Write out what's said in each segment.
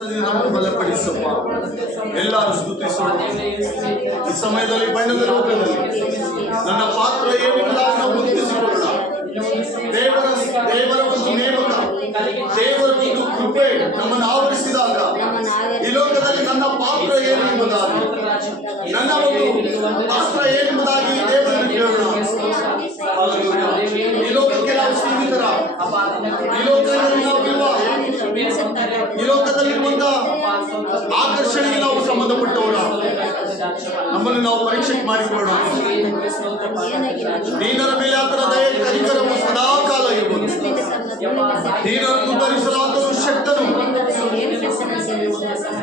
ನಮ್ಮನ್ನು ಬಲಪಡಿಸಪ್ಪ. ಎಲ್ಲರೂ ಸ್ತುತಿಸೋಣ ಈ ಸಮಯದಲ್ಲಿ. ಬಣ್ಣದ ಲೋಕದಲ್ಲಿ ನನ್ನ ಪಾತ್ರ ಏನೆಂಬುದಾಗಿ ನಾವು ಗುರುತಿಸಿಕೊಳ್ಳೋಣ. ದೇವರ ಒಂದು ನೇಮಕ, ದೇವರ ಒಂದು ಕೃಪೆ ನಮ್ಮನ್ನು ಆವರಿಸಿದಾಗ ಈ ಲೋಕದಲ್ಲಿ ನನ್ನ ಪಾತ್ರ ಏನೆಂಬುದಾಗಿ, ನನ್ನ ಒಂದು ಪಾತ್ರ ಏನೆಂಬುದಾಗಿ ದೇವರನ್ನು ಕೇಳೋಣ. ಈ ಲೋಕಕ್ಕೆ ನಾವು ಸೀಮಿತರ, ಈ ಲೋಕದಲ್ಲಿ ನಾವು ಇರುವ, ಈ ಲೋಕದಲ್ಲಿ ಬಂದ ಆಕರ್ಷಣೆಗೆ ನಾವು ಸಂಬಂಧಪಟ್ಟವರ. ನಮ್ಮನ್ನು ನಾವು ಪರೀಕ್ಷೆ ಮಾಡಿಕೊಳ್ಳೋಣ. ದೀನರ ಮೇಲೆ ಆತನ ದಯೆ ಕನಿಕರವು ಸದಾ ಕಾಲ ಇರುವುದು. ದೀನರನ್ನು ಧರಿಸಲಾತನು ಶಕ್ತನು,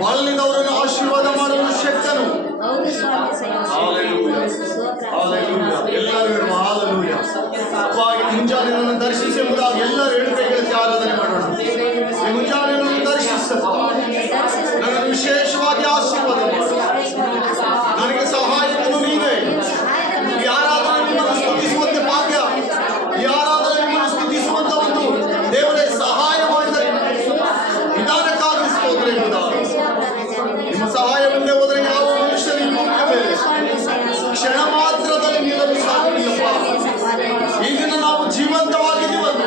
ಬಳಲಿದವರನ್ನು ಆಶೀರ್ವಾದ ಮಾಡಲು ಶಕ್ತನು. ಎಲ್ಲರೂ ಹಾಲೆಲೂಯಾ. ಅಪ್ಪ, ಮುಂಜಾನೆ ನನ್ನನ್ನು ದರ್ಶಿಸಿ ಎಂಬುದಾಗಿ ಎಲ್ಲರೂ ಹೇಳಬೇಕೆಂದು ಆರಾಧನೆ ಮಾಡೋಣ. ಮುಂಜಾನೆ ನನ್ನನ್ನು ದರ್ಶಿಸಪ್ಪ, ನನ್ನನ್ನು ವಿಶೇಷವಾಗಿ ಆಶೀರ್ವಾದ ಮಾಡು. ನನಗೆ ಸಹಾಯಕನು ನೀವೇ. ಯಾರಾದರೂ ನಿಮ್ಮನ್ನು ಸ್ತುತಿಸುವಂತೆ ಭಾಗ್ಯ, ಯಾರಾದರೂ ನಿಮ್ಮನ್ನು ಸ್ತುತಿಸುವಂತ ಒಂದು ದೇವರೇ ಸಹಾಯ ಮಾಡಿದ ವಿಧಾನಕ್ಕಾಗಿ ಸ್ತೋತ್ರ ಎಂಬುದಾಗಿ. ನಿಮ್ಮ ಸಹಾಯ ಮುಂದೆ ಹೋದರೆ ಯಾವ ಮನುಷ್ಯನಿಗೆ ಮುಖ್ಯ ಬೇರೆ ಕ್ಷಣ ಮಾತ್ರದಲ್ಲಿ ನಿಲ್ಲಲು ಸಾಧ್ಯವಿಲ್ಲಪ್ಪ. ಈ ದಿನ ನಾವು ಜೀವಂತವಾಗಿದ್ದೀವಲ್ಲ,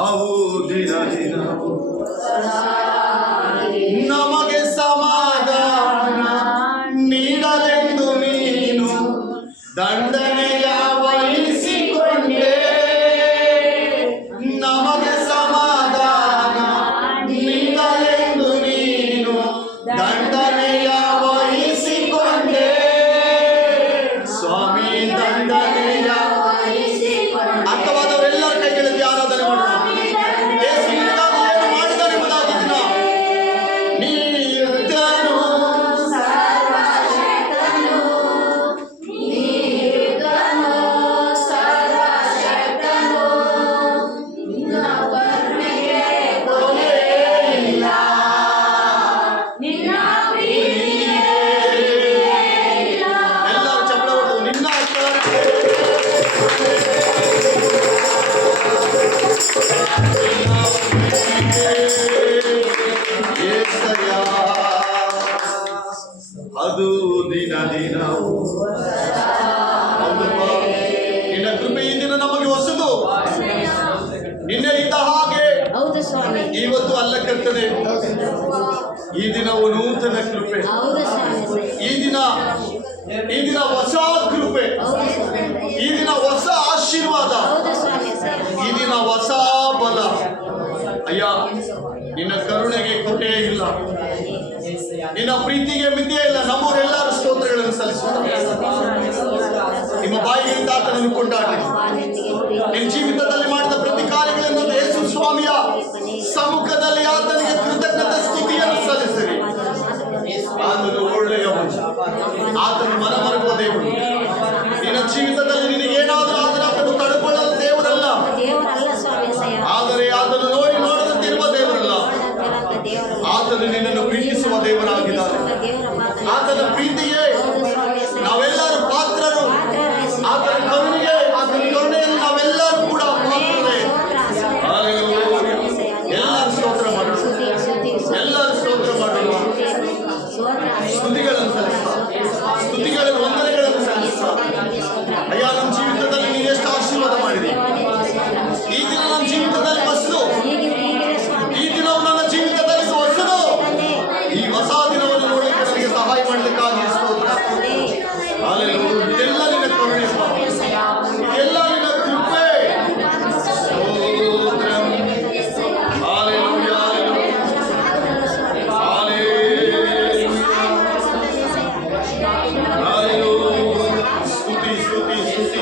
ಅವು ದಿನ ದಿನ ನಮಗೆ ಸಮಾಧಾನ ನೀಡಲೆಂದು ನೀನು ದಂಡನೆಯ ವಹಿಸಿಕೊಂಡೆ. ನಮಗೆ ಸಮಾಧಾನ ನೀಡಲೆಂದು ನೀನು ದಂಡನೆಯ ವಹಿಸಿಕೊಂಡೆ. ಸ್ವಾಮಿ ದಂಡನೆಯ ಅರ್ಥವಾದವರೆಲ್ಲರ ಕೈಗಳಲ್ಲಿ ಆರಾಧನೆ ಮಾಡೋಣ. ಯೇಸು ನಿನಗಾಗಿ ಏನು ಮಾಡಿದ್ದಾನೆ ಎಂಬುದಾಗಿ ನೀನು ಎಲ್ಲರೂ ಚಪ್ಪಳ ಹೊಡೆದು ನಿನ್ನ ಅದು ದಿನ ದಿನ ನಿನ್ನ ಕೃಪೆ ಈ ದಿನ ನಮಗೆ ಹೊಸದು. ನಿನ್ನೆ ಇದ್ದ ಹಾಗೆ ಇವತ್ತು ಅಲ್ಲ ಕರ್ತನೆ. ಈ ದಿನವು ನೂತನ ಕೃಪೆ. ಈ ದಿನ ಹೊಸ ಕೃಪೆ. ಈ ದಿನ ಹೊಸ ಆಶೀರ್ವಾದ. ಈ ದಿನ ಹೊಸ ಬಲ. ಅಯ್ಯ, ನಿನ್ನ ಕರುಣೆಗೆ ಕೊಟ್ಟೇ ಇಲ್ಲ, ನಿನ್ನ ಪ್ರೀತಿಗೆ ಮಿತಿಯೇ ಇಲ್ಲ. ನಮ್ಮವರೆಲ್ಲರೂ ಸ್ತೋತ್ರಗಳನ್ನು ಸಲ್ಲಿಸುತ್ತಾರೆ. ನಿಮ್ಮ ಬಾಯಿಯಿಂದ ಆತನನ್ನು ಕೊಂಡಾಡಿ ನಿನ್ನ ಜೀವಿತದಲ್ಲಿ ಮಾಡಿದ ಪ್ರತಿ ಕಾರ್ಯಗಳನ್ನು ಯೇಸು ಸ್ವಾಮಿಯ ಸಮ್ಮುಖದಲ್ಲಿ ಆತನಿಗೆ ಕೃತಜ್ಞತೆ ಸ್ತುತಿಯನ್ನು ಸಲ್ಲಿಸಿರಿ. ಆತನು ಒಳ್ಳೆಯವನು, ಆತನು ಮನಮರುಗುವ ದೇವರು. ನಿನ್ನ ಜೀವಿತದಲ್ಲಿ ನಿನಗೇನಾದರೂ ಆದರೆ ಆತನು ತಡೆಕೊಳ್ಳಲು ದೇವರಲ್ಲ, ಆದರೆ ಆತನು ನೋಡದಂತಿರುವ ದೇವರಲ್ಲ. ಆತನು ನಿನ್ನನ್ನು ಪ್ರೀತಿಸುವ ದೇವರಾಗಿದ್ದಾನೆ. ಆತನ ಪ್ರೀತಿಗೆ ನಾವೆಲ್ಲರೂ ಪಾತ್ರರು. ಆತನ ಕರುಣೆಗೆ, ಆತನ ಕರುಣೆಯಲ್ಲಿ ನಾವೆಲ್ಲರೂ ಕೂಡ ಪಾತ್ರರೇ. ಎಲ್ಲರೂ ಸ್ತೋತ್ರ ಮಾಡೋಣ, ಎಲ್ಲರೂ ಸ್ತೋತ್ರ ಮಾಡೋಣ. ಸ್ತುತಿಗಳನ್ನು ಸಲ್ಲಿಸ್ತಾ, ಸ್ತುತಿಗಳನ್ನು ವಂದನೆಗಳನ್ನು ಸಲ್ಲಿಸ್ತಾ. ಅಯ್ಯ, ನಮ್ಮ ಜೀವಿತದಲ್ಲಿ ನೀನು ಎಷ್ಟು ಆಶೀರ್ವಾದ ಮಾಡಿದೆ. ಈ ದಿನ ನನ್ನ ಜೀವಿತದಲ್ಲಿ ಹೊಸದು. ಈ ದಿನವು ನನ್ನ ಜೀವಿತದಲ್ಲಿ ಹೊಸದು. ಈ ಹೊಸ ದಿನವನ್ನು ನೋಡಲಿಕ್ಕೆ ನನಗೆ ಸಹಾಯ ಮಾಡಲಿಕ್ಕಾಗಿ ಸ್ತೋತ್ರ. ಇದೆಲ್ಲ ನಿನ್ನ ಕರುಣೆ, ಇದೆಲ್ಲ ನಿನ್ನ ಕೃಪೆ. ಸ್ತುತಿ ಸ್ತುತಿ ಸ್ತುತಿ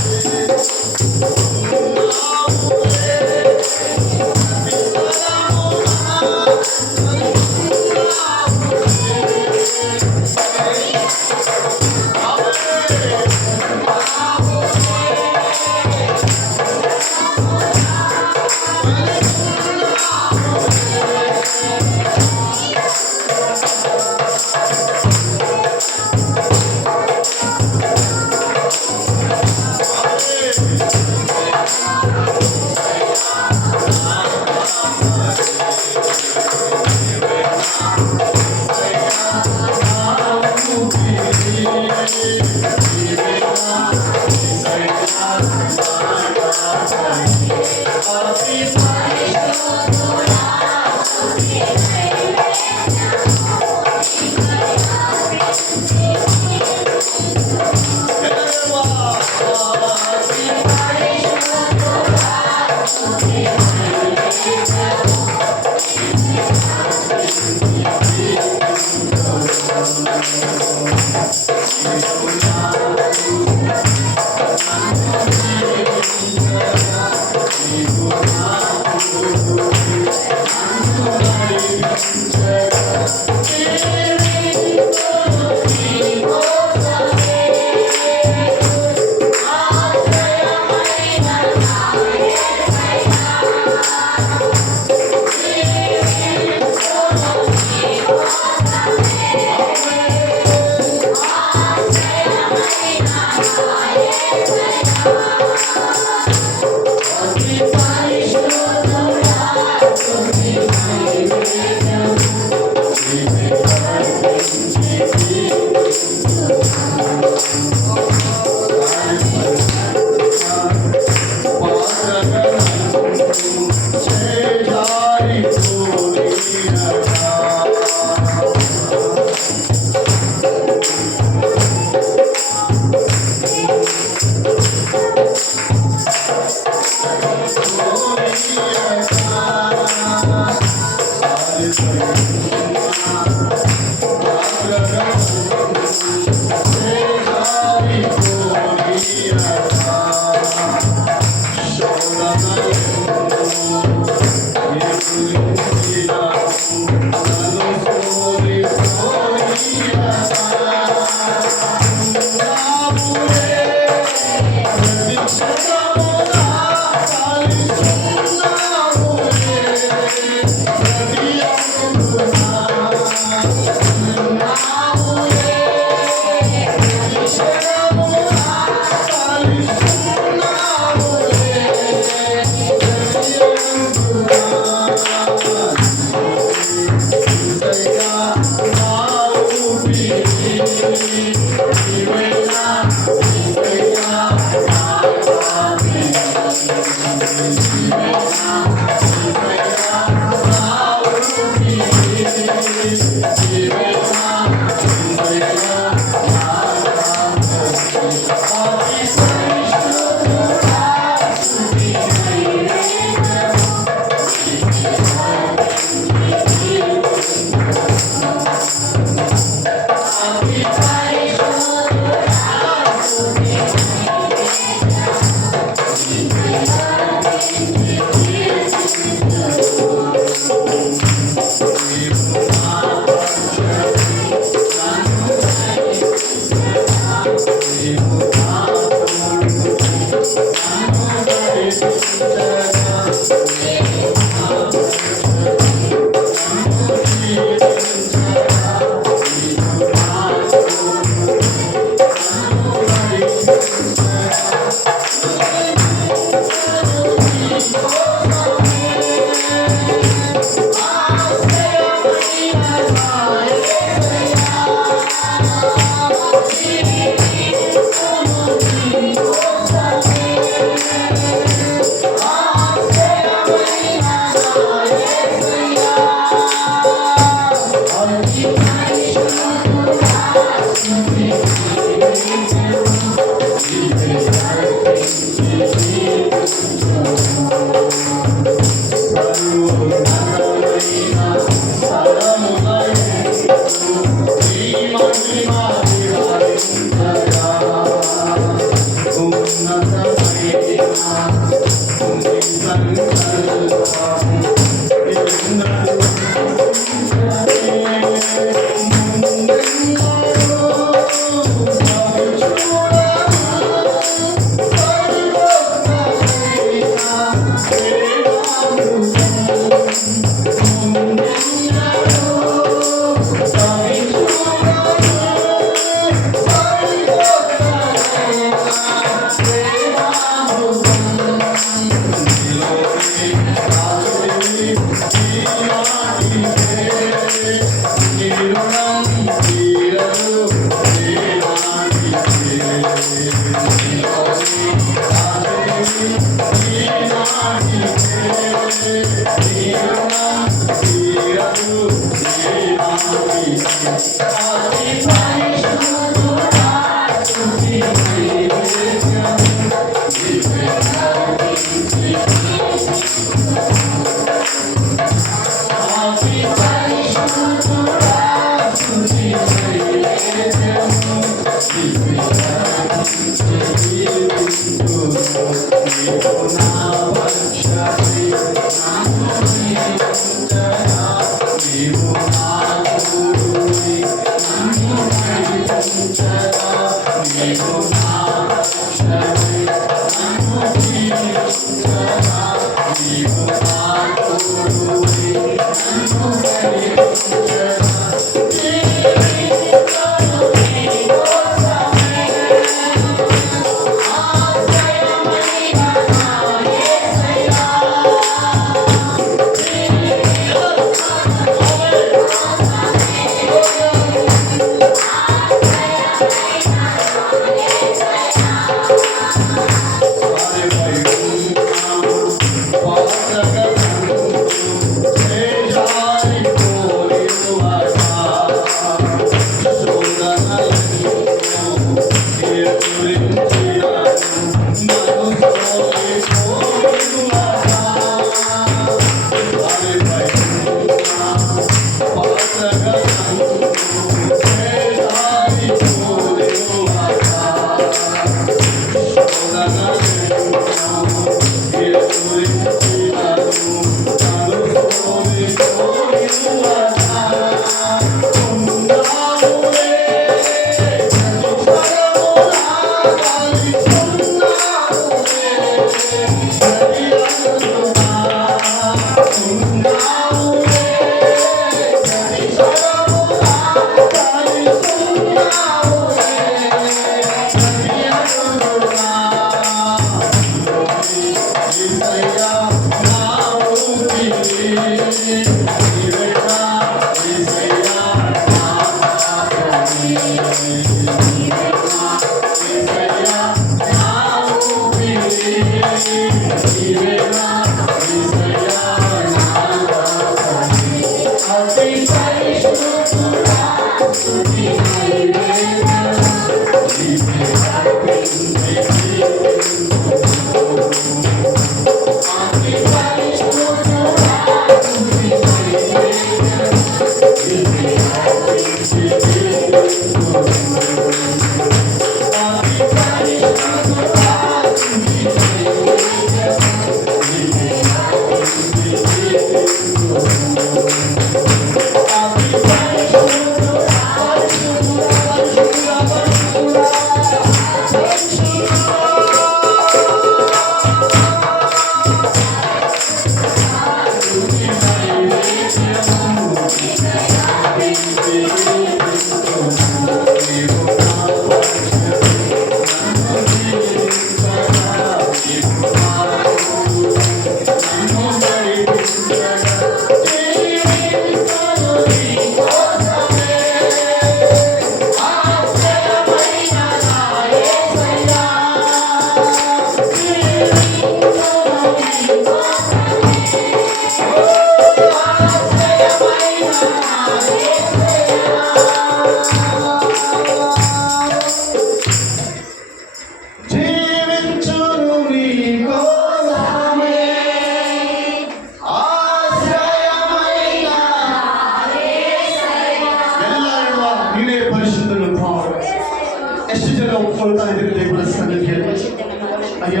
ಅಯ್ಯ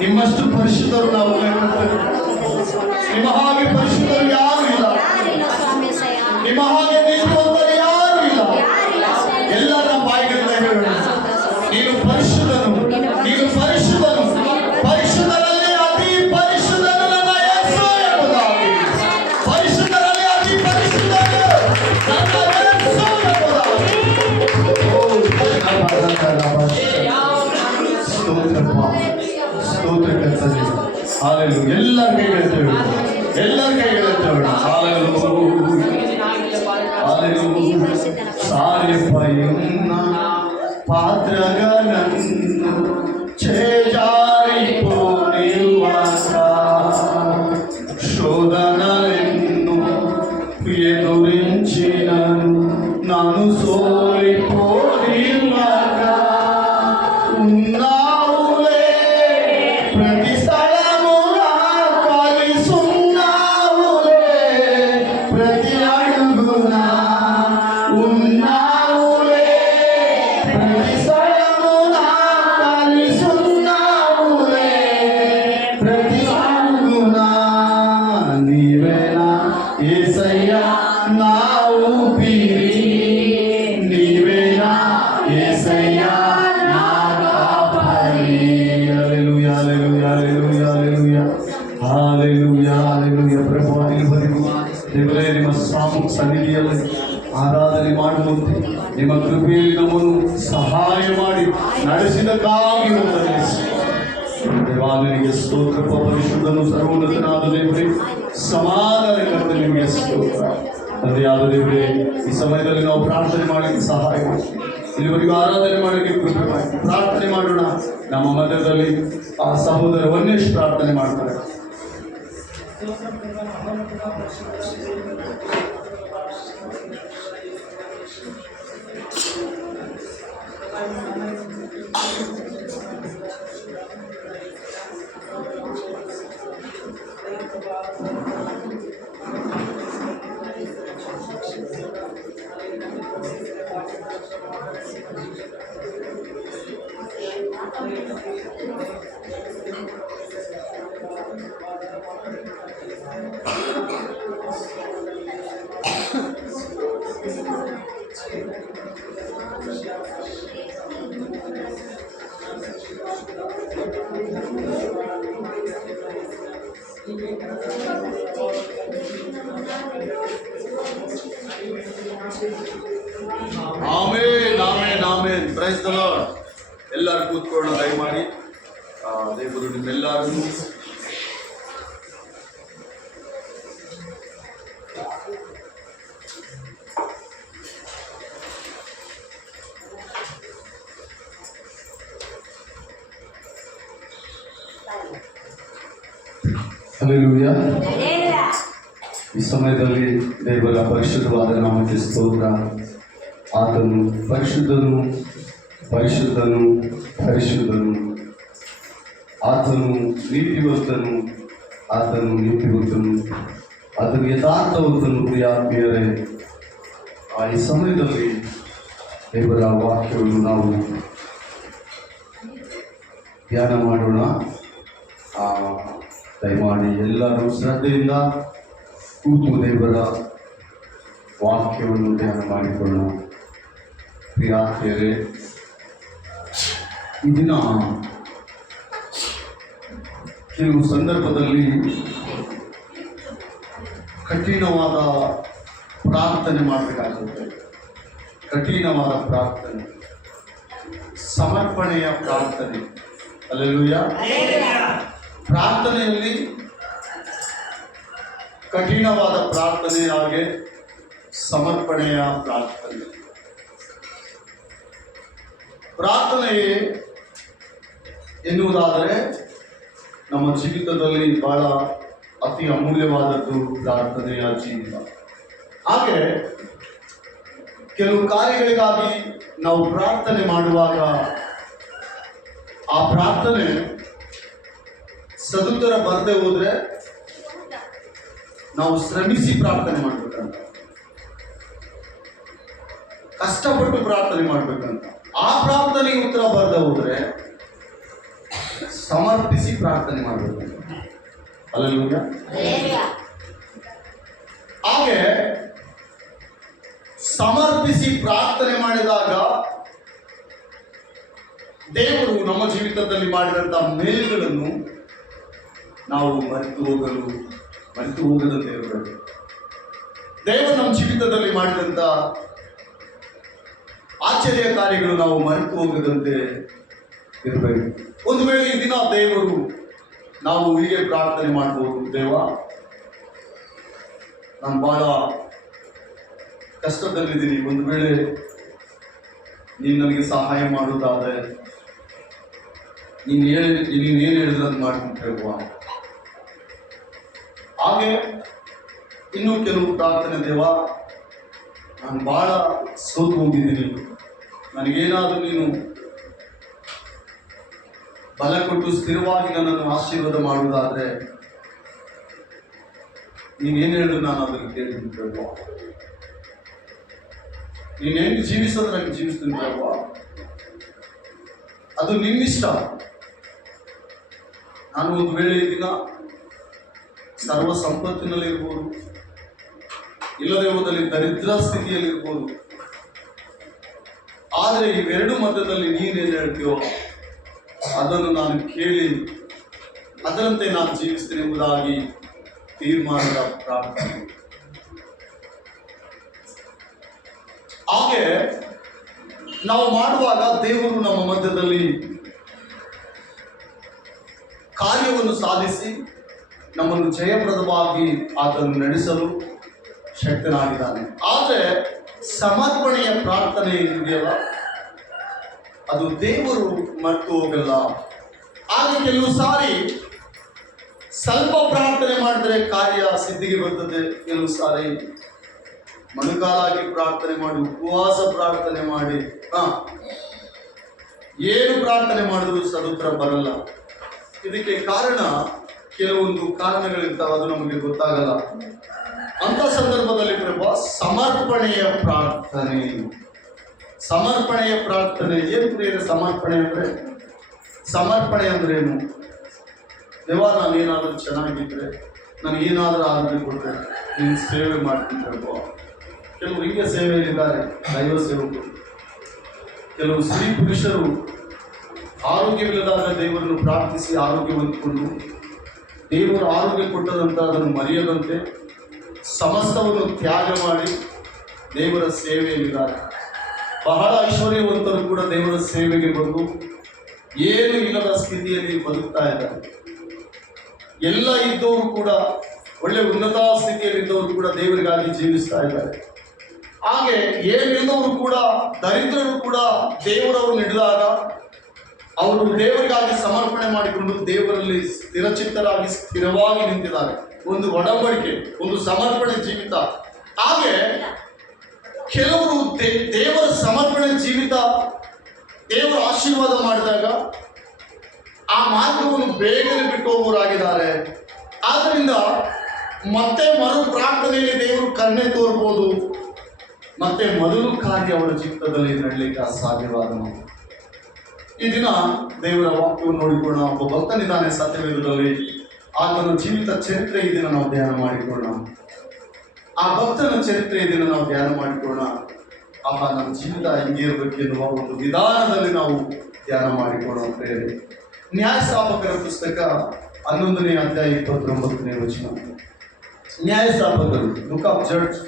ನಿಮ್ಮಷ್ಟು ಪರಿಶುದ್ಧರು ನಾವು ಲೆಕ್ಕದಲ್ಲಿ ನಿಮ್ಮ ಹಾಗೆ ಪರಿಶುದ್ಧರು ಯಾರು ಇಲ್ಲ, ನಿಮ್ಮ ಹಾಗೆ ನೀತಿವಂತರು ಯಾರು ಇಲ್ಲ. ಎಲ್ಲರ ಬಾಯಿಗಳಿಂದ ಹೇಳೋಣ, ನೀನು ಪರಿಶುದ್ಧನು, ನೀನು ಪರಿಶುದ್ಧನು, ಪರಿಶುದ್ಧರಲ್ಲಿ ಅತಿ ಪರಿಶುದ್ಧನು ನನ್ನ ಯೇಸು ಎಂಬುದಾಗಿ, ಪರಿಶುದ್ಧರಲ್ಲಿ ಅತಿ ಪರಿಶುದ್ಧನು ನನ್ನ ಯೇಸು ಎಂಬುದಾಗಿ. ಸ್ತೋತ್ರ ಕರ್ತನೆ. ಹಾಲೆಲೂಯಾ. ಎಲ್ಲರ ಕೈಗೆತ್ತೇವೆ, ಎಲ್ಲರ ಕೈಗೆತ್ತೇವೆ. ಹಾಲೆಲೂಯಾ. ಸಾರಿಪಯುನ್ನ ಪಾತ್ರಗಳನ್ನು చేజారిపోనివ్వక ಹಾಲೆಲೂಯಾ, ಹಾಲೆಲೂಯಾ. ಪ್ರಭು ಇದುವರೆಗೂ ದೇವರೇ ನಿಮ್ಮ ಸನ್ನಿಧಿಯಲ್ಲಿ ಆರಾಧನೆ ಮಾಡುವಂತೆ ನಿಮ್ಮ ಕೃಪೆಯಲ್ಲಿ ನಮ್ಮನ್ನು ಸಹಾಯ ಮಾಡಿ ನಡೆಸಿದಕ್ಕಾಗಿ ದೇವಾಲಯನಿಗೆ ಸ್ತೋತ್ರ. ಪರಿಶುದ್ಧನು ಸರ್ವೋನ್ನತನಾದ ದೇವರೇ, ಸಮಾಧಾನ ಕರ್ತನೆ ನಿಮಗೆ ಸ್ತೋತ್ರ. ತಂದೆಯಾದ ದೇವರೇ, ಈ ಸಮಯದಲ್ಲಿ ನಾವು ಪ್ರಾರ್ಥನೆ ಮಾಡಲಿಕ್ಕೆ ಸಹಾಯ ಮಾಡಿ, ಇಲ್ಲಿವರೆಗೂ ಆರಾಧನೆ ಮಾಡಲಿಕ್ಕೆ ಕೃಪೆ ಮಾಡಿ. ಪ್ರಾರ್ಥನೆ ಮಾಡೋಣ. ನಮ್ಮ ಮಧ್ಯದಲ್ಲಿ ಆ ಸಹೋದರ ವನ್ನೇಶ್ ಪ್ರಾರ್ಥನೆ ಮಾಡ್ತಾರೆ. Amen, amen, amen. Praise the lord. ಎಲ್ಲರೂ ಕೂತ್ಕೊಳ್ಳೋಣ ದಯಮಾಡಿ. ದೇವರು ನಿಮ್ಮೆಲ್ಲರೂ ಹಲ್ಲೆಲೂಯಾ. ಈ ಸಮಯದಲ್ಲಿ ದೇವರ ಪರಿಶುದ್ಧವಾದ ನಾಮಕ್ಕೆ ಸ್ತೋತ್ರ. ಆತನು ಪರಿಶುದ್ಧನು, ಪರಿಶುದ್ಧನು, ಪರಿಶುದ್ಧನು. ಆತನು ನೀತಿವಂತನು, ಆತನು ನೀತಿವಂತನು, ಆತನು ಯಥಾರ್ಥವಂತನು. ಪ್ರಿಯಾತ್ಮೀಯರೇ, ಈ ಸಮಯದಲ್ಲಿ ದೇವರ ವಾಕ್ಯವನ್ನು ನಾವು ಧ್ಯಾನ ಮಾಡೋಣ. ದಯಮಾಡಿ ಎಲ್ಲರೂ ಶ್ರದ್ಧೆಯಿಂದ ಕೂತು ದೇವರ ವಾಕ್ಯವನ್ನು ಧ್ಯಾನ ಮಾಡಿಕೊಳ್ಳೋಣ. ಪ್ರಿಯಾತ್ಮೀಯರೇ, ಈ ದಿನ ಕೆಲವು ಸಂದರ್ಭದಲ್ಲಿ ಕಠಿಣವಾದ ಪ್ರಾರ್ಥನೆ ಮಾಡಬೇಕಾಗುತ್ತೆ. ಕಠಿಣವಾದ ಪ್ರಾರ್ಥನೆ, ಸಮರ್ಪಣೆಯ ಪ್ರಾರ್ಥನೆ. ಹಲ್ಲೆಲೂಯಾ. ಪ್ರಾರ್ಥನೆಯಲ್ಲಿ ಕಠಿಣವಾದ ಪ್ರಾರ್ಥನೆ, ಹಾಗೆ ಸಮರ್ಪಣೆಯ ಪ್ರಾರ್ಥನೆ. ಪ್ರಾರ್ಥನೆ ಎನ್ನುವುದಾದರೆ ನಮ್ಮ ಜೀವಿತದಲ್ಲಿ ಬಹಳ ಅತಿ ಅಮೂಲ್ಯವಾದದ್ದು ಪ್ರಾರ್ಥನೆಯ ಜೀವಿತ. ಹಾಗೆ ಕೆಲವು ಕಾರ್ಯಗಳಿಗಾಗಿ ನಾವು ಪ್ರಾರ್ಥನೆ ಮಾಡುವಾಗ ಆ ಪ್ರಾರ್ಥನೆ ಸದುತ್ತರ ಬರದೆ ಹೋದ್ರೆ ನಾವು ಶ್ರಮಿಸಿ ಪ್ರಾರ್ಥನೆ ಮಾಡ್ಬೇಕಂತ, ಕಷ್ಟಪಟ್ಟು ಪ್ರಾರ್ಥನೆ ಮಾಡ್ಬೇಕಂತ. ಆ ಪ್ರಾರ್ಥನೆಗೆ ಉತ್ತರ ಬರದೆ ಹೋದ್ರೆ ಸಮರ್ಪಿಸಿ ಪ್ರಾರ್ಥನೆ ಮಾಡಬೇಕಂತ. ಹಲ್ಲೆಲೂಯಾ. ಹಾಗೆ ಸಮರ್ಪಿಸಿ ಪ್ರಾರ್ಥನೆ ಮಾಡಿದಾಗ ದೇವರು ನಮ್ಮ ಜೀವಿತದಲ್ಲಿ ಮಾಡಿದಂತಹ ಮೇಲುಗಳನ್ನು ನಾವು ಮರೆತು ಹೋಗದಂತೆ ಇರಬೇಕು. ದೇವರು ನಮ್ಮ ಜೀವಿತದಲ್ಲಿ ಮಾಡಿದಂಥ ಆಶ್ಚರ್ಯ ಕಾರ್ಯಗಳು ನಾವು ಮರೆತು ಹೋಗದಂತೆ ಇರಬೇಕು. ಒಂದು ವೇಳೆ ಈ ದಿನ ದೇವರು ನಾವು ಹೀಗೆ ಪ್ರಾರ್ಥನೆ ಮಾಡ್ಬೋದು, ದೇವ ನಾನು ಬಹಳ ಕಷ್ಟದಲ್ಲಿದ್ದೀನಿ, ಒಂದು ವೇಳೆ ನೀನು ನನಗೆ ಸಹಾಯ ಮಾಡೋದಾದ್ರೆ ನೀನು ಏನು ಹೇಳಿದ್ರೆ ಅದು ಮಾಡ್ಕೊಂಡ್ರೇವಾ. ಹಾಗೆ ಇನ್ನೂ ಕೆಲವು ಪ್ರಾರ್ಥನೆ, ದೇವ ನಾನು ಬಹಳ ಸೋತು ಹೋಗಿದ್ದೀನಿ, ನನಗೇನಾದರೂ ನೀನು ಬಲ ಕೊಟ್ಟು ಸ್ಥಿರವಾಗಿ ನನ್ನನ್ನು ಆಶೀರ್ವಾದ ಮಾಡುವುದಾದ್ರೆ ನೀನೇನು ಹೇಳಿದ್ರು ನಾನು ಅದನ್ನು ಕೇಳಿದ್ದೀನಿ. ನೀನು ಹೆಂಗೆ ಜೀವಿಸಿದ್ರೆ ನಂಗೆ ಜೀವಿಸ್ತೀನಿ ಪ್ರಭು, ಅದು ನಿನ್ನಿಷ್ಟ. ನಾನು ಒಂದು ವೇಳೆ ಈ ದಿನ ಸರ್ವ ಸಂಪತ್ತಿನಲ್ಲಿ ಇರ್ಬೋದು, ಇಲ್ಲದೆ ಹೋದಲ್ಲಿ ದರಿದ್ರ ಸ್ಥಿತಿಯಲ್ಲಿ ಇರ್ಬೋದು. ಆದರೆ ಇವೆರಡು ಮಧ್ಯದಲ್ಲಿ ನೀನೇನು ಹೇಳ್ತೀಯೋ ಅದನ್ನು ನಾನು ಕೇಳಿ ಅದರಂತೆ ನಾನು ಜೀವಿಸ್ತೇನೆ ಎಂಬುದಾಗಿ ತೀರ್ಮಾನದ ಪ್ರಾರ್ಥನೆ. ಹಾಗೆ ನಾವು ಮಾಡುವಾಗ ದೇವರು ನಮ್ಮ ಮಧ್ಯದಲ್ಲಿ ಕಾರ್ಯವನ್ನು ಸಾಧಿಸಿ ನಮ್ಮನ್ನು ಜಯಪ್ರದವಾಗಿ ಆತನು ನಡೆಸಲು ಶಕ್ತನಾಗಿದ್ದಾನೆ. ಆದರೆ ಸಮರ್ಪಣೆಯ ಪ್ರಾರ್ಥನೆ ಇದೆಯಲ್ಲ, ಅದು ದೇವರು ಮರೆತು ಹೋಗಲ್ಲ. ಹಾಗೆ ಕೆಲವು ಸಾರಿ ಸ್ವಲ್ಪ ಪ್ರಾರ್ಥನೆ ಮಾಡಿದ್ರೆ ಕಾರ್ಯ ಸಿದ್ಧಿಗೆ ಬರ್ತದೆ. ಕೆಲವು ಸಾರಿ ಮನುಕಾಲಾಗಿ ಪ್ರಾರ್ಥನೆ ಮಾಡಿ, ಉಪವಾಸ ಪ್ರಾರ್ಥನೆ ಮಾಡಿ, ಏನು ಪ್ರಾರ್ಥನೆ ಮಾಡಿದ್ರು ಸದುತ್ತರ ಬರಲ್ಲ. ಇದಕ್ಕೆ ಕಾರಣ ಕೆಲವೊಂದು ಕಾರಣಗಳಿರ್ತಾವೆ, ಅದು ನಮಗೆ ಗೊತ್ತಾಗಲ್ಲ. ಅಂತ ಸಂದರ್ಭದಲ್ಲಿ ಪ್ರಭಾ ಸಮರ್ಪಣೆಯ ಪ್ರಾರ್ಥನೆ, ಸಮರ್ಪಣೆಯ ಪ್ರಾರ್ಥನೆ ಏನು ಪ್ರಿಯರೇ? ಸಮರ್ಪಣೆ ಅಂದ್ರೆ ಏನು? ದೇವ, ನಾನೇನಾದರೂ ಚೆನ್ನಾಗಿದ್ರೆ, ನನಗೇನಾದರೂ ಆರೋಗ್ಯ ಕೊಟ್ಟರೆ ನೀನು ಸೇವೆ ಮಾಡ್ತೀನಿ ಪ್ರಭಾ. ಕೆಲವರು ಹಿಂಗೆ ಸೇವೆಯಲ್ಲಿದ್ದಾರೆ, ದೈವ ಸೇವಕರು. ಕೆಲವು ಸ್ತ್ರೀ ಪುರುಷರು ಆರೋಗ್ಯವಿಲ್ಲದಾಗ ದೇವರನ್ನು ಪ್ರಾರ್ಥಿಸಿ ಆರೋಗ್ಯ ಹೊಂದಿಕೊಂಡು ದೇವರು ಆರೋಗ್ಯ ಕೊಟ್ಟದಂತ ಅದನ್ನು ಮರೆಯದಂತೆ ಸಮಸ್ತವನ್ನು ತ್ಯಾಗ ಮಾಡಿ ದೇವರ ಸೇವೆಯಲ್ಲಿದ್ದಾರೆ. ಬಹಳ ಐಶ್ವರ್ಯವಂತರು ಕೂಡ ದೇವರ ಸೇವೆಗೆ ಬಂದು ಏನು ಇಲ್ಲದ ಸ್ಥಿತಿಯಲ್ಲಿ ಬದುಕ್ತಾ ಇದ್ದಾರೆ. ಎಲ್ಲ ಇದ್ದವರು ಕೂಡ, ಒಳ್ಳೆ ಉನ್ನತ ಸ್ಥಿತಿಯಲ್ಲಿದ್ದವರು ಕೂಡ ದೇವರಿಗಾಗಿ ಜೀವಿಸ್ತಾ ಇದ್ದಾರೆ. ಹಾಗೆ ಏನಿಲ್ಲದವರು ಕೂಡ, ದರಿದ್ರರು ಕೂಡ ದೇವರವರು ನಡೆದಾಗ ಅವರು ದೇವರಿಗಾಗಿ ಸಮರ್ಪಣೆ ಮಾಡಿಕೊಂಡು ದೇವರಲ್ಲಿ ಸ್ಥಿರಚಿತ್ತರಾಗಿ ಸ್ಥಿರವಾಗಿ ನಿಂತಿದ್ದಾರೆ. ಒಂದು ಒಡಂಬಡಿಕೆ, ಒಂದು ಸಮರ್ಪಣೆ ಜೀವಿತ. ಹಾಗೆ ಕೆಲವರು ದೇವರ ಸಮರ್ಪಣೆ ಜೀವಿತ ದೇವರ ಆಶೀರ್ವಾದ ಮಾಡಿದಾಗ ಆ ಮಾರ್ಗವನ್ನು ಬೇಗನೆ ಬಿಟ್ಟು ಹೋಗುವವರಾಗಿದ್ದಾರೆ. ಆದ್ದರಿಂದ ಮತ್ತೆ ಮರು ಪ್ರಾರ್ಥನೆಯಲ್ಲಿ ದೇವರು ಕರುಣೆ ತೋರ್ಬೋದು, ಮತ್ತೆ ಮೊದಲು ಕಾರ್ಯ ಅವರ ಚಿತ್ತದಲ್ಲಿ ನಡಲಿಕ್ಕೆ ಸಾಧ್ಯವಾದ. ಈ ದಿನ ದೇವರ ವಾಕ್ಯವನ್ನು ನೋಡಿಕೊಳ್ಳೋಣ. ಒಬ್ಬ ಭಕ್ತನಿದ್ದಾನೆ ಸತ್ಯವೇದದಲ್ಲಿ, ಆತನ ಜೀವಿತ ಚರಿತ್ರೆ ಈ ದಿನ ನಾವು ಧ್ಯಾನ ಮಾಡಿಕೊಳ್ಳೋಣ. ಆ ಭಕ್ತನ ಚರಿತ್ರೆ ಈ ದಿನ ನಾವು ಧ್ಯಾನ ಮಾಡಿಕೊಳ್ಳೋಣ. ನಮ್ಮ ಜೀವಿತ ಹೆಂಗೆ ಇರಬೇಕು ಎನ್ನುವ ಒಂದು ವಿಧಾನದಲ್ಲಿ ನಾವು ಧ್ಯಾನ ಮಾಡಿಕೊಳ್ಳೋಣ. ಪ್ರೇರೆ ನ್ಯಾಯಸ್ಥಾಪಕರ ಪುಸ್ತಕ 11ನೇ ಅಧ್ಯಾಯ 29ನೇ ವಚನ. ನ್ಯಾಯಸ್ಥಾಪಕರು, ಬುಕ್ ಆಫ್ ಜಡ್ಜ್,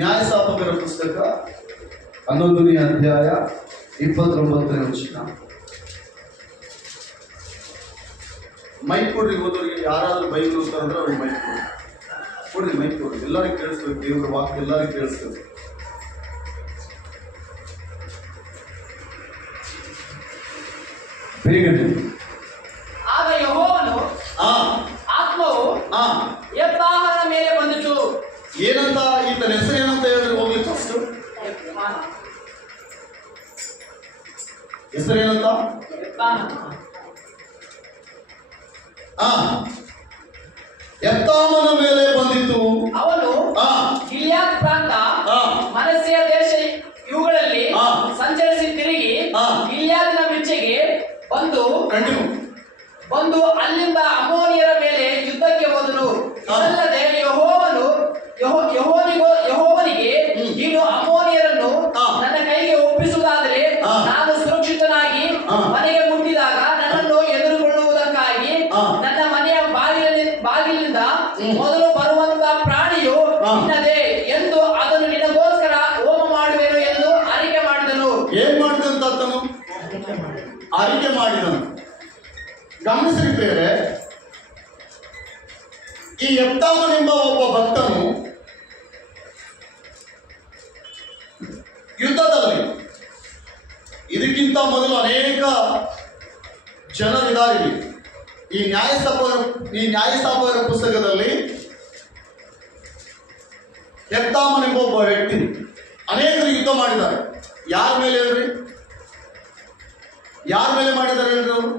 ನ್ಯಾಯಸ್ಥಾಪಕರ ಪುಸ್ತಕ 11ನೇ ಅಧ್ಯಾಯ 29ನೇ ವಚನ. ಮೈಕ್ ಕೊಡ್ರಿ, ಹೋದವರಿಗೆ ಯಾರಾದ್ರೂ ಬೈಬಲ್ ಓದ್ತಾರಂದ್ರೆ ಅವ್ರಿಗೆ ಮೈಕ್ ಕೊಡ್ರಿ, ಮೈಕ್ ಕೊಡ್ರಿ, ಎಲ್ಲರಿಗೂ ಕೇಳಿಸ್ಬೇಕು. ದೇವರ ವಾಕ್ಯ ಎಲ್ಲರಿಗೂ ಕೇಳಿಸ್ಬೇಕು. ಆಗ ಯೆಹೋವನು ಆತ್ಮವು ಯೆಪ್ತಾಹನ ಮೇಲೆ ಬಂದಿತು. ಏನಂತ ಈತನ ಹೆಸರು ಏನಂತ ಹೇಳಿದ್ರೆ ಹೋಗ್ಲಿ ಫಸ್ಟ್ ಹೆಸರೇನಂತ? ಯೆಪ್ತಾಹನ ಮೇಲೆ ಬಂದಿತು. ಅವನು ಗಿಲ್ಯಾದ್ ಪ್ರಾಂತ, ಮನಸ್ಸೆಯ ದೇಶ ಇವುಗಳಲ್ಲಿ ಸಂಚರಿಸಿ ತಿರುಗಿ ಗಿಲ್ಯಾದಿನ ಮಿಚ್ಚೆಗೆ ಬಂದು ಅಲ್ಲಿಂದ ಅಮ್ಮೋನಿಯರ ಮೇಲೆ ಯುದ್ಧಕ್ಕೆ ಹೋದನು. ಇದಲ್ಲದೆ ಯೆಹೋವನಿಗೆ ನೀನು ಅಮ್ಮೋನಿಯರನ್ನು ನನ್ನ ಕೈಗೆ ಒಪ್ಪಿಸುವುದಾದರೆ ನಾನು ಸುರಕ್ಷಿತನಾಗಿ ಮನೆಗೆ ಮುಟ್ಟಿದಾಗ ನನ್ನನ್ನು ಎದುರುಗೊಳ್ಳುವುದಕ್ಕಾಗಿ ನನ್ನ ಮನೆಯ ಬಾಗಿಲಿನಿಂದ ಮೊದಲು ಬರುವಂತಹ ಪ್ರಾಣಿಯು ನಿನ್ನದೇ ಎಂದು ಅದನ್ನು ನಿನಗೋಸ್ಕರ ಹೋಮ ಮಾಡುವೆನು ಎಂದು ಅರಿಕೆ ಮಾಡಿದನು. ಏನ್ ಮಾಡಿದಂತ ಆತನು ಅರಿಕೆ ಮಾಡಿದನು. ಗಮನಿಸಿದ್ದೇವೆ, ಈ ಯೆಪ್ತಾಹನೆಂಬ ಒಬ್ಬ ಭಕ್ತನು ಯುದ್ಧದಲ್ಲಿ, ಇದಕ್ಕಿಂತ ಮೊದಲು ಅನೇಕ ಜನರಿದ್ದಾರೆ. ಈ ನ್ಯಾಯಸ್ಥಾಪಕರ ಪುಸ್ತಕದಲ್ಲಿ ಯೆಪ್ತಾಹನೆಂಬ ಒಬ್ಬ ವ್ಯಕ್ತಿ ಅನೇಕರು ಯುದ್ಧ ಮಾಡಿದ್ದಾರೆ. ಯಾರ ಮೇಲೆ ಹೇಳ್ರಿ? ಯಾರ ಮೇಲೆ ಮಾಡಿದ್ದಾರೆ ಹೇಳ್ರಿ? ಅವರು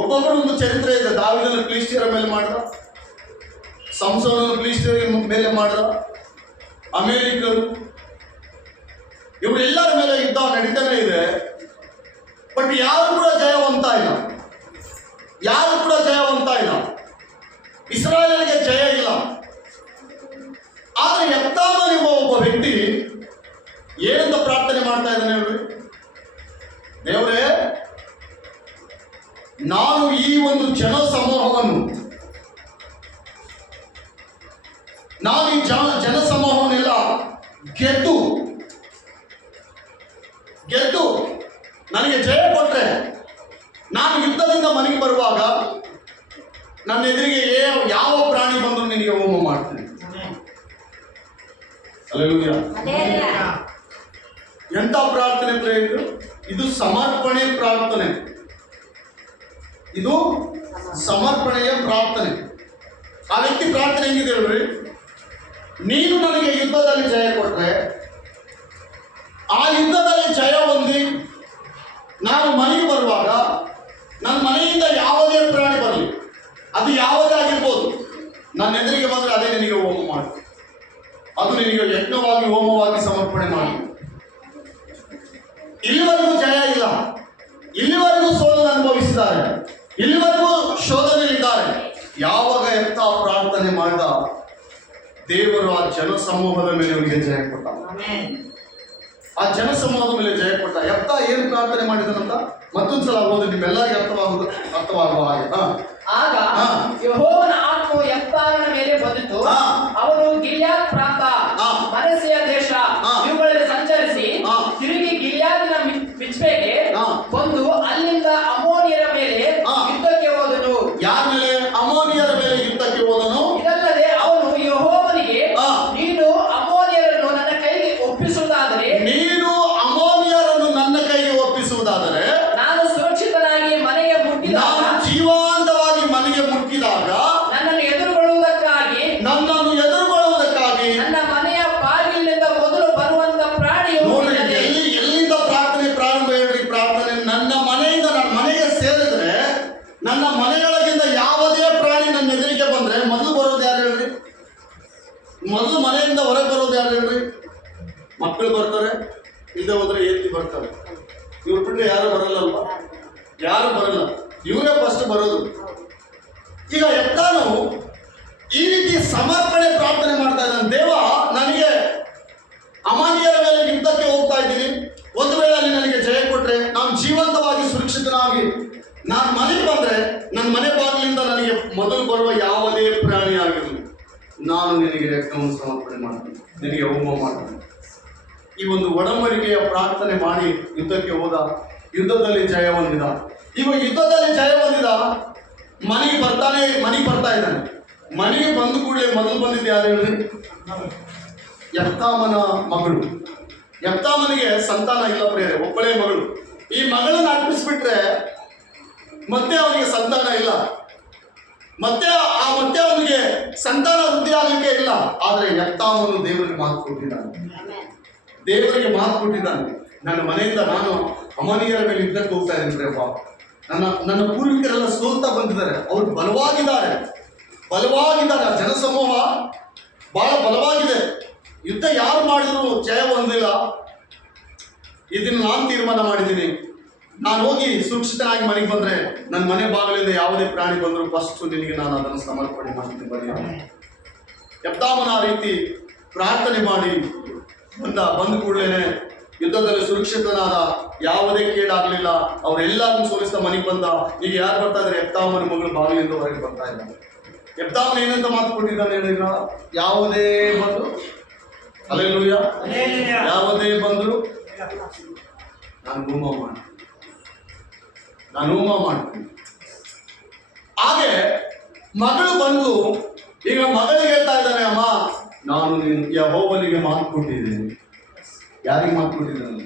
ಒಬ್ಬೊಬ್ಬರು ಒಂದು ಚರಿತ್ರೆ ಇದೆ. ದಾವೀದನ ಫಿಲಿಷ್ಟಿಯರ ಮೇಲೆ ಮಾಡಿದ, ಸಂಸೋನನ ಫಿಲಿಷ್ಟಿಯರ ಮೇಲೆ ಮಾಡಿದ, ಅಮೇರಿಕರು, ಇವರೆಲ್ಲರ ಮೇಲೆ ಯುದ್ಧ ನಡೀತಾನೆ ಇದೆ. ಬಟ್ ಯಾರು ಕೂಡ ಜಯವಂತ ಇಲ್ಲ. ಇಸ್ರಾಯೇಲಿಗೆ ಜಯ ಇಲ್ಲ. ಆದರೆ ಯೆಪ್ತಾಹನ ಎಂಬ ಒಬ್ಬ ವ್ಯಕ್ತಿ ಏನಂತ ಪ್ರಾರ್ಥನೆ ಮಾಡ್ತಾ ಇದ್ದಾನೆ ಹೇಳ್ರಿ? ದೇವರೇ, ನಾನು ಈ ಒಂದು ಜನ ಸಮೂಹವನ್ನು ಜನ ಸಮೂಹವನ್ನೆಲ್ಲ ಗೆದ್ದು ನನಗೆ ಜಯ ಕೊಟ್ರೆ ನಾನು ಯುದ್ಧದಿಂದ ಮನೆಗೆ ಬರುವಾಗ ನನ್ನ ಎದುರಿಗೆ ಯಾವ ಪ್ರಾಣಿ ಬಂದರೂ ನಿನಗೆ ಹೋಮ ಮಾಡ್ತೀನಿ. ಹಲ್ಲೆಲೂಯಾ. ಎಂತ ಪ್ರಾರ್ಥನೆ ಪ್ರೇರಿತರು? ಇದು ಸಮರ್ಪಣೆ ಪ್ರಾರ್ಥನೆ. ಇದು ಸಮರ್ಪಣೆಯ ಪ್ರಾರ್ಥನೆ. ಆ ವ್ಯಕ್ತಿ ಪ್ರಾರ್ಥನೆ ಹೆಂಗಿದೆ ಹೇಳ್ರಿ? ನೀನು ನನಗೆ ಯುದ್ಧದಲ್ಲಿ ಜಯ ಕೊಟ್ರೆ, ಆ ಯುದ್ಧದಲ್ಲಿ ಜಯ ಹೊಂದಿ ನಾನು ಮನೆಗೆ ಬರುವಾಗ ನನ್ನ ಮನೆಯಿಂದ ಯಾವುದೇ ಪ್ರಾಣಿ ಬರಲಿ, ಅದು ಯಾವುದೇ ಆಗಿರ್ಬೋದು, ನನ್ನ ಎದುರಿಗೆ ಬಂದರೆ ಅದೇ ನಿನಗೆ ಹೋಮ ಮಾಡಿ, ಅದು ನಿನಗೆ ಯಜ್ಞವಾಗಿ ಹೋಮವಾಗಿ ಸಮರ್ಪಣೆ ಮಾಡಿ. ಇಲ್ಲಿವರೆಗೂ ಜಯ ಇಲ್ಲ, ಇಲ್ಲಿವರೆಗೂ ಸೋಲನ್ನು ಅನುಭವಿಸಿದ್ದಾರೆ, ಇಲ್ಲಿವರೆಗೂ ಶೋಧನೆಯಲ್ಲಿದ್ದಾರೆ. ಯಾವಾಗ ಎತ್ತ ಪ್ರಾರ್ಥನೆ ಮಾಡಿದ, ದೇವರು ಆ ಜನ ಸಮೂಹದ ಮೇಲೆ ಅವರಿಗೆ ಜಯ ಕೊಟ್ಟ. ಆ ಜನ ಸಮೂಹದ ಮೇಲೆ ಜಯ ಕೊಟ್ಟ. ಎತ್ತ ಏನು ಪ್ರಾರ್ಥನೆ ಮಾಡಿದನಂತ ಮತ್ತೊಂದ್ಸಲ ಓದಿ, ನಿಮ್ಮೆಲ್ಲರಿಗೆ ಅರ್ಥವಾಗುವ ಹಾಗೆ. ಆಗ ಯೆಹೋವನ ಆತ್ಮವು ಯೆಫ್ತಾಹನ ಮೇಲೆ ಬಂದಿತು. ಅವನು ಗಿಲ್ಯಾದ್ ಪ್ರಾಂತ, ಮನಸ್ಸೆಯ ದೇಶ ಇವುಗಳಲ್ಲಿ ಸಂಚರಿಸಿ ತಿರುಗಿ ಗಿಲ್ಯಾದಿನ ಮಿಚ್ಪೆಗೆ ಬಂದು ಅಲ್ಲಿಂದ ಅಮ್ಮೋನಿಯರ ಮೇಲೆ ಯುದ್ಧಕ್ಕೆ ಹೋದನು. ಯಾರ ಮೇಲೆ? ಅಮ್ಮೋನಿಯರ ಮೇಲೆ ಯುದ್ಧಕ್ಕೆ ಹೋದನು. ಇದಲ್ಲದೆ ಅವನು ಯೆಹೋವನಿಗೆ, ನೀನು ಅಮ್ಮೋನಿಯರನ್ನು ನನ್ನ ಕೈಗೆ ಒಪ್ಪಿಸುವುದಾದರೆ ನಾನು ಸುರಕ್ಷಿತನಾಗಿ ಮನೆಗೆ ಮುಟ್ಟಿದಾಗ, ಜೀವಂತವಾಗಿ ಮನೆಗೆ ಮುಟ್ಟಿದಾಗ ನನ್ನನ್ನು ಎದುರುಗೊಳ್ಳುವುದಕ್ಕಾಗಿ ನನ್ನ ಮನೆಯ ಬಾಗಿಲಿನಿಂದ ಮೊದಲು ಬರುವಂತ ಪ್ರಾಣಿಯು ಎಲ್ಲಿಂದ ಪ್ರಾರ್ಥನೆ ಪ್ರಾರಂಭ ಹೇಳ್ರಿ? ಪ್ರಾರ್ಥನೆ ನನ್ನ ಮನೆಯಿಂದ, ನನ್ನ ಮನೆಗೆ ಸೇರಿದ್ರೆ, ನನ್ನ ಮನೆಯೊಳಗಿಂದ ಯಾವುದೇ ಪ್ರಾಣಿ ನನ್ನ ಎದುರಿಗೆ ಬಂದ್ರೆ ಮೊದಲು ಬರೋದು ಯಾರು ಹೇಳ್ರಿ? ಮೊದಲು ಮನೆಯಿಂದ ಹೊರಗೆ ಬರೋದು ಯಾರು ಹೇಳ್ರಿ? ಮಕ್ಕಳು ಬರ್ತಾರೆ, ಇಲ್ಲದೆ ಹೋದ್ರೆ ಏತಿ ಬರ್ತಾರೆ. ಇವ್ರು ಬಿಟ್ಟರೆ ಯಾರು ಬರಲ್ಲಲ್ವಾ? ಯಾರು ಬರಲ್ಲ, ಇವರೇ ಫಸ್ಟ್ ಬರೋದು. ಈಗ ಯೆಫ್ತಾಹನು ಈ ರೀತಿ ಸಮರ್ಪಣೆ ಪ್ರಾರ್ಥನೆ ಮಾಡ್ತಾ ಇದ್ದಾನೆ. ದೇವ, ನನಗೆ ಅಮಾನಿಯರ ಮೇಲೆ ಯುದ್ಧಕ್ಕೆ ಹೋಗ್ತಾ ಇದ್ದೀನಿ, ಒಂದು ವೇಳೆ ಅಲ್ಲಿ ನನಗೆ ಜಯ ಕೊಟ್ರೆ, ನಾನು ಜೀವಂತವಾಗಿ ಸುರಕ್ಷಿತನಾಗಿ ನಾನು ಮನೆಗೆ ಬಂದ್ರೆ, ನನ್ನ ಮನೆ ಬಾಗಿಲಿಂದ ನನಗೆ ಮೊದಲು ಬರುವ ಯಾವುದೇ ಪ್ರಾಣಿ ಆಗಿರಲಿ, ನಾನು ನಿನಗೆ ಯಜ್ಞವನ್ನು ಸಮರ್ಪಣೆ ಮಾಡ್ತೀನಿ, ನಿನಗೆ ಹೋಮ ಮಾಡ್ತೀನಿ. ಈ ಒಂದು ಒಡಂಬಡಿಕೆಯ ಪ್ರಾರ್ಥನೆ ಮಾಡಿ ಯುದ್ಧಕ್ಕೆ ಹೋದ, ಯುದ್ಧದಲ್ಲಿ ಜಯ ಹೊಂದಿದ. ಇವಾಗ ಯುದ್ಧದಲ್ಲಿ ಜಯ ಹೊಂದಿದ, ಮನೆಗೆ ಬರ್ತಾ ಇದ್ದಾನೆ. ಮನೆಗೆ ಬಂದ ಕೂಡಲೇ ಮೊದಲು ಬಂದಿದ್ದು ಯಾರು ಹೇಳಿ? ಯೆಫ್ತಾಹನ ಮಗಳು. ಯೆಫ್ತಾಹನಿಗೆ ಸಂತಾನ ಇಲ್ಲ ಪ್ರಿಯರೇ, ಒಬ್ಬಳೇ ಮಗಳು. ಈ ಮಗಳನ್ನ ಅರ್ಪಿಸ್ಬಿಟ್ರೆ ಮತ್ತೆ ಅವನಿಗೆ ಸಂತಾನ ಇಲ್ಲ, ಮತ್ತೆ ಅವನಿಗೆ ಸಂತಾನ ವೃದ್ಧಿ ಆಗಲಿಕ್ಕೆ ಇಲ್ಲ. ಆದರೆ ಯೆಫ್ತಾಹನು ದೇವರಿಗೆ ಮಾತು ಕೊಟ್ಟಿದ್ದಾನೆ. ನನ್ನ ಮನೆಯಿಂದ ನಾನು ಅಮ್ಮನಿಯರ ಮೇಲೆ ಯುದ್ಧಕ್ಕೆ ಹೋಗ್ತಾ ಇದ್ದೀನಿ ಪ್ರೇಮ. ನನ್ನ ಪೂರ್ವಿಕರೆಲ್ಲ ಸೋಲ್ತಾ ಬಂದಿದ್ದಾರೆ, ಅವರು ಬಲವಾಗಿದ್ದಾರೆ. ಆ ಜನಸಮೂಹ ಬಹಳ ಬಲವಾಗಿದೆ. ಯುದ್ಧ ಯಾರು ಮಾಡಿದ್ರು ಜಯ ಹೊಂದಿಲ್ಲ. ಇದನ್ನು ನಾನು ತೀರ್ಮಾನ ಮಾಡಿದ್ದೀನಿ, ನಾನು ಹೋಗಿ ಸುರಕ್ಷಿತನಾಗಿ ಮನೆಗೆ ಬಂದ್ರೆ, ನನ್ನ ಮನೆ ಬಾಗಿಲಿಂದ ಯಾವುದೇ ಪ್ರಾಣಿ ಬಂದರೂ ಫಸ್ಟ್ ನಿನಗೆ ನಾನು ಅದನ್ನು ಸಮರ್ಪಣೆ ಮಾಡ್ತೀನಿ ಬರೀ. ಯೆಫ್ತಾಹನ ಆ ರೀತಿ ಪ್ರಾರ್ಥನೆ ಮಾಡಿ ಬಂದ ಕೂಡಲೇ ಯುದ್ಧದಲ್ಲಿ ಸುರಕ್ಷಿತನಾದ, ಯಾವುದೇ ಕೇಡಾಗಲಿಲ್ಲ. ಅವರೆಲ್ಲರನ್ನು ಸೋಲಿಸ್ತಾ ಮನೆಗೆ ಬಂದ. ಈಗ ಯಾರು ಬರ್ತಾ ಇದ್ದಾರೆ? ಯೆಫ್ತಾಹನ ಮಗಳು ಬಾಗಿಲಿಂದ ಹೊರಗೆ ಬರ್ತಾ ಇದ್ದಾನೆ. ಯೆಫ್ತಾಹನ ಏನಂತ ಮಾತು ಕೊಟ್ಟಿದ್ದಾನೆ ಹೇಳಿದ್ರ? ಯಾವುದೇ ಬಂದ್ರು, ಹಲ್ಲೆಲೂಯಾ, ಯಾವುದೇ ಬಂದ್ರು ನಾನು ಹೋಮ ಮಾಡ್ತೀನಿ. ಹಾಗೆ ಮಗಳು ಬಂದು ಈಗ ಮಗಳಿಗೆ ಹೇಳ್ತಾ ಇದ್ದಾನೆ, ಅಮ್ಮ ನಾನು ಯೆಹೋವನಿಗೆ ಮಾತು ಕೊಟ್ಟಿದ್ದೇನೆ. ಯಾರಿಗೆ ಮಾತು ಕೊಟ್ಟಿದ್ದಾನೆ?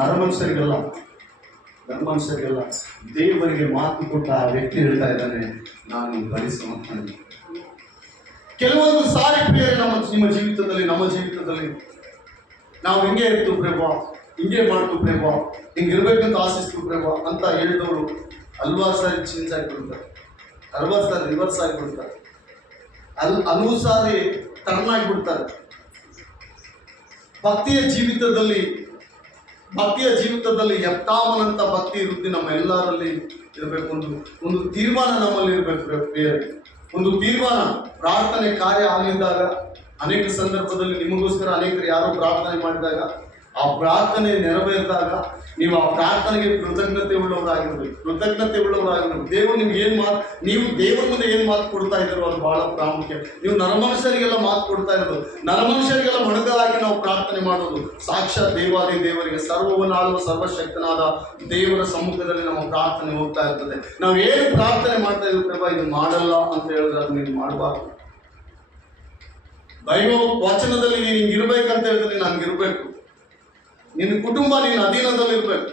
ನರಮನುಷ್ಯರಿಗೆಲ್ಲ ದೇವರಿಗೆ ಮಾತು ಕೊಟ್ಟ ಆ ವ್ಯಕ್ತಿ ಹೇಳ್ತಾ ಇದ್ದಾನೆ, ನಾನು ಬರೀ ಸಮರ್ಪಣೆ. ಕೆಲವೊಂದು ಸಾರಿ ಪ್ರಿಯರೇ, ನಿಮ್ಮ ಜೀವಿತದಲ್ಲಿ, ನಮ್ಮ ಜೀವಿತದಲ್ಲಿ ನಾವು ಹಿಂಗೆ ಇರ್ತು ಪ್ರೇಮ, ಹಿಂಗೆ ಮಾಡ್ತು ಪ್ರೇಮ, ಹಿಂಗಿರ್ಬೇಕಂತ ಆಶಿಸ್ತು ಪ್ರೇಮ ಅಂತ ಹೇಳಿದವರು ಹಲವಾರು ಸಾರಿ ಚೇಂಜ್ ಆಗಿಬಿಡ್ತಾರೆ, ಹಲವಾರು ಸಾರಿ ರಿವರ್ಸ್ ಆಗಿಬಿಡ್ತಾರೆ, ಹಲವು ಸಾರಿ ಟರ್ನ್ ಆಗಿಬಿಡ್ತಾರೆ. ಭಕ್ತಿಯ ಜೀವಿತದಲ್ಲಿ ಯೆಫ್ತಾಹನಂತ ಭಕ್ತಿ ವೃತ್ತಿ ನಮ್ಮ ಎಲ್ಲರಲ್ಲಿ ಇರಬೇಕು. ಒಂದು ತೀರ್ಮಾನ ನಮ್ಮಲ್ಲಿ ಇರಬೇಕು. ಒಂದು ತೀರ್ಮಾನ. ಪ್ರಾರ್ಥನೆ ಕಾರ್ಯ ಆಗಲಿದ್ದಾಗ, ಅನೇಕ ಸಂದರ್ಭದಲ್ಲಿ ನಿಮಗೋಸ್ಕರ ಅನೇಕರು ಯಾರೋ ಪ್ರಾರ್ಥನೆ ಮಾಡಿದಾಗ ಆ ಪ್ರಾರ್ಥನೆ ನೆರವೇರಿದಾಗ ನೀವು ಆ ಪ್ರಾರ್ಥನೆಗೆ ಕೃತಜ್ಞತೆ ಉಳ್ಳವರಾಗಿರ್ಬೇಕು. ದೇವರು ನಿಮ್ಗೆ ನೀವು ದೇವರ ಮುಂದೆ ಏನು ಮಾತು ಕೊಡ್ತಾ ಇದ್ದೀರೋ ಅದು ಬಹಳ ಪ್ರಾಮುಖ್ಯ. ನೀವು ನರಮನುಷ್ಯರಿಗೆಲ್ಲ ಮಾತು ಕೊಡ್ತಾ ಇರೋದು, ನರಮನುಷ್ಯರಿಗೆಲ್ಲ ಮೊಣಗಾಲಾಗಿ ನಾವು ಪ್ರಾರ್ಥನೆ ಮಾಡೋದು, ಸಾಕ್ಷಾತ್ ದೇವಾದಿ ದೇವರಿಗೆ, ಸರ್ವವನ್ನಾಳುವ ಸರ್ವಶಕ್ತನಾದ ದೇವರ ಸಮ್ಮುಖದಲ್ಲಿ ನಮ್ಮ ಪ್ರಾರ್ಥನೆ ಹೋಗ್ತಾ ಇರ್ತದೆ. ನಾವು ಏನು ಪ್ರಾರ್ಥನೆ ಮಾಡ್ತಾ ಇದ್ದೀವಿ ಪ್ರಭಾ ಇದು ಮಾಡಲ್ಲ ಅಂತ ಹೇಳಿದ್ರೆ ಅದು ನೀನು ಮಾಡಬಾರ್ದು. ದೈವ ವಚನದಲ್ಲಿ ನೀನು ಹಿಂಗಿರ್ಬೇಕಂತ ಹೇಳಿದ್ರೆ ನೀನು ಹಂಗಿರ್ಬೇಕು. ನಿನ್ನ ಕುಟುಂಬ ನಿನ್ನ ಅಧೀನದಲ್ಲಿರ್ಬೇಕು.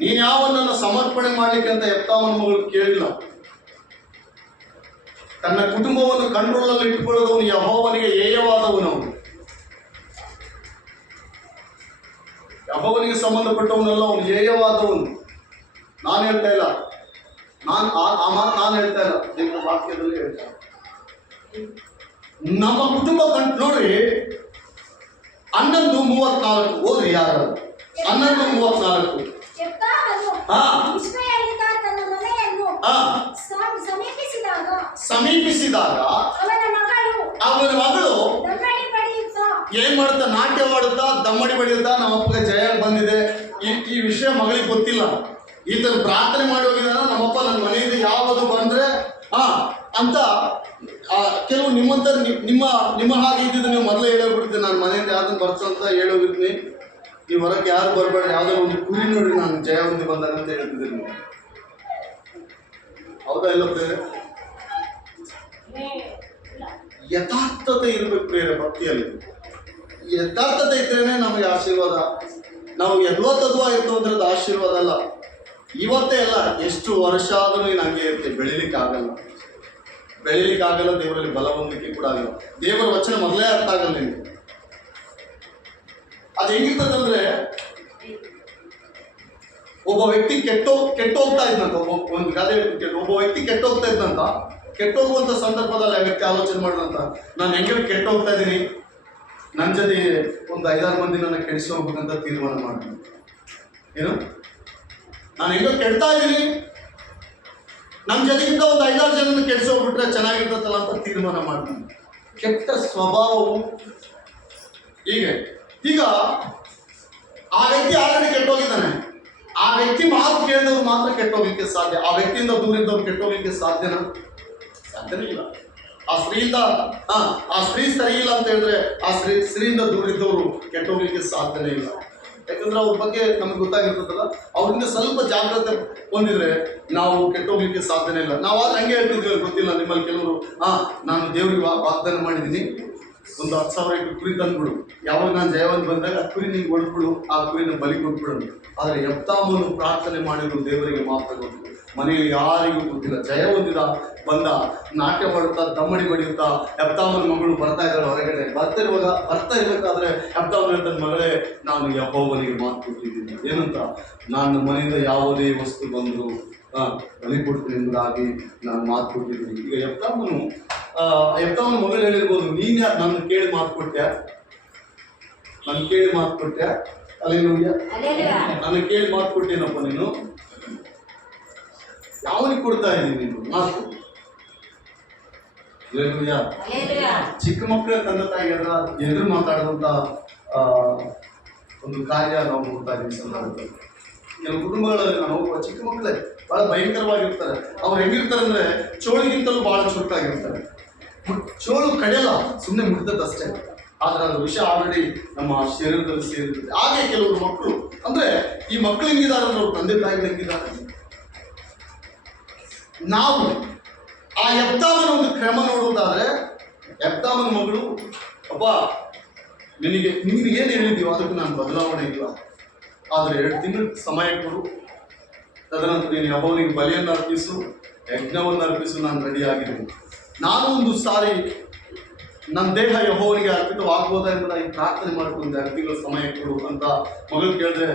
ನೀನು ಯಾವನ್ನ ಸಮರ್ಪಣೆ ಮಾಡ್ಲಿಕ್ಕೆ ಅಂತ ಯೆಫ್ತಾವನ ಮಗಳು ಕೇಳಿಲ್ಲ. ತನ್ನ ಕುಟುಂಬವನ್ನು ಕಂಟ್ರೋಲಲ್ಲಿ ಇಟ್ಟುಕೊಳ್ಳೋದವನು ಯೆಹೋವನಿಗೆ ಹೇಯವಾದವನು. ಯೆಹೋವನಿಗೆ ಸಂಬಂಧಪಟ್ಟವನಲ್ಲ, ಅವನು ಹೇಯವಾದವನು. ನಾನು ಹೇಳ್ತಾ ಇಲ್ಲ, ಆ ಮಾತು ನಾನು ಹೇಳ್ತಾ ಇಲ್ಲ, ದೇವರ ವಾಕ್ಯದಲ್ಲಿ ಹೇಳ್ತಾ. ನಮ್ಮ ಕುಟುಂಬ ನೋಡ್ರಿ, 11:34 ಓದ್ರಿ ಯಾರು? 11:34. ಸಮೀಪಿಸಿದಾಗ ಅವನ ಮಗಳು ಏನ್ ಮಾಡುತ್ತಾ? ನಾಟ್ಯ ಮಾಡುತ್ತಾ, ದಮ್ಮಡಿ ಬಡಿಯುತ್ತಾ, ನಮ್ಮಪ್ಪಗೆ ಜಯ ಬಂದಿದೆ. ಈ ವಿಷಯ ಮಗಳಿಗೆ ಗೊತ್ತಿಲ್ಲ. ಈತನ ಪ್ರಾರ್ಥನೆ ಮಾಡಿ ಹೋಗಿದಾನ, ನಮ್ಮಪ್ಪ ನನ್ನ ಮನೆಯಿಂದ ಯಾವುದು ಬಂದ್ರೆ ಅಂತ ಕೆಲವು ನಿಮ್ಮಂತ ನಿಮ್ಮ ಹಾಗೆ ಇದ್ದಿದ್ದು ನೀವು ಮೊದಲೇ ಹೇಳೋಗ್ಬಿಡ್ತೀನಿ. ನಾನು ಮನೆಯಿಂದ ಯಾವ್ದನ್ನು ಬರ್ಸಂತ ಹೇಳೋಗಿರ್ತೀನಿ. ನೀವು ಹೊರಗೆ ಯಾರು ಬರಬೇಡ, ಯಾವುದೋ ಒಂದು ಕುರಿ ನೋಡ್ರಿ ನಾನು ಜಯ ಹೊಂದಿ ಬಂದಾಗ ಅಂತ ಹೇಳ್ತಿದ್ದೀನಿ. ಹೌದಾ ಇಲ್ಲ ಪ್ರೇರೆ? ಯಥಾರ್ಥತೆ ಇರ್ಬೇಕು ಪ್ರೇರೆ. ಭಕ್ತಿಯಲ್ಲಿ ಯಥಾರ್ಥತೆ ಇದ್ರೇನೆ ನಮಗೆ ಆಶೀರ್ವಾದ. ನಾವು ಯದ್ವಾ ಇರ್ತವೆ ಅಂದ್ರೆ ಅದು ಆಶೀರ್ವಾದ ಅಲ್ಲ. ಇವತ್ತೇ ಅಲ್ಲ, ಎಷ್ಟು ವರ್ಷ ಆದರೂ ನೀನು ಹಂಗೆ ಇರುತ್ತೆ. ಬೆಳಿಲಿಕ್ಕಾಗಲ್ಲ. ದೇವರಲ್ಲಿ ಬಲ ಹೊಂದಲಿಕ್ಕೆ ಕೂಡ ಆಗಲ್ಲ. ದೇವರ ವಚನ ಮೊದಲೇ ಅರ್ಥ ಆಗಲ್ಲ ನಿಮಗೆ. ಅದು ಹೆಂಗಿರ್ತದಂದ್ರೆ, ಒಬ್ಬ ವ್ಯಕ್ತಿ ಕೆಟ್ಟೋಗ್ತಾ ಇದ್ದಂತ, ಒಂದು ಗಾದೆ ಹೇಳ್ತೀನಿ. ಒಬ್ಬ ವ್ಯಕ್ತಿ ಕೆಟ್ಟೋಗ್ತಾ ಇದ್ದಂತ, ಕೆಟ್ಟೋಗುವಂತ ಸಂದರ್ಭದಲ್ಲಿ ಆ ವ್ಯಕ್ತಿ ಆಲೋಚನೆ ಮಾಡಿದಂತ, ನಾನು ಹೆಂಗೆ ಕೆಟ್ಟೋಗ್ತಾ ಇದ್ದೀನಿ, ನನ್ನ ಜೊತೆ ಒಂದು 5-6 ಮಂದಿ ನನ್ನ ಕೆಡಿಸಿ ಹೋಗ್ಬೇಕಂತ ತೀರ್ಮಾನ ಮಾಡ್ತೀನಿ. ಏನು, ನಾನು ಹೆಂಗೋ ಕೆಡ್ತಾ ಇದ್ದೀನಿ, ನಮ್ಮ ಜೊತೆಗಿಂತ ಒಂದು 5-6 ಜನನ ಕೆಡಿಸೋಗ್ಬಿಟ್ರೆ ಚೆನ್ನಾಗಿರ್ತದಲ್ಲ ಅಂತ ತೀರ್ಮಾನ ಮಾಡ್ತೀನಿ. ಕೆಟ್ಟ ಸ್ವಭಾವವು ಈಗ ಆ ವ್ಯಕ್ತಿ ಆಲ್ರೆಡಿ ಕೆಟ್ಟೋಗಿದ್ದಾನೆ. ಆ ವ್ಯಕ್ತಿ ಮಾತು ಕೇಳಿದವ್ರು ಮಾತ್ರ ಕೆಟ್ಟೋಗ್ಲಿಕ್ಕೆ ಸಾಧ್ಯ. ಆ ವ್ಯಕ್ತಿಯಿಂದ ದೂರ ಇದ್ದವ್ರು ಕೆಟ್ಟೋಗ್ಲಿಕ್ಕೆ ಸಾಧ್ಯನೇ ಇಲ್ಲ. ಆ ಸ್ತ್ರೀ ಸರಿ ಇಲ್ಲ ಅಂತ ಹೇಳಿದ್ರೆ ಆ ಸ್ತ್ರೀಯಿಂದ ದೂರ ಇದ್ದವರು ಕೆಟ್ಟೋಗ್ಲಿಕ್ಕೆ ಸಾಧ್ಯನೇ ಇಲ್ಲ. ಯಾಕಂದ್ರೆ ಅವ್ರ ಬಗ್ಗೆ ನಮ್ಗೆ ಗೊತ್ತಾಗಿರ್ತದಲ್ಲ, ಅವ್ರಿಂದ ಸ್ವಲ್ಪ ಜಾಗ್ರತೆ ಹೊಂದಿದ್ರೆ ನಾವು ಕೆಟ್ಟೋಗ್ಲಿಕ್ಕೆ ಸಾಧ್ಯನೇ ಇಲ್ಲ. ನಾವು ಆದ್ರೆ ಹಂಗೆ ಹೇಳ್ತಿದ್ವಿ, ಗೊತ್ತಿಲ್ಲ ನಿಮ್ಮಲ್ಲಿ ಕೆಲವರು, ನಾನು ದೇವ್ರಿಗೆ ವಾಗ್ದಾನ ಮಾಡಿದ್ದೀನಿ, ಒಂದು 10,000 ಕುರಿ ತಂದ್ಬಿಡು, ಯಾವಾಗ ನಾನು ಜಯವಂತ ಬಂದಾಗ ಆ ಕುರಿ ನಿಂಗೆ ಹೊಡ್ಬಿಡು, ಆ ಕುರಿನ ಬಲಿ ಕೊಟ್ಬಿಡು. ಆದರೆ ಯೆಫ್ತಾಮನು ಪ್ರಾರ್ಥನೆ ಮಾಡಿದ್ರು ದೇವರಿಗೆ ಮಾತ್ರ ಗೊತ್ತು, ಮನೆಯಲ್ಲಿ ಯಾರಿಗೂ ಗೊತ್ತಿಲ್ಲ. ಜಯ ಹೊಂದಿದ ಬಂದ, ನಾಟ್ಯ ಮಾಡುತ್ತಾ, ದಮ್ಮಡಿ ಬಡಿಯುತ್ತಾ, ಯೆಫ್ತಾಮನ ಮಗಳು ಬರ್ತಾ ಇದ್ದಾಳೆ ಹೊರಗಡೆ. ಬರ್ತಾ ಇರ್ಬೇಕಾದ್ರೆ ಯೆಫ್ತಾಮನು ಹೇಳ್ತಾನೆ, ಮಗಳೇ ನಾನು ಯೆಹೋವನಿಗೆ ಮಾತು ಕೊಟ್ಟಿದ್ದೀನಿ. ಏನಂತ? ನನ್ನ ಮನೆಯಿಂದ ಯಾವುದೇ ವಸ್ತು ಬಂದರೂ ಬಲಿ ಕೊಡ್ತೀನಿ ಎಂಬುದಾಗಿ ನಾನು ಮಾತು ಕೊಟ್ಟಿದ್ದೀನಿ. ಈಗ ಯೆಫ್ತಾಮನ ಮಗಳು ಹೇಳಿರ್ಬೋದು, ನೀನು ಯಾರು ನನ್ನ ಕೇಳಿ ಮಾತು ಕೊಟ್ಟ್ಯಾ? ಅಲ್ಲೇಲೂಯಾ, ನನ್ನ ಕೇಳಿ ಮಾತು ಕೊಟ್ಟೇನಪ್ಪ ನೀನು? ಯಾವನಿಗೆ ಕೊಡ್ತಾ ಇದ್ದೀನಿ ನೀನು ಮಾತು? ಅಲ್ಲೇಲೂಯಾ. ಚಿಕ್ಕ ಮಕ್ಕಳ ತಂದೆ ತಾಯಿ ಎದುರು ಮಾತಾಡಿದಂತ ಒಂದು ಕಾರ್ಯ ನಾವು ನೋಡ್ತಾ ಇದ್ದೀವಿ ಸಂದರ್ಭದಲ್ಲಿ. ಕೆಲವು ಕುಟುಂಬಗಳಲ್ಲಿ ನಾವು ಚಿಕ್ಕ ಮಕ್ಕಳೇ ಬಹಳ ಭಯಂಕರವಾಗಿರ್ತಾರೆ. ಅವ್ರು ಹೆಂಗಿರ್ತಾರೆ ಅಂದ್ರೆ ಚೋಳಿಗಿಂತಲೂ ಬಹಳ ಚುರುಕಾಗಿರ್ತಾರೆ. ಚೋಳು ಕಡೆಯಲ್ಲ, ಸುಮ್ಮನೆ ಮುಟ್ದಷ್ಟೇ, ಆದ್ರೆ ಅದು ವಿಷಯ ಆಲ್ರೆಡಿ ನಮ್ಮ ಶರೀರದಲ್ಲಿ ಸೇರಿರುತ್ತೆ. ಹಾಗೆ ಕೆಲವರು ಮಕ್ಕಳು ಅಂದ್ರೆ ಈ ಮಕ್ಕಳು ಹೆಂಗಿದ್ದಾರೆ ಅಂದ್ರೆ ಅವ್ರ ತಂದೆ ತಾಯಿ ಹೆಂಗಿದ್ದಾರೆ. ನಾವು ಆ ಯೆಫ್ತಾಮನ ಒಂದು ಕ್ರಮ ನೋಡುವುದಾದ್ರೆ, ಯೆಫ್ತಾಮನ ಮಗಳು, ಅಪ್ಪ ನಿನಗೆ ಏನು ಹೇಳಿದೀವೋ ಅದಕ್ಕೆ ನಾನು ಬದಲಾವಣೆ ಇಲ್ಲ, ಆದರೆ 2 ತಿಂಗಳು ಸಮಯ ಕೊಡು, ತದನಂತರ ನೀನು ಯೆಹೋವನಿಗೆ ಬಲಿಯನ್ನು ಅರ್ಪಿಸು, ಯಜ್ಞವನ್ನು ಅರ್ಪಿಸು, ನಾನು ರೆಡಿ ಆಗಿದ್ದೀನಿ. ನಾನು ಒಂದು ಸಾರಿ ನನ್ನ ದೇಹ ಯೆಹೋವನಿಗೆ ಅರ್ಪಿತವಾಗ್ಬೋದಾ ಎಂಬುದಾಗಿ ಪ್ರಾರ್ಥನೆ ಮಾಡ್ಕೊಂಡು 2 ತಿಂಗಳ ಸಮಯ ಕೊಡು ಅಂತ ಮಗಳು ಕೇಳಿದ್ರೆ,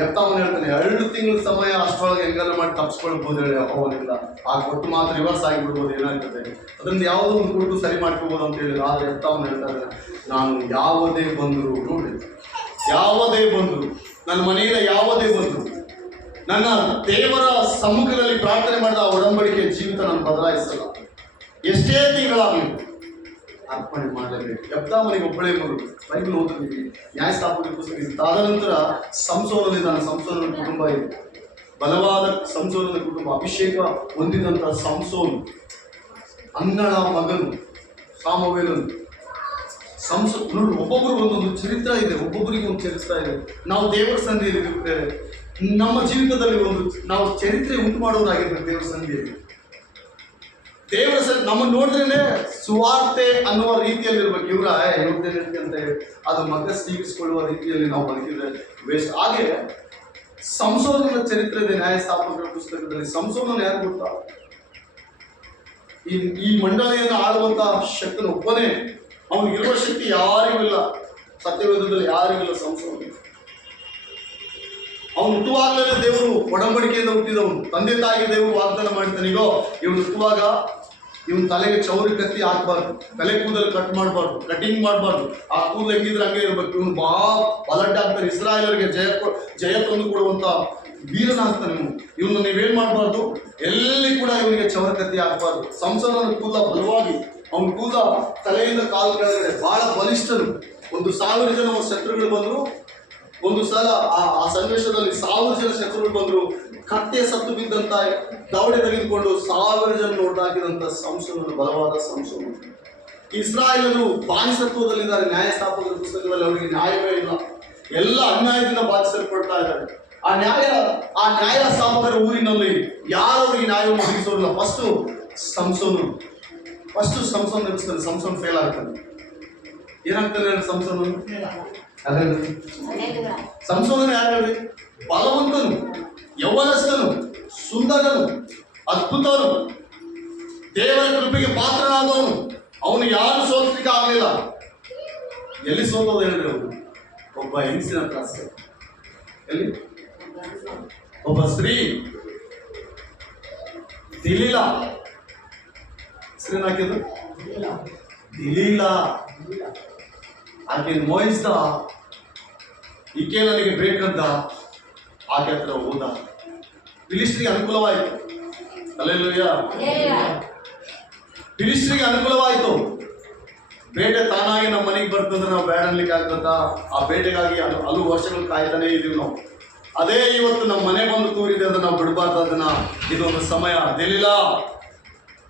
ಯೆಫ್ತಾಮನು ಹೇಳ್ತಾನೆ, 2 ತಿಂಗಳ ಸಮಯ, ಅಷ್ಟರೊಳಗೆ ಹೆಂಗೆಲ್ಲ ಮಾಡಿ ತಪ್ಪಿಸ್ಕೊಳ್ಬೋದು ಹೇಳಿ ಯೆಹೋವನಿಂದ. ಆ ಕೊಟ್ಟು ಮಾತ್ರ ರಿವರ್ಸ್ ಆಗಿಬಿಡ್ಬೋದು, ಏನಾಗ್ತದೆ ಅದರಿಂದ ಯಾವುದೋ ಒಂದು ಕೊಟ್ಟು ಸರಿ ಮಾಡ್ಕೋಬೋದು ಅಂತ ಹೇಳಿದ್ರು. ಆದರೆ ಯೆಫ್ತಾಮನು ಹೇಳ್ತಾರೆ, ನಾನು ಯಾವುದೇ ಬಂದರು, ನೋಡಿ, ಯಾವುದೇ ಬಂದರು, ನನ್ನ ಮನೆಯಿಂದ ಯಾವುದೇ ಬಂದರು, ನನ್ನ ದೇವರ ಸಮ್ಮುಖದಲ್ಲಿ ಪ್ರಾರ್ಥನೆ ಮಾಡಿದ ಆ ಒಡಂಬಡಿಕೆ ಜೀವಿತ ನಾನು ಬದಲಾಯಿಸಲ್ಲ. ಎಷ್ಟೇ ತಿಂಗಳಾಗಲಿ ಅರ್ಪಣೆ ಮಾಡಲೇಬೇಕು. ಯೆಫ್ತಾವನಿಗೆ ಒಬ್ಬಳೇ ಮಗಳು, ಬೈಬಲ್ ಓದಿದ್ವಿ, ನ್ಯಾಯಸ್ಥಾಪಕರ ಪುಸ್ತಕ ಇದೆ. ತದನಂತರ ಸಂಸೋನನಿದ್ದಾನೆ. ಸಂಸೋನನ ಕುಟುಂಬ ಇದೆ, ಬಲವಾದ ಸಂಸೋನನ ಕುಟುಂಬ, ಅಭಿಷೇಕ ಹೊಂದಿದಂತಹ ಸಂಸೋನ್, ಅನ್ನಳ ಮಗನು ಸಾಮವೇಲನು. ನೋಡಿ, ಒಬ್ಬೊಬ್ಬರಿಗೆ ಒಂದೊಂದು ಚರಿತ್ರ ಇದೆ, ಒಬ್ಬೊಬ್ಬರಿಗೆ ಒಂದು ಚರಿತ್ರ ಇದೆ. ನಾವು ದೇವರ ಸನ್ನಿಧಿಯಲ್ಲಿ ಇರ್ತೇವೆ, ನಮ್ಮ ಜೀವಿತದಲ್ಲಿ ನಾವು ಚರಿತ್ರೆ ಉಂಟು ಮಾಡೋರಾಗಿರ್ಬೇಕು. ದೇವರ ಸನ್ನಿಧಿಯಲ್ಲಿ ದೇವರ ನಮ್ಮನ್ನು ನೋಡಿದ್ರೇನೆ ಸುವಾರ್ತೆ ಅನ್ನುವ ರೀತಿಯಲ್ಲಿ ಇರ್ಬೇಕು. ಇವ್ರದ್ದೇನೆ ಅಂತ ಹೇಳಿ ಅದು ಮಗ ಸ್ವೀಕರಿಸಿಕೊಳ್ಳುವ ರೀತಿಯಲ್ಲಿ ನಾವು ಬದುಕಿದ್ರೆ ವೇಸ್ಟ್. ಹಾಗೆ ಸಂಸೋನನ ಚರಿತ್ರೆ ಇದೆ ನ್ಯಾಯಸ್ಥಾಪಕರ ಪುಸ್ತಕದಲ್ಲಿ. ಸಂಸೋನನ ಯಾರು ಗೊತ್ತಾ? ಈ ಮಂಡಳಿಯನ್ನು ಆಳುವಂತ ಶಕ್ತನ ಒಬ್ಬನೇ. ಅವನಿಗಿರುವ ಶಕ್ತಿ ಯಾರಿಗೂ ಇಲ್ಲ, ಸತ್ಯವೇದದಲ್ಲಿ ಯಾರಿಗಿಲ್ಲ. ಸಂಸೋನ ಅವನು ಹುಟ್ಟುವಾಗಲೇ ದೇವರು ಒಡಂಬಡಿಕೆಯಿಂದ ಹುಟ್ಟಿದವನು. ತಂದೆ ತಾಯಿಗೆ ದೇವರು ವಾಗ್ದಾನ ಮಾಡ್ತಾನೆ, ಈಗ ಇವನು ಹುಟ್ಟುವಾಗ ಇವನ್ ತಲೆಗೆ ಚೌರಿ ಕತ್ತಿ ಹಾಕ್ಬಾರ್ದು, ತಲೆ ಕೂದಲು ಕಟ್ ಮಾಡಬಾರ್ದು, ಕಟಿಂಗ್ ಮಾಡಬಾರ್ದು, ಆ ಕೂದಲು ಹೆಂಗಿದ್ರೆ ಹಂಗೆ ಇರ್ಬೇಕು. ಇವನು ಬಲಡ್ಡ ಆಗ್ತಾನೆ, ಇಸ್ರಾಯೇಲರಿಗೆ ಜಯ ತಂದು ಕೊಡುವಂತ ವೀರನಾಗ್ತಾನೆ. ಇವನು ನೀವೇನ್ ಮಾಡಬಾರ್ದು, ಎಲ್ಲಿ ಕೂಡ ಇವನಿಗೆ ಚೌರ ಕತ್ತಿ ಹಾಕಬಾರ್ದು. ಸಂಸಾರನ ಕೂದಲ ಬಲವಾಗಿ, ಅವನ ಕೂದಲ ತಲೆಯಿಂದ ಕಾಲು ಕೆಳಗಡೆ ಬಹಳ ಬಲಿಷ್ಠನು. 1,000 ಜನ ಶತ್ರುಗಳು ಬಂದ್ರು, ಒಂದು ಸಲ ಆ ಸನ್ನಿವೇಶದಲ್ಲಿ 1,000 ಜನ ಶತ್ರುಗಳು ಬಂದ್ರು. ಕತ್ತೆ ಸತ್ತು ಬಿದ್ದಂತ ದವಡೆ ತೆಗೆದುಕೊಂಡು 1,000 ಜನ ನೋಡ್ದಾಕಿದಂತ ಸಂಸೋನನ, ಬಲವಾದ ಸಂಸೋನ. ಇಸ್ರಾಯೇಲರು ಬಾನಿಸತ್ವದಲ್ಲಿದ್ದಾರೆ. ನ್ಯಾಯಸ್ಥಾಪಕರ ಪುಸ್ತಕದಲ್ಲಿ ಅವರಿಗೆ ನ್ಯಾಯವೇ ಇಲ್ಲ, ಎಲ್ಲ ಅನ್ಯಾಯದಿಂದ ಬಾಧಿಸಲ್ಪಡ್ತಾ ಇದ್ದಾರೆ. ಆ ನ್ಯಾಯಸ್ಥಾಪಕರ ಊರಿನಲ್ಲಿ ಯಾರು ಅವರಿಗೆ ನ್ಯಾಯವನ್ನು ಒದಗಿಸೋರಿಲ್ಲ. ಫಸ್ಟ್ ಸಂಸೋನ್ ಎಬ್ಬಿಸ್ತಾನೆ. ಸಂಸೋನ್ ಫೇಲ್ ಆಗ್ತಾನೆ. ಏನಾಗ್ತಾನೆ ಸಂಸೋನನು? ಸಂಸೋನನ ಯಾರು ಹೇಳಿ? ಬಲವಂತನು, ಯೌವನಸ್ಥನು, ಸುಂದರನು, ಅದ್ಭುತನು, ದೇವರ ಕೃಪೆಗೆ ಪಾತ್ರನಾದವನು. ಅವನು ಯಾರು ಸೋಲಿಸಲಿಕ್ಕೆ ಆಗಲಿಲ್ಲ. ಎಲ್ಲಿ ಸೋಲೋದು ಹೇಳಿದ್ರೆ ಅವರು? ಒಬ್ಬ ಹೆಂಗಸಿನ ತ್ರಾಸ. ಎಲ್ಲಿ? ಒಬ್ಬ ಸ್ತ್ರೀ ದಿಲೀಲಾ. ಸ್ತ್ರೀನ ಹಾಕಿದ್ರು ದಿಲೀಲಾ. ಆಕೆ ಮೋಹಿಸ್ದ, ಈಕೆ ನನಗೆ ಬೇಕಂತ ಆಕೆ ಹತ್ರ ಹೋದ. ಫಿಲಿಸ್ತ್ರಿಗೆ ಅನುಕೂಲವಾಯಿತು. ಹಲ್ಲೆಲೂಯಾ. ಫಿಲಿಸ್ತ್ರಿಗೆ ಅನುಕೂಲವಾಯಿತು. ಬೇಟೆ ತಾನಾಗಿ ನಮ್ಮ ಮನೆಗೆ ಬರ್ತಂದ್ರೆ ನಾವು ಬೇಡ ಅನ್ಲಿಕ್ಕೆ ಆಗ್ತದ? ಆ ಬೇಟೆಗಾಗಿ ಹಲವು ವರ್ಷಗಳು ಕಾಯ್ತಾನೆ ಇದೀವಿ ನಾವು. ಅದೇ ಇವತ್ತು ನಮ್ಮ ಮನೆ ಬಂದು ತೂರಿದೆ ಅಂದ್ರೆ ನಾವು ಬಿಡಬಾರ್ದು ಅದನ್ನ. ಇದೊಂದು ಸಮಯ. ದೆಲೀಲಾ,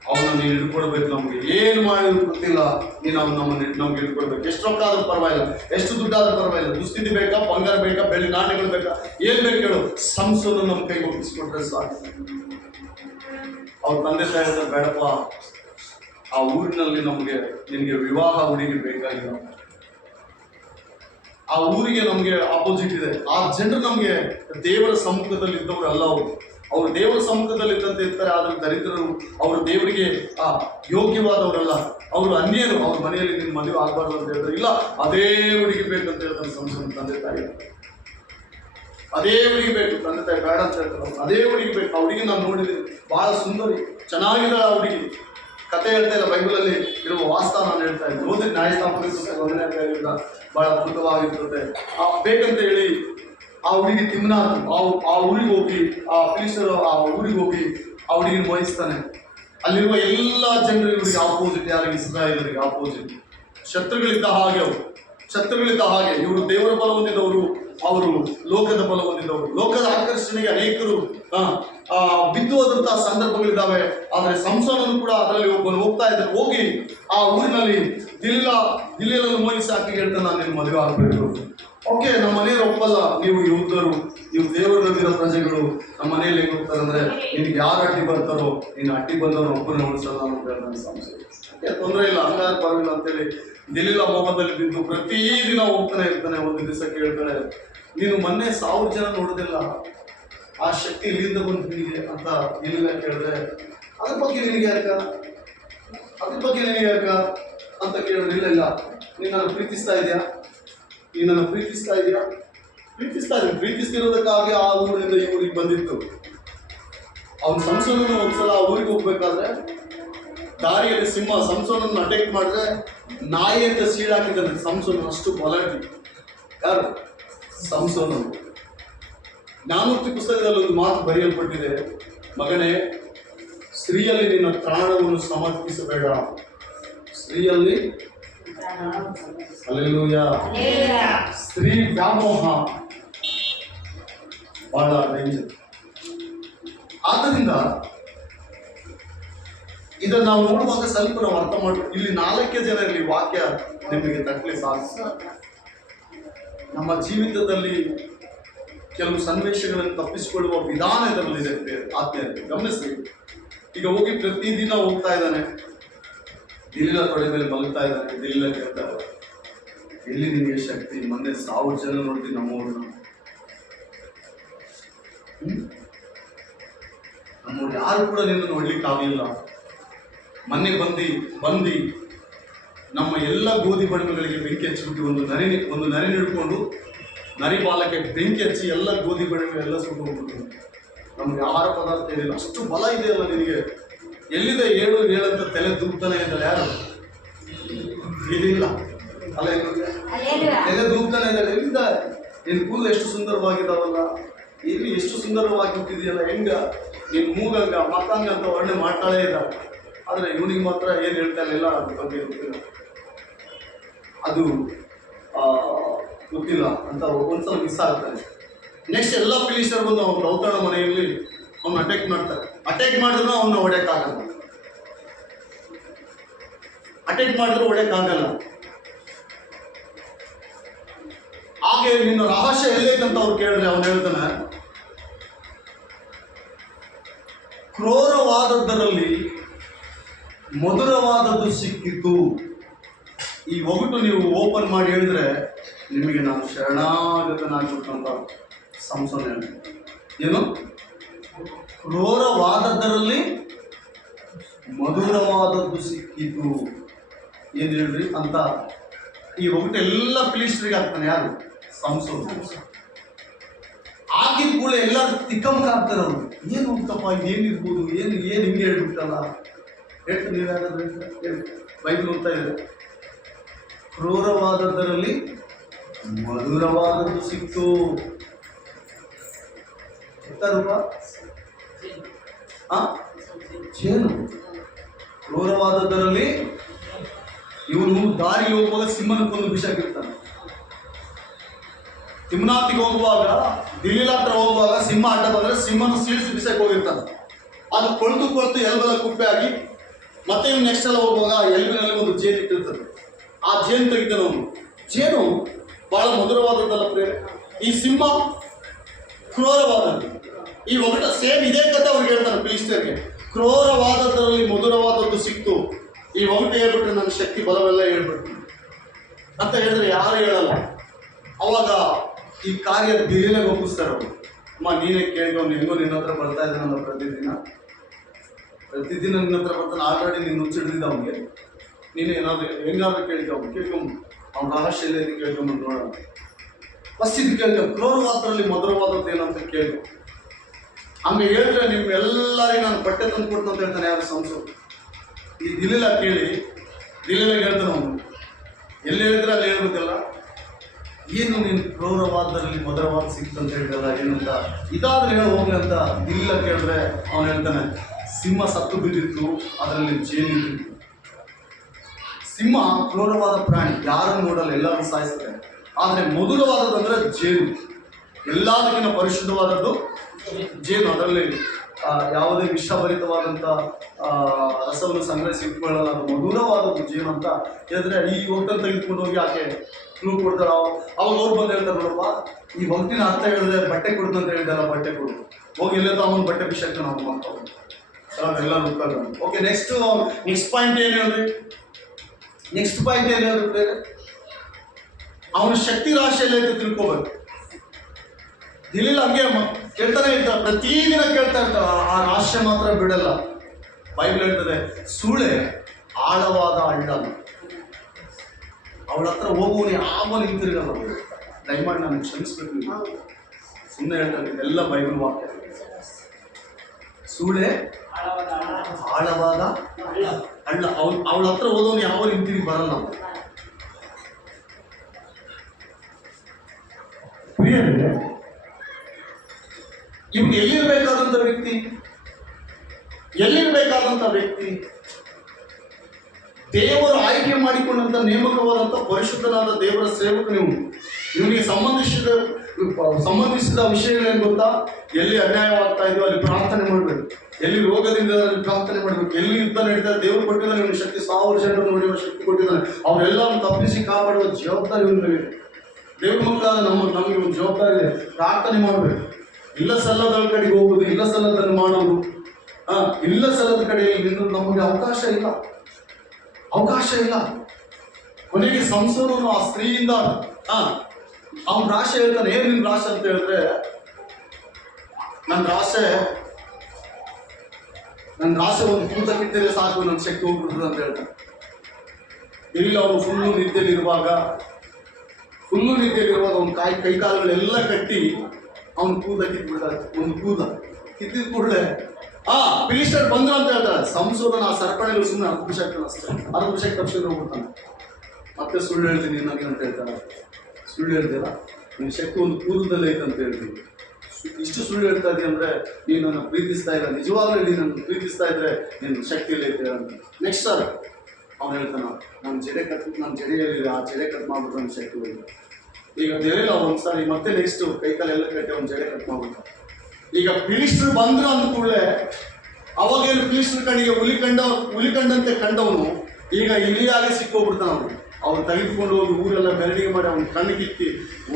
ಅವನ್ನ ನೀನು ಹಿಡ್ಕೊಡ್ಬೇಕು. ನಮ್ಗೆ ಏನು ಮಾಡಿದ್ರು ಗೊತ್ತಿಲ್ಲ, ನೀನು ಅವ್ನು ನಮ್ಗೆ ಹಿಡ್ಕೊಡ್ಬೇಕು. ಎಷ್ಟು ರೊಕ್ಕ ಆದ್ರೂ ಪರವಾಗಿಲ್ಲ, ಎಷ್ಟು ದುಡ್ಡಾದ್ರೂ ಪರವಾಗಿಲ್ಲ. ದುಸ್ಥಿತಿ ಬೇಕಾ, ಬಂಗಾರ ಬೇಕಾ, ಬೆಳ್ಳಿ ನಾಣ್ಯಗಳು ಬೇಕಾ, ಏನ್ ಬೇಕು ಹೇಳು, ಸಂಸೋನ ನಮ್ಮ ಕೈಗೆ ಒಪ್ಪಿಸ್ಕೊಟ್ರೆ ಸಾಕು. ಅವ್ರ ತಂದೆ ತಾಯಿ ಹೇಳ್ತಾರೆ, ಬೇಡಪ್ಪ, ಆ ಊರಿನಲ್ಲಿ ನಿನಗೆ ವಿವಾಹ ಹುಡುಗಿ ಬೇಕಾಗಿಲ್ಲ. ಆ ಊರಿಗೆ ನಮ್ಗೆ ಆಪೋಸಿಟ್ ಇದೆ. ಆ ಜನರು ನಮ್ಗೆ ದೇವರ ಸಮ್ಮುಖದಲ್ಲಿ ಇದ್ದವರು ಅಲ್ಲ. ಅವರು ದೇವರ ಸಮ್ಮುಖದಲ್ಲಿ ಇದ್ದಂತೆ ಇರ್ತಾರೆ, ಆದ್ರೆ ದರಿದ್ರರು. ಅವರು ದೇವರಿಗೆ ಯೋಗ್ಯವಾದವರಲ್ಲ, ಅವರು ಅನ್ಯರು. ಅವ್ರ ಮನೆಯಲ್ಲಿ ನಿನ್ನ ಮದುವೆ ಆಗಬಾರ್ದು ಅಂತ ಹೇಳಿದ್ರೆ, ಇಲ್ಲ ಅದೇ ಹುಡುಗಿ ಬೇಕಂತ ಹೇಳ್ತಾರೆ ಸಂಸೋನ ತಂದೆ ತಾಯಿ. ಅದೇ ಹುಡುಗಿ ಬೇಕು, ತಂದೆ ತಾಯಿ ಬೇಡ ಅಂತ ಹೇಳ್ತಾರೆ. ಅದೇ ಹುಡುಗಿ ಬೇಕು. ಆ ಹುಡುಗಿ ನಾನು ನೋಡಿದ್ದೀನಿ, ಬಹಳ ಸುಂದರಿ, ಚೆನ್ನಾಗಿದ್ದಾಳೆ ಆ ಹುಡುಗಿ. ಕತೆ ಹೇಳ್ತಾ ಇಲ್ಲ, ಬೈಬಲಲ್ಲಿ ಇರುವ ವಾಸ್ತವ ನಾನು ಹೇಳ್ತಾ ಇದ್ದೆ. ಓದಿ ನ್ಯಾಯಸ್ಥಾಪಕರ ಪುಸ್ತಕ 1ನೇ ಅಧ್ಯಾಯದಿಂದ ಬಹಳ ಅದ್ಭುತವಾಗಿರ್ತದೆ. ಬೇಕಂತ ಹೇಳಿ ಆ ಹುಡುಗಿ ತಿಮ್ನಾಥ್ ಆ ಊರಿಗೆ ಹೋಗಿ, ಆ ಫಿಲಿಸ್ಟರು ಆ ಊರಿಗೆ ಹೋಗಿ ಆ ಹುಡುಗಿನ ಮೋಹಿಸ್ತಾನೆ. ಅಲ್ಲಿರುವ ಎಲ್ಲ ಜನರು ಇವರಿಗೆ ಆಪೋಸಿಟ್. ಯಾರಿಗೆ? ಇಸ್ರಾಯೇಲರಿಗೆ ಆಪೋಸಿಟ್. ಶತ್ರುಗಳಿದ್ದ ಹಾಗೆ ಇವರು ದೇವರ ಬಲ ಹೊಂದಿದವರು, ಅವರು ಲೋಕದ ಬಲ ಹೊಂದಿದವರು. ಲೋಕದ ಆಕರ್ಷಣೆಗೆ ಅನೇಕರು ಬಿದ್ದು ಹೋದಂತಹ ಸಂದರ್ಭಗಳಿದ್ದಾವೆ. ಆದರೆ ಸಂಸೋನನು ಕೂಡ ಅದರಲ್ಲಿ ಒಬ್ಬನು ಹೋಗ್ತಾ ಇದ್ದಾರೆ. ಹೋಗಿ ಆ ಊರಿನಲ್ಲಿ ದಿಲೀಲನ್ನು ಮೋಹಿಸಿ ಆಕೆ ಹೇಳ್ತಾನೆ, ನಾನು ನಿನ್ನ ಮದುವೆ ಆಗಬೇಕು. ಓಕೆ, ನಮ್ಮ ಮನೆಯವರು ಒಪ್ಪಲ್ಲ, ನೀವು ಯೋಧರು, ನೀವು ದೇವರು ನಂಬಿರೋ ಪ್ರಜೆಗಳು, ನಮ್ಮ ಮನೆಯಲ್ಲಿ ಹೆಂಗೆ ಹೋಗ್ತಾರೆ ಅಂದ್ರೆ, ನಿನ್ಗೆ ಯಾರು ಅಡ್ಡಿ ಬರ್ತಾರೋ ನೀನು ಅಡ್ಡಿ ಬಂದವರು ಒಬ್ಬನೇ ಉಳಿಸಲ್ಲ ಅಂತ ಹೇಳಿ ನನ್ನ ಸಂಶಯ. ತೊಂದರೆ ಇಲ್ಲ, ಹಂಗಾದ್ರೆ ಪರವಾಗಿಲ್ಲ ಅಂತೇಳಿ ದಿಲೀಲಾ ಮೋಹದಲ್ಲಿ ಬಿದ್ದು ಪ್ರತಿದಿನ ಹೋಗ್ತಾನೆ ಇರ್ತಾನೆ. ಒಂದು ದಿವಸ ಕೇಳ್ತಾಳೆ, ನೀನು ಮೊನ್ನೆ 1000 ಜನ ನೋಡೋದಿಲ್ಲ, ಆ ಶಕ್ತಿ ಇಲ್ಲಿಂದ ಬಂದು ನಿನಗೆ ಅಂತ ದಿಲೀಲಾ ಕೇಳಿದ್ರೆ, ಅದ್ರ ಬಗ್ಗೆ ನಿನಗೆ ಯಾಕ ಅಂತ ಕೇಳಿದ್ರೆ, ಇಲ್ಲ ನೀನು ನನ್ನ ಪ್ರೀತಿಸ್ತಾ ಇದೆಯಾ, ಪ್ರೀತಿಸ್ತಿರೋದಕ್ಕಾಗಿ ಆ ಊರಿನಿಂದ ಈ ಊರಿಗೆ ಬಂದಿತ್ತು. ಅವ್ನು ಸಂಸೋನನ್ನು ಒಂದ್ಸಲ ಆ ಊರಿಗೆ ಹೋಗ್ಬೇಕಾದ್ರೆ ದಾರಿಯಲ್ಲಿ ಸಿಂಹ ಸಂಸೋನನ್ನು ಅಟ್ಯಾಕ್ ಮಾಡಿದ್ರೆ ನಾಯಿ ಅಂತ ಸೀಳಾಕಿದ್ದಾನೆ. ಸಂಸೋನ ಅಷ್ಟು ಬಲಾಟಿ. ಯಾರು? ಸಂಸೋನನು. 400 ಪುಸ್ತಕದಲ್ಲಿ ಒಂದು ಮಾತು ಬರೆಯಲ್ಪಟ್ಟಿದೆ, ಮಗನೇ, ಸ್ತ್ರೀಯಲ್ಲಿ ನಿನ್ನ ಪ್ರಾಣವನ್ನು ಸಮರ್ಪಿಸಬೇಡ. ಸ್ತ್ರೀಯಲ್ಲಿ ಹಲ್ಲೆಲೂಯಾ. ಸ್ತ್ರೀ ವ್ಯಾಮೋಹ ಬಹಳ ಡೇಂಜರ್. ಆದ್ದರಿಂದ ಇದನ್ನು ನಾವು ನೋಡುವಾಗ ಸ್ವಲ್ಪ ನಾವು ಅರ್ಥ ಮಾಡ್ಬೇಕು. ಇಲ್ಲಿ 4 ಜನರಲ್ಲಿ ವಾಕ್ಯ ನಿಮಗೆ ತಟ್ಟಲಿ ಸಾಕು. ನಮ್ಮ ಜೀವಿತದಲ್ಲಿ ಕೆಲವು ಸನ್ನಿವೇಶಗಳನ್ನು ತಪ್ಪಿಸಿಕೊಳ್ಳುವ ವಿಧಾನ ಇದರಲ್ಲಿದೆ. ಆತ್ಮೀಯರೇ ಗಮನಿಸಿ. ಈಗ ಹೋಗಿ ಪ್ರತಿದಿನ ಹೋಗ್ತಾ ಇದ್ದಾನೆ, ದಿಲಿಲ ತೊಡೆ ಮೇಲೆ ಮಲಗ್ತಾ ಇದ್ದಾನೆ. ದಿಲಿಲ ಕೇಳ್ತಾರೆ, ಎಲ್ಲಿ ನಿಮಗೆ ಶಕ್ತಿ? ಮೊನ್ನೆ 1000 ಜನ ನೋಡ್ತೀವಿ ನಮ್ಮವ್ರನ್ನ. ನಮ್ಮವ್ರು ಯಾರು ಕೂಡ ನಿನ್ನ ನೋಡ್ಲಿಕ್ಕೆ ಆಗಲಿಲ್ಲ. ಮೊನ್ನೆ ಬಂದು ನಮ್ಮ ಎಲ್ಲ ಗೋಧಿ ಬಣ್ಣಗಳಿಗೆ ಬೆಂಕಿ ಹಚ್ಚಿಬಿಟ್ಟು ಒಂದು ನರಿ ಹಿಡ್ಕೊಂಡು ನರಿ ಬಾಲಕ್ಕೆ ಬೆಂಕಿ ಹಚ್ಚಿ ಎಲ್ಲ ಗೋಧಿ ಬಣ್ಣಗಳೆಲ್ಲ ಸುಟ್ಟು ಹೋಗ್ಬಿಟ್ಟು ನಮ್ಗೆ ಆಹಾರ ಪದಾರ್ಥ ಏನಿಲ್ಲ. ಅಷ್ಟು ಬಲ ಇದೆ ಅಲ್ಲ ನಿನಗೆ. ಎಲ್ಲಿದೆ ಹೇಳು ಅಂತ ತಲೆ ದೂಗ್ತಾನೆ ಇದ್ದಾಳೆ. ಯಾರು ಇದಿಲ್ಲ ಅಲ್ಲ, ತಲೆ ದೂಗ್ತಾನೆ ಇದ್ದಾಳೆ. ಎಲ್ಲಿಂದ ನಿನ್ನ ಕೂದಲು ಎಷ್ಟು ಸುಂದರವಾಗಿದ್ದಾವಲ್ಲ, ಇಲ್ಲಿ ಎಷ್ಟು ಸುಂದರವಾಗಿ ಹುಟ್ಟಿದೆಯಲ್ಲ, ಹೆಂಗ ನಿನ್ನ ಮೂಗಂಗ ಮತ್ತಂಗ ಅಂತ ವರ್ಣೆ ಮಾಡ್ತಾಳೇ ಇದ್ದಾಳೆ. ಆದರೆ ಇವನಿಗೆ ಮಾತ್ರ ಏನು ಹೇಳ್ತಾನೆ ಇಲ್ಲ ಅದ್ರ ಬಗ್ಗೆ ಗೊತ್ತಿಲ್ಲ, ಅದು ಗೊತ್ತಿಲ್ಲ ಅಂತ ಒಂದ್ಸಲ ಮಿಸ್ ಆಗ್ತಾನೆ. ನೆಕ್ಸ್ಟ್ ಎಲ್ಲ ಫಿಲಿಸ್ಟರ್ ಬಂದು ಅವ್ನ ಔತಣ ಮನೆಯಲ್ಲಿ ಅವ್ನು ಅಟ್ಯಾಕ್ ಮಾಡ್ತಾರೆ. ಅಟ್ಯಾಕ್ ಮಾಡಿದ್ರು ಅವನ್ನ ಹೊಡೆಯಕ್ಕಾಗಲ್ಲ. ಅಟ್ಯಾಕ್ ಮಾಡಿದ್ರು ಹೊಡೆಯಕ್ಕಾಗಲ್ಲ. ಹಾಗೆ ನಿನ್ನ ರಹಸ್ಯ ಎಲ್ಲೈತಂತ ಅವ್ರು ಕೇಳಿದ್ರೆ ಅವನು ಹೇಳ್ತಾನೆ, ಕ್ರೂರವಾದದ್ದರಲ್ಲಿ ಮಧುರವಾದದ್ದು ಸಿಕ್ಕಿತು. ಈ ಒಗಟು ನೀವು ಓಪನ್ ಮಾಡಿ ಹೇಳಿದ್ರೆ ನಿಮಗೆ ನಾನು ಶರಣಾಗತನಾಗ್ಬಿಟ್ಟಂತ ಸಂಸೋನೆ. ಏನು? ಕ್ರೂರವಾದದ್ದರಲ್ಲಿ ಮಧುರವಾದದ್ದು ಸಿಕ್ಕಿತು. ಏನು ಹೇಳ್ರಿ ಅಂತ ಈ ಒಗಟು ಎಲ್ಲ ಫಿಲಿಸ್ಟರಿಗೆ ಆಗ್ತಾನೆ. ಯಾರು? ಸಂಸೋನ್. ಆಗಿದ ಕೂಡ ಎಲ್ಲರೂ ತಿಕ್ಕಂಕ ಆಗ್ತಾರೆ. ಅವರು ಏನು ಹೋಗ್ತಪ್ಪ, ಏನಿರ್ಬೋದು, ಏನು ಹಿಂಗೆ ಹೇಳ್ಬಿಟ್ಟಲ್ಲ. ಹೇಳ್ತು ನೀವು ಯಾರಾದ್ರೂ ಹೇಳಿ, ಬೈಬಲ್ ಓದ್ತಾ ಇದ್ದಾರೆ. ಕ್ರೂರವಾದದ್ದರಲ್ಲಿ ಮಧುರವಾದದ್ದು ಸಿಕ್ತು. ಜೇನು. ಕ್ರೂರವಾದದ್ದರಲ್ಲಿ ಇವನು ದಾರಿ ಹೋಗುವಾಗ ಸಿಂಹನಕ್ಕೊಂದು ಬಿಸಾಕಿರ್ತಾನೆ. ತಿಮ್ನಾತಿಗೆ ಹೋಗುವಾಗ, ದಿಲ್ಲಿಲ ಹತ್ರ ಹೋಗುವಾಗ ಸಿಂಹ ಅಡ್ಡ ಬಂದರೆ ಸಿಂಹನ ಸೀಳಿಸಿ ಬಿಸಾಕಿ ಹೋಗಿರ್ತಾನೆ. ಅದು ಕೊಳ್ತು ಎಲ್ಬೆಲ್ಲ ಕುಪ್ಪೆ ಆಗಿ ಮತ್ತೆ ಇವ್ನು ನೆಕ್ಸ್ಟ್ ಎಲ್ಲ ಹೋಗುವಾಗ ಎಲ್ಬಿನಲ್ಲಿ ಒಂದು ಜೇನು ಇಟ್ಟಿರ್ತದೆ. ಆ ಜೇನು ತೆಗಿತಾನೆ ಅವನು. ಜೇನು ಬಹಳ ಮಧುರವಾದದ್ದಲ್ಲ ಪ್ರೇರೆ. ಈ ಸಿಂಹ ಕ್ರೂರವಾದದ್ದು. ಈ ಒಗಟ ಸೇಮ್ ಇದೇ ಕಥೆ ಅವ್ರಿಗೆ ಹೇಳ್ತಾನೆ ಫಿಲಿಸ್ಟೀಯರಿಗೆ. ಕ್ರೂರವಾದದ್ದರಲ್ಲಿ ಮಧುರವಾದದ್ದು ಸಿಕ್ತು. ಈ ಒಗಟು ಹೇಳ್ಬಿಟ್ರೆ ನನ್ನ ಶಕ್ತಿ ಬಲವೆಲ್ಲ ಹೇಳ್ಬಿಟ್ಟು ಅಂತ ಹೇಳಿದ್ರೆ ಯಾರು ಹೇಳಲ್ಲ. ಅವಾಗ ಈ ಕಾರ್ಯ ದಿಲಿಲಾಗ ಒಪ್ಪಿಸ್ತಾರೆ ಅವರು. ಅಮ್ಮ ನೀನೇ ಕೇಳ್ಕೊಂಡು ಹೆಂಗೋ ನಿನ್ನ ಹತ್ರ ಬರ್ತಾ ಇದ್ದಾನಲ್ಲ ಪ್ರತಿದಿನ ನಿನ್ನ ಹತ್ರ ಬರ್ತಾನೆ. ಆಲ್ರೆಡಿ ನೀನು ಹುಚ್ಚಿಡ್ದಿದ್ದ ಅವನಿಗೆ. ನೀನು ಏನಾದ್ರು ಹೆಂಗಾದ್ರೂ ಕೇಳ್ಕೊಂಡು ಅವ್ನ ರಹಸ್ಯ ಎಲ್ಲ ಕೇಳ್ಕೊಂಬಂದು ನೋಡೋಣ. ಫಸ್ಟ್ ಇದು ಕೇಳ್ಕೊ, ಕ್ರೂರವಾದರಲ್ಲಿ ಮಧುರವಾದದ್ದು ಏನಂತ ಕೇಳು. ಹಂಗೆ ಹೇಳಿದ್ರೆ ನಿಮ್ಮೆಲ್ಲರಿಗೆ ನಾನು ಬಟ್ಟೆ ತಂದು ಕೊಡ್ತು ಅಂತ ಹೇಳ್ತಾನೆ. ಯಾರು? ಸಂಸು. ಈ ದಿಲಿಲ ಕೇಳಿ ದಿಲಿಲಾಗ ಹೇಳ್ತಾನೆ ಅವನು. ಎಲ್ಲಿ ಹೇಳಿದ್ರೆ ಅಲ್ಲಿ ಹೇಳ್ಬೇಕಲ್ಲ. ಏನು ನೀನು ಕ್ರೂರವಾದರಲ್ಲಿ ಮಧುರವಾದ ಸಿಕ್ತು ಅಂತ ಹೇಳಿದಲ್ಲ, ಏನಂತ ಇದಾದ್ರೆ ಹೇಳಿ ಹೋಗ್ಲಿ ಅಂತ ದಿಲಿಲ ಕೇಳಿದ್ರೆ ಅವನು ಹೇಳ್ತಾನೆ, ಸಿಂಹ ಸತ್ತು ಬಿದ್ದಿತ್ತು, ಅದರಲ್ಲಿ ಜೇನಿತ್ತು. ಸಿಂಹ ಕ್ರೂರವಾದ ಪ್ರಾಣಿ, ಯಾರನ್ನು ನೋಡಲ್ಲ, ಎಲ್ಲರನ್ನು ಸಾಯಿಸ್ತದೆ. ಆದರೆ ಮಧುರವಾದದ್ದು ಅಂದರೆ ಜೇನು. ಎಲ್ಲದಕ್ಕಿಂತ ಪರಿಶುದ್ಧವಾದದ್ದು ಜೇನು. ಅದರಲ್ಲಿ ಯಾವುದೇ ವಿಷಭರಿತವಾದಂಥ ರಸವನ್ನು ಸಂಗ್ರಹಿಸಿ ಇಟ್ಕೊಳ್ಳಲ್ಲ. ಅದು ಮಧುರವಾದದ್ದು ಜೇನು ಅಂತ ಹೇಳಿದ್ರೆ ಈ ಒಟ್ಟನ್ನು ತೆಗೆದುಕೊಂಡು ಹೋಗಿ ಆಕೆ ಕ್ಲೂ ಕೊಡ್ತಾಳೆ. ಅವಾಗ ಅವ್ರು ಬಂದು ಹೇಳ್ತಾರೆ, ನೋಡಪ್ಪ ಈ ಒಟ್ಟಿನ ಅರ್ಥ ಹೇಳಿದ್ರೆ ಬಟ್ಟೆ ಕೊಡ್ತು ಅಂತ ಹೇಳಿದಾರ, ಬಟ್ಟೆ ಕೊಡು ಹೋಗಿ ಎಲ್ಲದ ಅವನ ಬಟ್ಟೆ ಬಿಸಾಕ್ತ ನಾವು ಮಾಡ್ತಾವೆ ಎಲ್ಲ ಉತ್ತರ. ಓಕೆ, ನೆಕ್ಸ್ಟ್ ಪಾಯಿಂಟ್ ಏನು ಹೇಳ್ರಿ? ನೆಕ್ಸ್ಟ್ ಪಾಯಿಂಟ್ ಏನು ಹೇಳ್ರಿ? ಅವನ ಶಕ್ತಿ ರಾಶಿಯಲ್ಲಿ ಐತೆ ತಿಳ್ಕೋಬೇಕು. ದಿಲಿಲ ಹಂಗೆ ಕೇಳ್ತಾನೆ ಇರ್ತಾರೆ, ಪ್ರತಿದಿನ ಕೇಳ್ತಾ ಇರ್ತಾರೆ. ಆ ರಾಶಿ ಮಾತ್ರ ಬಿಡಲ್ಲ. ಬೈಬಲ್ ಹೇಳ್ತದೆ, ಸೂಳೆ ಆಳವಾದ ಹಳ್ಳ. ಅವಳ ಹತ್ರ ಹೋಗುವನು ಯಾವ ನಿಂತಿರಲ್ಲ. ದಯಮಾಡಿ ನಾನು ಕ್ಷಮಿಸ್ಬೇಕು, ಸುಮ್ಮನೆ ಹೇಳ್ತಾರೆ. ಎಲ್ಲ ಬೈಬಲ್ ವಾಕ್ಯ. ಸೂಳೆ ಆಳವಾದ ಹಳ್ಳ. ಅವಳ ಹತ್ರ ಹೋದವನು ಯಾವ ನಿಂತಿರಿ ಬರಲ್ಲ. ಇವ್ನು ಎಲ್ಲಿರ್ಬೇಕಾದಂಥ ವ್ಯಕ್ತಿ ದೇವರು ಆಯ್ಕೆ ಮಾಡಿಕೊಂಡಂತ ನೇಮಕವಾದಂಥ ಪರಿಶುದ್ಧನಾದ ದೇವರ ಸೇವಕ ನೀವು. ಇವನಿಗೆ ಸಂಬಂಧಿಸಿದ ವಿಷಯಗಳೇನು ಗೊತ್ತಾ? ಎಲ್ಲಿ ಅನ್ಯಾಯವಾಗ್ತಾ ಇದೆಯೋ ಅಲ್ಲಿ ಪ್ರಾರ್ಥನೆ ಮಾಡಬೇಕು, ಎಲ್ಲಿ ರೋಗದಿಂದ ಅಲ್ಲಿ ಪ್ರಾರ್ಥನೆ ಮಾಡಬೇಕು, ಎಲ್ಲಿ ಯುದ್ಧ ನಡೀತಾರೆ ದೇವರು ಕೊಟ್ಟಿದ್ದಾನೆ ಇವನಿಗೆ ಶಕ್ತಿ, 1000 ಜನರನ್ನು ನೋಡುವ ಶಕ್ತಿ ಕೊಟ್ಟಿದ್ದಾನೆ, ಅವರೆಲ್ಲವನ್ನು ತಪ್ಪಿಸಿ ಕಾಪಾಡುವ ಜವಾಬ್ದಾರಿ ಇವನಿಗೆ. ದೇವ್ರ ಮಕ್ಕಳಾದ ನಮಗೆ ಒಂದು ಜವಾಬ್ದಾರಿ ಇದೆ, ಪ್ರಾರ್ಥನೆ ಮಾಡಬೇಕು. ಇಲ್ಲ ಸಲ್ಲದ ಕಡೆಗೆ ಹೋಗುದು, ಇಲ್ಲ ಸಲ್ಲದನ್ನು ಮಾಡೋದು, ಇಲ್ಲ ಸಲ್ಲದ ಕಡೆಯಲ್ಲಿ ನಿಂತು ನಮಗೆ ಅವಕಾಶ ಇಲ್ಲ. ಕೊನೆಗೆ ಸಂಸೋನನು ಆ ಸ್ತ್ರೀಯಿಂದ ಅವನ ರಾಶೆ ಹೇಳ್ತಾನೆ. ಏನ್ ನಿನ್ ರಾಶೆ ಅಂತ ಹೇಳಿದ್ರೆ, ನನ್ನ ರಾಶೆ ಒಂದು ಕೂತ ಕಿತ್ತರೆ ಸಾಕು, ನನ್ನ ಶಕ್ತಿ ಹೋಗ್ಬಿಡ್ತದೆ ಅಂತ ಹೇಳ್ತಾನೆ. ಇಲ್ಲ, ಅವನು ಫುಲ್ಲು ನಿದ್ದೆಯಲ್ಲಿರುವಾಗ ಅವನ ಕೈಕಾಲುಗಳೆಲ್ಲ ಕಟ್ಟಿ ಅವನು ಕೂದ ಕಿತ್ಬಿಡ್ತಾರೆ. ಒಂದು ಕೂದ ಕಿತ್ತಿದ ಕೂಡಲೇ ಫಿಲಿಸ್ಟರ್ ಬಂದ್ರು ಅಂತ ಹೇಳ್ತಾರೆ. ಸಂಶೋಧನ ಆ ಸರಪಣಿಗಳು ಸುಮ್ಮನೆ ಅರ್ಧಶಕ್ತಿ ತಪ್ಪಿಸಿದ್ರೆ ಹೋಗ್ಬಿಡ್ತಾನೆ. ಮತ್ತೆ ಸುಳ್ಳು ಹೇಳ್ತೀನಿ ನನಗೆ ಅಂತ ಹೇಳ್ತಾರೆ. ಸುಳ್ಳು ಹೇಳ್ತೀರ, ನಿನ್ನ ಶಕ್ತಿ ಒಂದು ಕೂದಲಲ್ಲೇ ಐತೆ ಅಂತ ಹೇಳ್ತೀನಿ. ಇಷ್ಟು ಸುಳ್ಳು ಹೇಳ್ತಾ ಇದೆಯಾ ಅಂದರೆ ನೀನು ನನ್ನ ಪ್ರೀತಿಸ್ತಾ ಇಲ್ಲ, ನಿಜವಾಗ್ಲೂ ನೀನು ನನ್ನ ಪ್ರೀತಿಸ್ತಾ ಇದ್ರೆ ನಿನ್ನ ಶಕ್ತಿಯಲ್ಲಿ ಐತೆ ಅಂತ. ನೆಕ್ಸ್ಟ್ ಸರ್ ಅವ್ನು ಹೇಳ್ತಾನ, ನನ್ನ ಜಡೆಯಲ್ಲಿ ಆ ಜಡೆ ಕಟ್ ಮಾಡ್ಬಿಟ್ಟು ನನ್ನ ಶಕ್ತಿ ಹೋಗಿದೆ. ಈಗ ದೇವರಿಲ್ಲ ಒಂದ್ಸಾರಿ ಮತ್ತೆ ನೆಕ್ಸ್ಟ್ ಕೈಕಾಲೆಲ್ಲ ಕಟ್ಟಿ ಅವ್ನ ಜಡೆ ಕಟ್ ಮಾಡ್ಬಿಟ್ಟು. ಈಗ ಫಿಲಿಸ್ಟರ್ ಬಂದ್ರು ಅಂದ ಕೂಡಲೇ ಅವಾಗೇನು ಫಿಲಿಸ್ಟರ್ ಕಡೆಗೆ ಹುಲಿ ಕಂಡಂತೆ ಕಂಡವನು ಈಗ ಇಲಿಯಾಗಿ ಸಿಕ್ಕೋಗ್ಬಿಡ್ತಾನ. ಅವ್ರು ತೆಗೆದುಕೊಂಡು ಹೋಗಿ ಊರೆಲ್ಲ ಮೆರವಣಿಗೆ ಮಾಡಿ ಅವ್ನ ಕಣ್ಣು ಕಿತ್ತಿ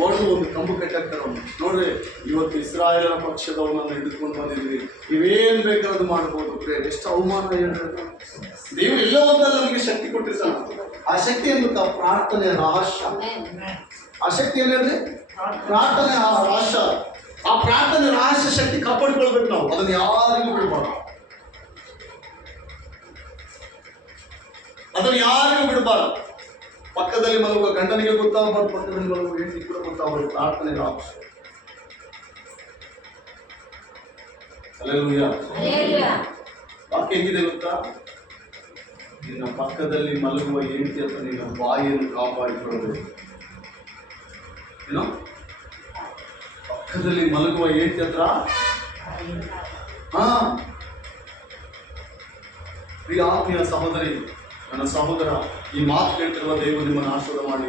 ಓಡಿದು ಒಂದು ಕಂಬು ಕಟ್ಟಾಕ್ತಾರೆ. ಅವನು ನೋಡ್ರಿ, ಇವತ್ತು ಇಸ್ರಾಯೇಲರ ಪಕ್ಷದವನನ್ನು ಹಿಡಿದುಕೊಂಡು ಬಂದಿದ್ವಿ, ನೀವೇನು ಬೇಕಾದ್ರೂ ಮಾಡ್ಬೋದು. ಎಷ್ಟು ಅವಮಾನ ಹೇಳ್ತಾರೆ. ದೇವರು ಎಲ್ಲೋ ಒಂದಲ್ಲಿ ನಮಗೆ ಶಕ್ತಿ ಕೊಟ್ಟಿರ್ತಾನೆ. ಆ ಶಕ್ತಿ ಏನು ಗೊತ್ತಾ? ಪ್ರಾರ್ಥನೆ ರಹಸ್ಯ. ಆ ಶಕ್ತಿ ಏನು ಹೇಳಿದ್ರೆ ಪ್ರಾರ್ಥನೆ ರಹಸ್ಯ. ಆ ಪ್ರಾರ್ಥನೆ ರಹಸ್ಯ ಶಕ್ತಿ ಕಾಪಾಡಿಕೊಳ್ಬೇಕು ನಾವು. ಅದನ್ನು ಯಾರಿಗೂ ಬಿಡಬಾರ್ದು. ಪಕ್ಕದಲ್ಲಿ ಮಲಗುವ ಗಂಡನಿಗೆ ಗೊತ್ತಾಗಬಾರ್ದು, ಪಕ್ಕದಲ್ಲಿ ಮಲಗುವ ಹೆಂಡತಿ ಕೂಡ ಗೊತ್ತಾಗಬಾರ್ದು. ಪ್ರಾರ್ಥನೆ ರಹಸ್ಯ. ಹಲ್ಲೆಲೂಯಾ. ವಾಕ್ಯ ಹೇಗಿದೆ ಗೊತ್ತಾ? ನಿನ್ನ ಪಕ್ಕದಲ್ಲಿ ಮಲಗುವ ಹೆಂಡತಿ ಹತ್ರ ನಿನ್ನ ಬಾಯಿಯನ್ನು ಕಾಪಾಡಿಕೊಳ್ಳಬೇಕು. ಏನೋ ಪಕ್ಕದಲ್ಲಿ ಮಲಗುವ ಹೆಂಡತಿ ಹತ್ರ ಪ್ರಿಯ ಆತ್ಮೀಯ ಸಹೋದರಿ, ನನ್ನ ಸಹೋದರ, ಈ ಮಾತು ಕೇಳ್ತಿರುವ ದೇವರು ನಿಮ್ಮನ್ನು ಆಶೀರ್ವಾದ ಮಾಡಲಿ.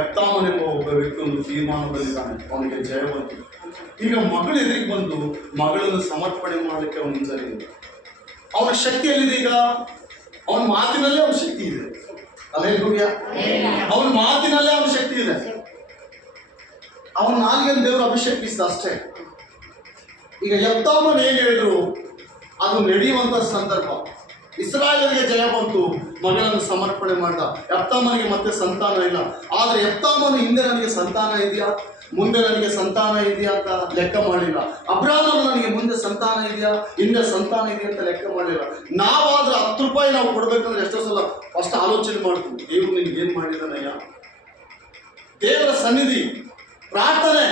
ಎಪ್ತಾಮನೆಂಬ ಒಬ್ಬ ವ್ಯಕ್ತಿ ಒಂದು ತೀರ್ಮಾನದಲ್ಲಿದ್ದಾನೆ, ಅವನಿಗೆ ಜಯವಂತ. ಈಗ ಮಗಳು ಎದುರಿಗೆ ಬಂದು ಮಗಳನ್ನು ಸಮರ್ಪಣೆ ಮಾಡಲಿಕ್ಕೆ ಅವನು ಹಿಂಜರಿದೆ. ಅವನ ಶಕ್ತಿ ಎಲ್ಲಿದೆ? ಈಗ ಅವನ ಮಾತಿನಲ್ಲೇ ಅವನ ಶಕ್ತಿ ಇದೆ. ಹಲ್ಲೆಲೂಯಾ. ಅವನ ಮಾತಿನಲ್ಲೇ ಅವನ ಶಕ್ತಿ ಇದೆ. ಅವನ ನಾಲ್ಗೆಯನ್ನು ದೇವರು ಅಭಿಷೇಕಿಸಿದ ಅಷ್ಟೇ. ಈಗ ಎಪ್ತಾಮನ್ ಏನ್ ಹೇಳಿದ್ರು ಅದು ನಡೆಯುವಂತ ಸಂದರ್ಭ. ಇಸ್ರಾಯೇಲರಿಗೆ ಜಯ ಬಂತು, ಮಗಳನ್ನು ಸಮರ್ಪಣೆ ಮಾಡ್ದ. ಎಪ್ತಾಮನಿಗೆ ಮತ್ತೆ ಸಂತಾನ ಇಲ್ಲ. ಆದರೆ ಎಪ್ತಾಮನು ಹಿಂದೆ ನನಗೆ ಸಂತಾನ ಇದೆಯಾ, ಮುಂದೆ ನನಗೆ ಸಂತಾನ ಇದೆಯಾ ಅಂತ ಲೆಕ್ಕ ಮಾಡಲಿಲ್ಲ. ಅಬ್ರಾಮನು ನನಗೆ ಮುಂದೆ ಸಂತಾನ ಇದೆಯಾ, ಹಿಂದೆ ಸಂತಾನ ಇದೆಯಾ ಅಂತ ಲೆಕ್ಕ ಮಾಡಲಿಲ್ಲ. ನಾವಾದ್ರೆ 10 ರೂಪಾಯಿ ನಾವು ಕೊಡ್ಬೇಕಂದ್ರೆ ಎಷ್ಟೋ ಸಲ ಫಸ್ಟ್ ಆಲೋಚನೆ ಮಾಡ್ತೀವಿ, ದೇವ್ರು ನಿನ್ಗೆ ಏನ್ ಮಾಡಿದಾನಯ್ಯ. ದೇವರ ಸನ್ನಿಧಿ, ಪ್ರಾರ್ಥನೆ,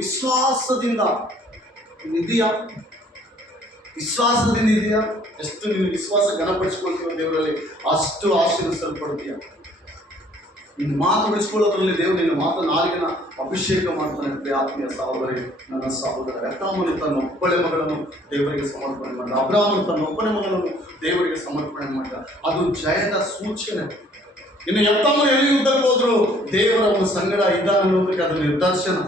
ವಿಶ್ವಾಸದಿಂದ ಇದೆಯಾ? ಎಷ್ಟು ನೀನು ವಿಶ್ವಾಸ ಘನಪಡಿಸ್ಕೊಳ್ತೀವ ದೇವರಲ್ಲಿ, ಅಷ್ಟು ಆಶೀರ್ವಿಸಲ್ಪಡ್ತೀಯ. ನಿನ್ನ ಮಾತು ಉಳಿಸ್ಕೊಳ್ಳೋದ್ರಲ್ಲಿ ದೇವರು ನಿನ್ನ ಮಾತು ನಾಲಿಗೆನ ಅಭಿಷೇಕ ಮಾಡ್ತಾನೆ. ಆತ್ಮೀಯ ಸಹೋದರಿ, ನನ್ನ ಸಹೋದರ, ಎಪ್ತಾಮನು ತನ್ನ ಒಬ್ಬಳೆ ಮಗಳನ್ನು ದೇವರಿಗೆ ಸಮರ್ಪಣೆ ಮಾಡಿದ. ಅಬ್ರಾಮನು ತನ್ನ ಒಬ್ಬಳೆ ಮಗಳನ್ನು ದೇವರಿಗೆ ಸಮರ್ಪಣೆ ಮಾಡಿದ. ಅದು ಜಯದ ಸೂಚನೆ. ಇನ್ನು ಎಪ್ತಾಮನು ಎಲ್ಲಿ ಯುದ್ಧಕ್ಕೆ ಹೋದ್ರು ದೇವರ ಒಂದು ಸಂಗಡ ಇದ್ದಾನೆ ಅನ್ನೋದಕ್ಕೆ ಅದು ನಿದರ್ಶನ.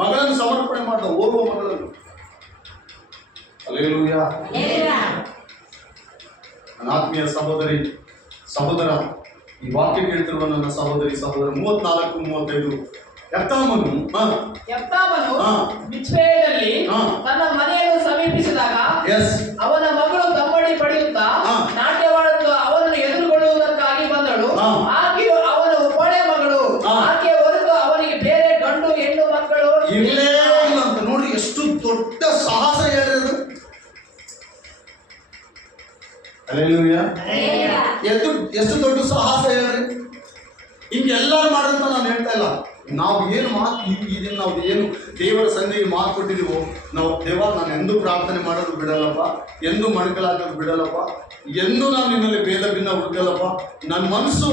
ಮಗಳನ್ನು ಸಮರ್ಪಣೆ ಮಾಡಿದ, ಓರ್ವ ಮಗಳನ್ನು. ಹಲ್ಲೆಲೂಯಾ. ನನ್ನ ಆತ್ಮೀಯ ಸಹೋದರ, ಈ ವಾಕ್ಯ ಕೇಳ್ತಿರುವ ನನ್ನ ಸಹೋದರ 34-35 ಎಪ್ತಾಮನು ಮಿಚ್ಪೆಯಲ್ಲಿ ತನ್ನ ಮನೆಯನ್ನು ಸಮೀಪಿಸಿದಾಗ ಅವನ ಮಗಳು ತಮ್ಮಡಿ ಪಡೆಯುತ್ತಾ ನಾಟ್ಯವಾಡುತ್ತಾ ಅವನನ್ನು ಎದುರುಗೊಳ್ಳುವುದಕ್ಕಾಗಿ ಬಂದಳು. ಆಕೆಯು ಅವನ ಒಬ್ಬಳೆ ಮಗಳು, ಆಕೆಯ ಹೊರತು ಅವನಿಗೆ ಬೇರೆ ಗಂಡು ಹೆಣ್ಣು ಮಕ್ಕಳು ಇರಲೇ ಇಲ್ಲ ಅಂತ. ನೋಡಿ ಎಷ್ಟು ದೊಡ್ಡ ಸಾಹಸ ಹೇಳಿದ್ರು. ಹಲ್ಲೆಲೂಯಾ. ಎಷ್ಟು ದೊಡ್ಡ ಸಾಹಸ ಹೇಳ್ರಿ. ಹಿಂಗೆ ಎಲ್ಲರೂ ಮಾಡೋದಂತ ನಾನು ಹೇಳ್ತಾ ಇಲ್ಲ. ನಾವು ಏನು ಮಾತು ಇದನ್ನು ನಾವು ಏನು ದೇವರ ಸನ್ನಿಧಿಗೆ ಮಾತು ಕೊಟ್ಟಿದ್ದೀವೋ, ನಾವು ದೇವ ನಾನು ಎಂದೂ ಪ್ರಾರ್ಥನೆ ಮಾಡೋದು ಬಿಡಲ್ಲಪ್ಪ, ಎಂದೂ ಮಣಕಲಾಗೋದು ಬಿಡಲ್ಲಪ್ಪ, ಎಂದೂ ನಾನು ನಿನ್ನಲ್ಲಿ ಭೇದ ಭಿನ್ನ ಹುಡುಕಲ್ಲಪ್ಪ, ನನ್ನ ಮನಸ್ಸು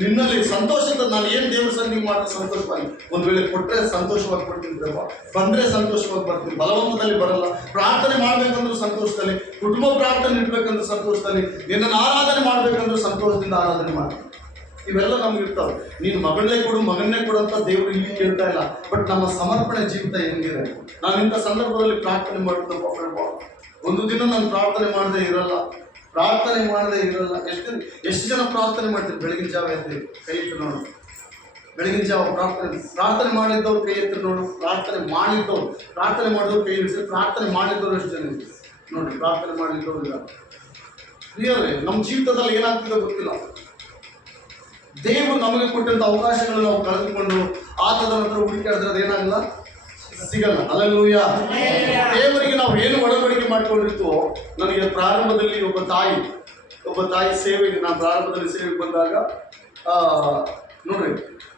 ನಿನ್ನಲ್ಲಿ ಸಂತೋಷದ, ನಾನು ಏನು ದೇವರ ಸನ್ನಿಧಿಗೆ ಮಾಡಿದ್ರೆ ಸಂತೋಷವಾಗಿ, ಒಂದು ವೇಳೆ ಕೊಟ್ಟರೆ ಸಂತೋಷವಾಗಿ ಕೊಡ್ತೀನಿ ದೇವ, ಬಂದರೆ ಸಂತೋಷವಾಗಿ ಬರ್ತೀನಿ, ಬಲವಂತದಲ್ಲಿ ಬರಲ್ಲ. ಪ್ರಾರ್ಥನೆ ಮಾಡಬೇಕಂದ್ರೂ ಸಂತೋಷದಲ್ಲಿ, ಕುಟುಂಬ ಪ್ರಾರ್ಥನೆ ಇಡಬೇಕಂದ್ರೆ ಸಂತೋಷದಲ್ಲಿ, ನಿನ್ನನ್ನು ಆರಾಧನೆ ಮಾಡಬೇಕಂದ್ರೆ ಸಂತೋಷದಿಂದ ಆರಾಧನೆ ಮಾಡ್ತೀನಿ. ಇವೆಲ್ಲ ನಮ್ಗೆ ಇರ್ತಾವೆ. ನೀನು ಮಗಳನ್ನೇ ಕೊಡು, ಮಗನ್ನೇ ಕೊಡು ಅಂತ ದೇವರು ಇಲ್ಲಿ ಹೇಳ್ತಾ ಇಲ್ಲ. ಬಟ್ ನಮ್ಮ ಸಮರ್ಪಣೆ ಜೀವಿತ ಹೆಂಗಿದೆ? ನಾನು ಇಂಥ ಸಂದರ್ಭದಲ್ಲಿ ಪ್ರಾರ್ಥನೆ ಮಾಡ್ತಪ್ಪ, ಒಂದು ದಿನ ನಾನು ಪ್ರಾರ್ಥನೆ ಮಾಡದೇ ಇರಲ್ಲ. ಎಷ್ಟು ಜನ ಪ್ರಾರ್ಥನೆ ಮಾಡ್ತೀರಿ? ಬೆಳಗಿನ ಜಾವ ಎದ್ದು ಕೈ ಎತ್ತಿ ನೋಡು. ಬೆಳಗಿನ ಜಾವ ಪ್ರಾರ್ಥನೆ ಮಾಡಿದ್ದವ್ರು ಕೈ ಎತ್ತಿ ನೋಡು. ಪ್ರಾರ್ಥನೆ ಮಾಡಿದವ್ರು ಕೈ ಇಡಿಸಿ. ಪ್ರಾರ್ಥನೆ ಮಾಡಿದ್ದವ್ರು ಎಷ್ಟು ಜನ ಇದ್ದೀವಿ ನೋಡಿ. ಪ್ರಾರ್ಥನೆ ಮಾಡಿದ್ದವ್ರು ಇಲ್ಲ. ಕ್ಲಿಯರೇ ನಮ್ಮ ಜೀವಿತದಲ್ಲಿ ಏನಾಗ್ತಿದೆ ಗೊತ್ತಿಲ್ಲ. ದೇವರು ನಮಗೆ ಕೊಟ್ಟಂತ ಅವಕಾಶಗಳನ್ನು ನಾವು ಕಳೆದುಕೊಂಡು ಆತದ ನಂತರ ಹುಡುಕಾಡಿದ್ರೆ ಅದೇನಾಗಲ್ಲ, ಸಿಗಲ್ಲ. ಹಲ್ಲೆಲೂಯಾ. ದೇವರಿಗೆ ನಾವು ಏನು ಒಡಂಬಡಿಕೆ ಮಾಡ್ಕೊಂಡಿರ್ತೀವೋ, ನನಗೆ ಪ್ರಾರಂಭದಲ್ಲಿ ಒಬ್ಬ ತಾಯಿ ಸೇವೆಗೆ, ನಾನು ಪ್ರಾರಂಭದಲ್ಲಿ ಸೇವೆಗೆ ಬಂದಾಗ ನೋಡ್ರಿ,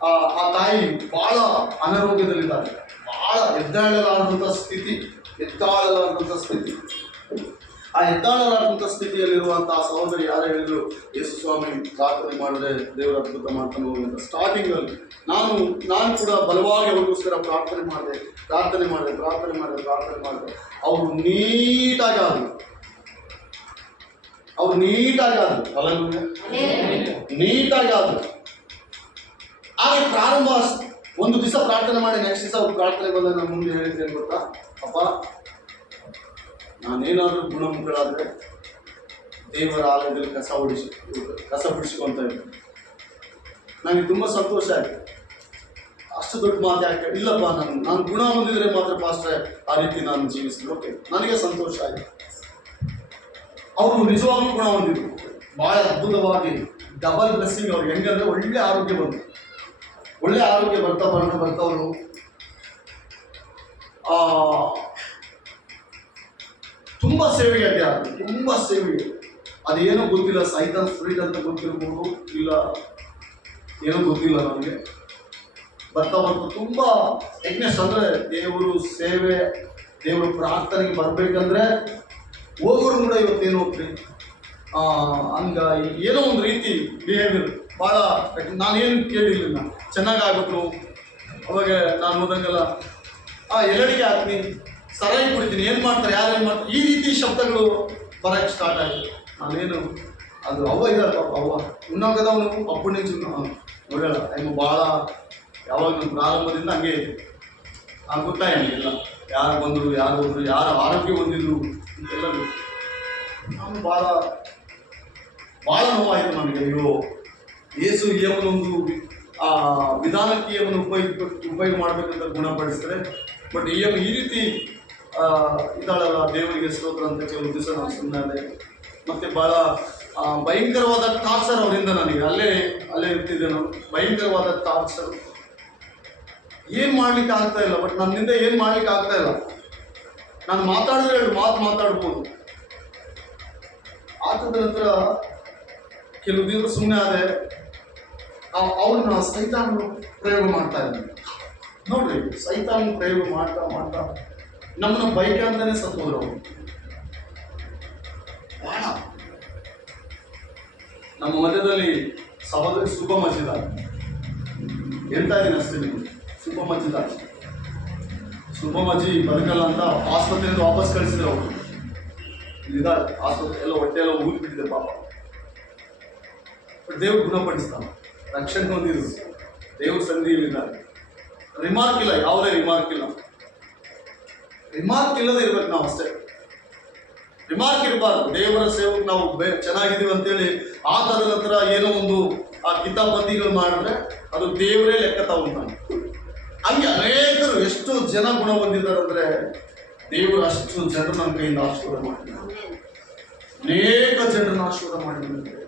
ಆ ತಾಯಿ ಬಹಳ ಅನಾರೋಗ್ಯದಲ್ಲಿದ್ದಾರೆ. ಬಹಳ ಎದ್ದಾಳಲಾದಂಥ ಸ್ಥಿತಿ. ಆ ಎದ್ದಾಳಲಾದಂಥ ಸ್ಥಿತಿಯಲ್ಲಿರುವಂತಹ ಸಹೋದರಿ ಯಾರು ಹೇಳಿದ್ರು, ಯೇಸು ಸ್ವಾಮಿ ಪ್ರಾರ್ಥನೆ ಮಾಡಿದ್ರೆ ದೇವರ ಅದ್ಭುತ ಮಾಡ್ತಾನೆ ಹೋಗುವಂತ. ಸ್ಟಾರ್ಟಿಂಗಲ್ಲಿ ನಾನು ಕೂಡ ಬಲವಾಗಿ ಅವ್ರಿಗೋಸ್ಕರ ಪ್ರಾರ್ಥನೆ ಮಾಡಿದೆ. ಅವರು ನೀಟಾಗಿ ಆದರು. ನೀಟಾಗಿ ಆದರು. ಹಾಗೆ ಪ್ರಾರಂಭ ಒಂದು ದಿವಸ ಪ್ರಾರ್ಥನೆ ಮಾಡಿ, ನೆಕ್ಸ್ಟ್ ದಿವಸ ಅವ್ರು ಪ್ರಾರ್ಥನೆ ಬಂದಾಗ ನಾನು ಮುಂದೆ ಹೇಳಿದ್ದೇನೆ ಗೊತ್ತಾ, ಅಪ್ಪ ನಾನೇನಾದರೂ ಗುಣಮುಖಳಾದರೆ ದೇವರ ಆಲಯದಲ್ಲಿ ಕಸ ಬಿಡಿಸ್ಕೊಂತ ಇದ್ದೆ. ನನಗೆ ತುಂಬ ಸಂತೋಷ ಆಯಿತು. ಅಷ್ಟು ದೊಡ್ಡ ಮಾತು ಯಾಕೆ ಇಲ್ಲಪ್ಪ, ನಾನು ಗುಣ ಹೊಂದಿದ್ರೆ ಮಾತ್ರ ಪಾಸ್ಟ್ರೆ ಆ ರೀತಿ ನಾನು ಜೀವಿಸಿದೆ. ಓಕೆ, ನನಗೆ ಸಂತೋಷ ಆಯಿತು. ಅವರು ನಿಜವಾಗ್ಲೂ ಗುಣ ಹೊಂದಿದ್ರು. ಭಾಳ ಅದ್ಭುತವಾಗಿ ಡಬಲ್ ಬ್ಲೆಸ್ಸಿಂಗ್ ಅವ್ರಿಗೆ. ಹೆಂಗಂದ್ರೆ ಒಳ್ಳೆ ಆರೋಗ್ಯ ಬರ್ತವರು ತುಂಬ ಸೇವೆಗೆ ಅಡ್ಡಿ ಆಗುತ್ತೆ. ತುಂಬ ಸೇವೆಗೆ ಅದೇನೋ ಗೊತ್ತಿಲ್ಲ, ಸೈತಾನ್ ಸ್ಪಿರಿಟ್ ಅಂತ ಗೊತ್ತಿರ್ಬೋದು, ಇಲ್ಲ ಏನೋ ಗೊತ್ತಿಲ್ಲ ನಮಗೆ. ಬರ್ತಾ ತುಂಬ ಯಜ್ಞಸ್ ಅಂದರೆ ದೇವರು ಪ್ರಾರ್ಥನೆಗೆ ಬರಬೇಕಂದ್ರೆ ಹೋಗೋರು ಕೂಡ ಇವತ್ತೇನು ಹೋಗ್ರಿ ಹಂಗ ಏನೋ ಒಂದು ರೀತಿ ಬಿಹೇವಿಯರ್ ಭಾಳ. ನಾನೇನು ಕೇಳಿಲ್ಲ, ಚೆನ್ನಾಗಾಗ್ಬಿಟ್ರು. ಅವಾಗ ನಾನು ಹೋದಂಗೆಲ್ಲ ಎಲ್ಲಡಿಗೆ ಹಾಕ್ತೀನಿ, ಸರಾಯಿ ಕುಡಿತೀನಿ, ಏನು ಮಾಡ್ತಾರೆ, ಯಾರೇನು ಮಾಡ್ತಾರೆ, ಈ ರೀತಿ ಶಬ್ದಗಳು ಬರೋಕ್ಕೆ ಸ್ಟಾರ್ಟ್ ಆಯಿತು. ನಾನೇನು ಅದು ಅವ್ವ ಇದ್ದಾರೆ ಪಾಪ, ಅವ್ವ ಉಣ್ಣಾಗದವನು ಅಪ್ಪು ನಿಂಚು ನೋಡಲ್ಲ. ಟೈಮು ಭಾಳ ಯಾವಾಗ ಪ್ರಾರಂಭದಿಂದ ಹಂಗೆ ಗೊತ್ತಾಯಿಲ್ಲ. ಯಾರು ಬಂದರು, ಯಾರು ಹೋದ್ರು, ಯಾರು ಆರೋಗ್ಯ ಹೊಂದಿದ್ರು ಅಂತೆಲ್ಲ ನಾನು ಭಾಳ ನೋವಾಯಿತು ನನಗೆ. ಅಯ್ಯೋ, ಯೇಸು ಒಂದು ವಿಧಾನಕ್ಕೆ ಉಪಯೋಗ ಮಾಡಬೇಕಂತ ಗುಣಪಡಿಸಿದ್ರೆ, ಬಟ್ ಈ ರೀತಿ ಇದ್ದಾಳಲ್ಲ, ದೇವರಿಗೆ ಸ್ತೋತ್ರ ಅಂತ ಕೆಲವು ದಿವಸ ನಾನು ಸುಮ್ಮನೆ. ಮತ್ತು ಭಾಳ ಭಯಂಕರವಾದ ಟಾರ್ಚರ್ ಅವರಿಂದ ನನಗೆ ಅಲ್ಲೇ ಇರ್ತಿದ್ದೆ ನಾನು. ಭಯಂಕರವಾದ ಟಾರ್ಚರ್, ಏನು ಮಾಡ್ಲಿಕ್ಕೆ ಆಗ್ತಾ ಇಲ್ಲ. ಬಟ್ ನನ್ನಿಂದ ಏನು ಮಾಡ್ಲಿಕ್ಕೆ ಆಗ್ತಾ ಇಲ್ಲ. ನಾನು ಮಾತಾಡಿದ್ರೆ 2 ಮಾತು ಮಾತಾಡ್ಬೋದು. ಆದ ನಂತರ ಕೆಲವು ದಿವಸ ಸುಮ್ಮನೆ ಆದೆ. ಅವ್ರನ್ನ ಸೈತಾನು ಪ್ರಯೋಗ ಮಾಡ್ತಾ ಇದ್ದೀನಿ ನೋಡ್ರಿ. ಸೈತಾನು ಪ್ರಯೋಗ ಮಾಡ್ತಾ ನಮ್ಮನ್ನ ಬೈಕ್ ಅಂತಾನೆ ಸತ್ತೋದ್ರು ಅವರು. ಬಹಳ ನಮ್ಮ ಮಧ್ಯದಲ್ಲಿ ಸಹೋದರಿ ಸುಖ ಮಚ್ಚಿದ್ದಾರೆ, ಹೇಳ್ತಾ ಇದ್ದೀನಿ ಅಷ್ಟೇ ನಿಮಗೆ. ಸುಖ ಮಜ್ಜಿ ಬದುಕಲ್ಲ ಅಂತ ಆಸ್ಪತ್ರೆಯಿಂದ ವಾಪಸ್ ಕಳಿಸಿದ್ರು ಅವರು. ಇದ್ದಾರೆ ಆಸ್ಪತ್ರೆ ಎಲ್ಲ ಹೊಟ್ಟೆ ಎಲ್ಲ ಊದ್ಬಿಟ್ಟಿದೆ ಪಾಪ. ಬಟ್ ದೇವ್ರು ಗುಣಪಡಿಸ್ತಾನೆ, ರಕ್ಷಣೆ ಹೊಂದಿದ್ರು, ದೇವ್ರ ಸನ್ನಿಧಿಯಲ್ಲಿದ್ದಾರೆ. ರಿಮಾರ್ಕ್ ಇಲ್ಲ, ಯಾವುದೇ ರಿಮಾರ್ಕ್ ಇಲ್ಲದೆ ಇರ್ಬೇಕು ನಾವು ಅಷ್ಟೇ. ರಿಮಾರ್ಕ್ ಇರಬಾರ್ದು. ದೇವರ ಸೇವಕ್ಕೆ ನಾವು ಚೆನ್ನಾಗಿದ್ದೀವಿ ಅಂತೇಳಿ ಆತದ ನಂತರ ಏನೋ ಒಂದು ಕಿತಾಪತಿಗಳು ಮಾಡಿದ್ರೆ ಅದು ದೇವರೇ ಲೆಕ್ಕ ತಗೊಂತಾನೆ. ಹಂಗೆ ಅನೇಕರು ಎಷ್ಟು ಜನ ಗುಣ ಹೊಂದಿದ್ದಾರೆ ಅಂದರೆ ದೇವರು ಅಷ್ಟು ಜನರು ನಮ್ಮ ಕೈಯಿಂದ ಆಶೀರ್ವಾದ ಮಾಡಿದ್ದಾರೆ. ಅನೇಕ ಜನರನ್ನು ಆಶೀರ್ವಾದ ಮಾಡಿದ್ದಾರೆ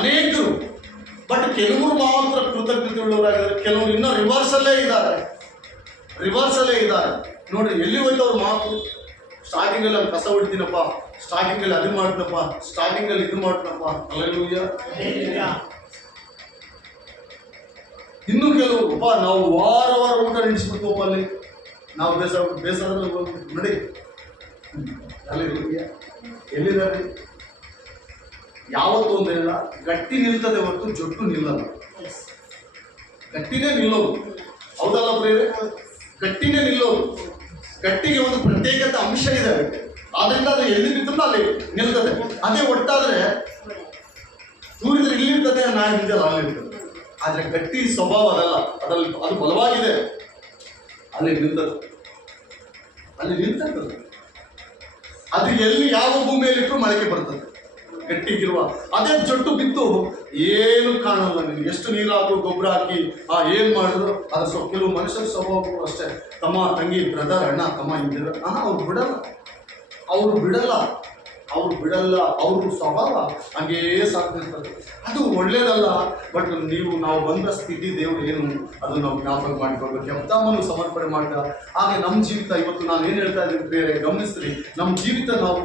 ಅನೇಕರು. ಬಟ್ ಕೆಲವರು ಮಾತ್ರ ಕೃತಜ್ಞತೆ ಉಳ್ಳವರಾಗಿದ್ದಾರೆ, ಕೆಲವರು ಇನ್ನೂ ರಿವರ್ಸಲ್ಲೇ ಇದ್ದಾರೆ. ನೋಡ್ರಿ ಎಲ್ಲಿ ಹೋಯ್ತು ಅವ್ರ ಮಾತು. ಸ್ಟಾರ್ಟಿಂಗಲ್ಲಿ ಅವ್ರು ಕಸ ಹೊಡಿತೀನಪ್ಪ, ಸ್ಟಾರ್ಟಿಂಗಲ್ಲಿ ಅದನ್ನ ಮಾಡ್ತನಪ್ಪ, ಸ್ಟಾರ್ಟಿಂಗಲ್ಲಿ ಇದು ಮಾಡ್ತನಪ್ಪ. ಹಲ್ಲೆಲೂಯಾ. ಇನ್ನು ಕೆಲವು ನಾವು ವಾರ ಊಟ ನಿಲ್ಲಿಸ್ಬಿಟ್ಟು ಅಲ್ಲಿ ನಾವು ಬೇಸರ ನೋಡಿ ಅಲ್ಲಿ ಎಲ್ಲಿದ್ದಾರೆ. ಯಾವತ್ತೂ ಒಂದಿಲ್ಲ ಗಟ್ಟಿ ನಿಲ್ತದೆ ಹೊರತು ಜೊಟ್ಟು ನಿಲ್ಲಲ್ಲ. ಗಟ್ಟಿನೇ ನಿಲ್ಲೋದು, ಹೌದಲ್ಲ ಪ್ರೇರೆ? ಗಟ್ಟಿನೇ ನಿಲ್ಲೋದು. ಗಟ್ಟಿಗೆ ಒಂದು ಪ್ರತ್ಯೇಕತೆ ಅಂಶ ಇದೆ, ಆದ್ರಿಂದ ಅದು ಎಲ್ಲಿ ನಿಂತರೂ ಅಲ್ಲಿ ನಿಲ್ತದೆ. ಅದೇ ಒಟ್ಟಾದ್ರೆ ದೂರಿದ್ರೆ ಇಲ್ಲಿರ್ತದೆ, ನಾಳೆ ನಿಂತಲ್ಲ ಅಲ್ಲಿರ್ತದೆ. ಆದ್ರೆ ಗಟ್ಟಿ ಸ್ವಭಾವ ಅದಲ್ಲ, ಅದರಲ್ಲಿ ಅದು ಬಲವಾಗಿದೆ, ಅಲ್ಲಿ ನಿಲ್ತದೆ, ಅಲ್ಲಿ ನಿಲ್ತದೆ. ಅದು ಎಲ್ಲಿ ಯಾವ ಭೂಮಿಯಲ್ಲಿಟ್ಟರು ಮೊಳಕೆ ಬರ್ತದೆ ಗಟ್ಟಿಗಿರುವ. ಅದೇ ಜೊಟ್ಟು ಬಿತ್ತು ಏನು ಕಾಣಲ್ಲ. ನಿಮ್ಗೆ ಎಷ್ಟು ನೀರು ಹಾಕು, ಗೊಬ್ಬರ ಹಾಕಿ ಏನ್ ಮಾಡಿದ್ರು ಅದು ಕೆಲವು ಮನುಷ್ಯರ ಸ್ವಭಾವಗಳು ಅಷ್ಟೇ. ತಮ್ಮ ತಂಗಿ, ಬ್ರದರ್, ಅಣ್ಣ ತಮ್ಮ ಹಿಂದಿರ ಅವ್ರು ಬಿಡಲ್ಲ, ಅವ್ರು ಬಿಡಲ್ಲ, ಅವ್ರು ಬಿಡಲ್ಲ. ಅವ್ರ ಸ್ವಭಾವ ಹಂಗೇ ಸಾಕ್ತಿರ್ತದೆ. ಅದು ಒಳ್ಳೇದಲ್ಲ. ಬಟ್ ನಾವು ಬಂದ ಸ್ಥಿತಿ ದೇವ್ರು ಏನು ಅದು ನಾವು ಜ್ಞಾಪಕ ಮಾಡಿಕೊಳ್ಬೇಕು. ಎಪ್ತಾಮನು ಸಮರ್ಪಣೆ ಮಾಡ್ದ ಹಾಗೆ ನಮ್ಮ ಜೀವಿತ ಇವತ್ತು ನಾನು ಏನು ಹೇಳ್ತಾ ಇದ್ದೀನಿ ಬೇರೆ ಗಮನಿಸ್ರಿ. ನಮ್ಮ ಜೀವಿತ ನಾವು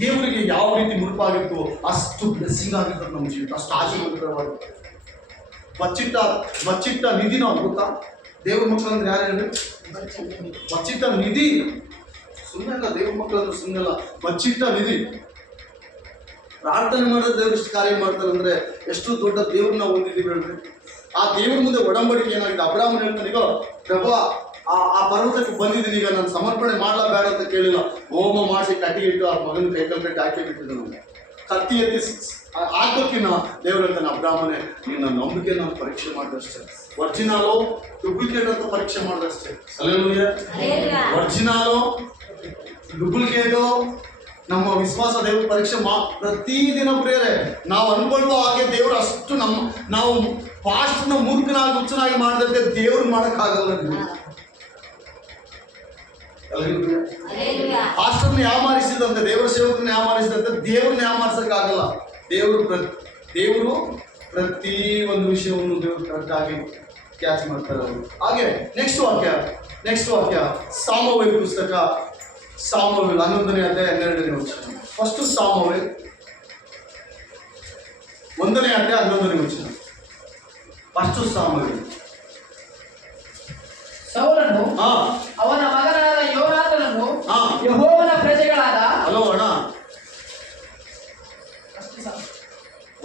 ದೇವರಿಗೆ ಯಾವ ರೀತಿ ಮುರುಪಾಗಿತ್ತು ಅಷ್ಟು ಬ್ಲೆಸ್ಸಿಂಗ್ ಆಗಿರ್ತದೆ ನಮ್ಮ ಜೀವಿತ, ಅಷ್ಟು ಆಶೀರ್ವಾದವಾಗಿರುತ್ತೆ. ಬಚ್ಚಿಟ್ಟ ನಿಧಿ ನಾವು ಗೊತ್ತಾ? ದೇವ್ರ ಮಕ್ಕಳು ಅಂದ್ರೆ ಯಾರು ಹೇಳಿ? ಬಚ್ಚಿಟ್ಟ ನಿಧಿ ಸುಮ್ಮನೆ ದೇವ್ರ ಮಕ್ಕಳಂದ್ರೆ ಸುಮ್ಮನೆಲ್ಲ, ಬಚ್ಚಿಟ್ಟ ನಿಧಿ. ಪ್ರಾರ್ಥನೆ ಮಾಡಿದ್ರೆ ದೇವ್ರು ಎಷ್ಟು ಕಾರ್ಯ ಮಾಡ್ತಾರೆ ಅಂದ್ರೆ ಎಷ್ಟು ದೊಡ್ಡ ದೇವ್ರನ್ನ ಹೊಂದಿದ್ದೀವಿ ಹೇಳ್ರಿ. ಆ ದೇವ್ರ ಮುಂದೆ ಒಡಂಬಡಿಕೆ ಏನಾಗಿದೆ? ಅಬ್ರಾಹ್ಮಣ ಹೇಳ್ತಾನೆ, ಈಗ ಪ್ರಭಾ ಆ ಪರ್ವತಕ್ಕೆ ಬಂದಿದ್ದೀನಿ, ಈಗ ನಾನು ಸಮರ್ಪಣೆ ಮಾಡಲ ಬೇಡ ಅಂತ ಕೇಳಿಲ್ಲ. ಹೋಮ ಮಾಡಿಸಿ ಕಟ್ಟಿ ಇಟ್ಟು ಆ ಮಗನ ಕೈಕಲ್ ಕಟ್ಟಿ ಹಾಕಿ ಬಿಟ್ಟಿದ್ದೆ. ನಮ್ಗೆ ಕತ್ತಿ ಎತ್ತಿ ಹಾಕೋಕಿನ ದೇವ್ರು ಹೇಳ್ತಾನೆ, ಅಬ್ರಾಹ್ಮಣೆ ನಿನ್ನ ನಂಬಿಕೆ ನಾನು ಪರೀಕ್ಷೆ ಮಾಡಿದಷ್ಟೇ, ಒರಿಜಿನಲು ಡೂಪ್ಲಿಕೇಟ್ ಅಂತ ಪರೀಕ್ಷೆ ಮಾಡಿದಷ್ಟೇ. ಅಲ್ಲೇಲೂಯಾ. ಒರಿಜಿನಲು ಡೂಪ್ಲಿಕೇಟು ನಮ್ಮ ವಿಶ್ವಾಸ ದೇವ್ರ ಪರೀಕ್ಷೆ ಪ್ರತಿದಿನ ಪ್ರೇರೆ. ನಾವು ಅನ್ಕೊಳ್ಳುವ ಹಾಗೆ ದೇವರು ಅಷ್ಟು ನಾವು ಫಾಸ್ಟ್ನ ಮೂರ್ಖನಾಗಿ ಹುಚ್ಚನಾಗಿ ಮಾಡಿದಂತೆ ದೇವ್ರು ಮಾಡೋಕ್ಕಾಗಲ್ಲ. ಫಾಸ್ಟರ್ನ ಯಾಮಾರಿಸಿದಂತೆ, ದೇವರ ಸೇವಕರನ್ನ ಯಾಮಾರಿಸಿದಂತೆ ದೇವ್ರನ್ನ ಯಾಮಾರಿಸಕ್ಕಾಗಲ್ಲ. ದೇವರು ಪ್ರತಿ ಒಂದು ವಿಷಯವನ್ನು ದೇವರು ಕರೆಕ್ಟಾಗಿ ಕ್ಯಾಚ್ ಮಾಡ್ತಾರೆ ಅವರು. ಹಾಗೆ ನೆಕ್ಸ್ಟ್ ವಾಕ್ಯ ಸಾಮವೇಲ್ ಪುಸ್ತಕ, ಸಾಮವೇಲ್ 11ನೇ ಅಧ್ಯಾಯ 12ನೇ ವಚನ. ಫಸ್ಟ್ ಸಾಮವೇಲ್ 1ನೇ ಅಧ್ಯಾಯ 11ನೇ ವಚನ. ಫಸ್ಟ್ ಸಾಮವೇಲ್. ಸೌಲನು ಅವನ ಮಗನಾದ ಯೋನಾಥನನ್ನು ಯೆಹೋವನ ಪ್ರಜೆಗಳಾದ ಹಲೋ ಅಣ್ಣ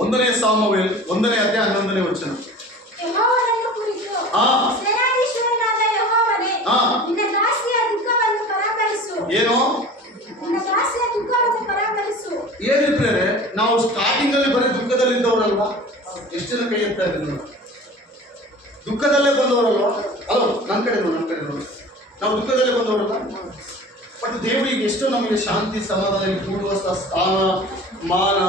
1ನೇ ಸಾಮವೇಲ್ 1ನೇ ಅಧ್ಯಾಯ 11ನೇ ವಚನ. ಯೆಹೋವನನ್ನು ಕುರಿತು ಸೇನಾಧೀಶ್ವರನಾದ ಯೆಹೋವನೇ, ನಿನ್ನ ದಾಸಿಯ ದುಃಖವನ್ನು ಪರಾಮರಿಸು. ಏನು? ನಿನ್ನ ದಾಸಿಯ ದುಃಖವನ್ನು ಪರಾಮರಿಸು. ಏನಿದ್ರೆ ನಾವು ಸ್ಟಾರ್ಟಿಂಗ್ ಅಲ್ಲಿ ಬರೀ ದುಃಖದಲ್ಲಿದ್ದವರಲ್ವಾ? ಎಷ್ಟು ಜನ ಕೈ ಎತ್ತಾ ಇದ್ದೀವಿ? ದುಃಖದಲ್ಲೇ ಬಂದವರಲ್ವಾ? ಹಲೋ, ನನ್ನ ಕಡೆ ನೋಡಿ, ನಾವು ದುಃಖದಲ್ಲೇ ಬಂದವರಲ್ಲ. ಬಟ್ ದೇವರಿಗೆ ಎಷ್ಟು ನಮಗೆ ಶಾಂತಿ ಸಮಾಧಾನ ಕೂಡುವ ಸ್ಥಾನ ಮಾನ,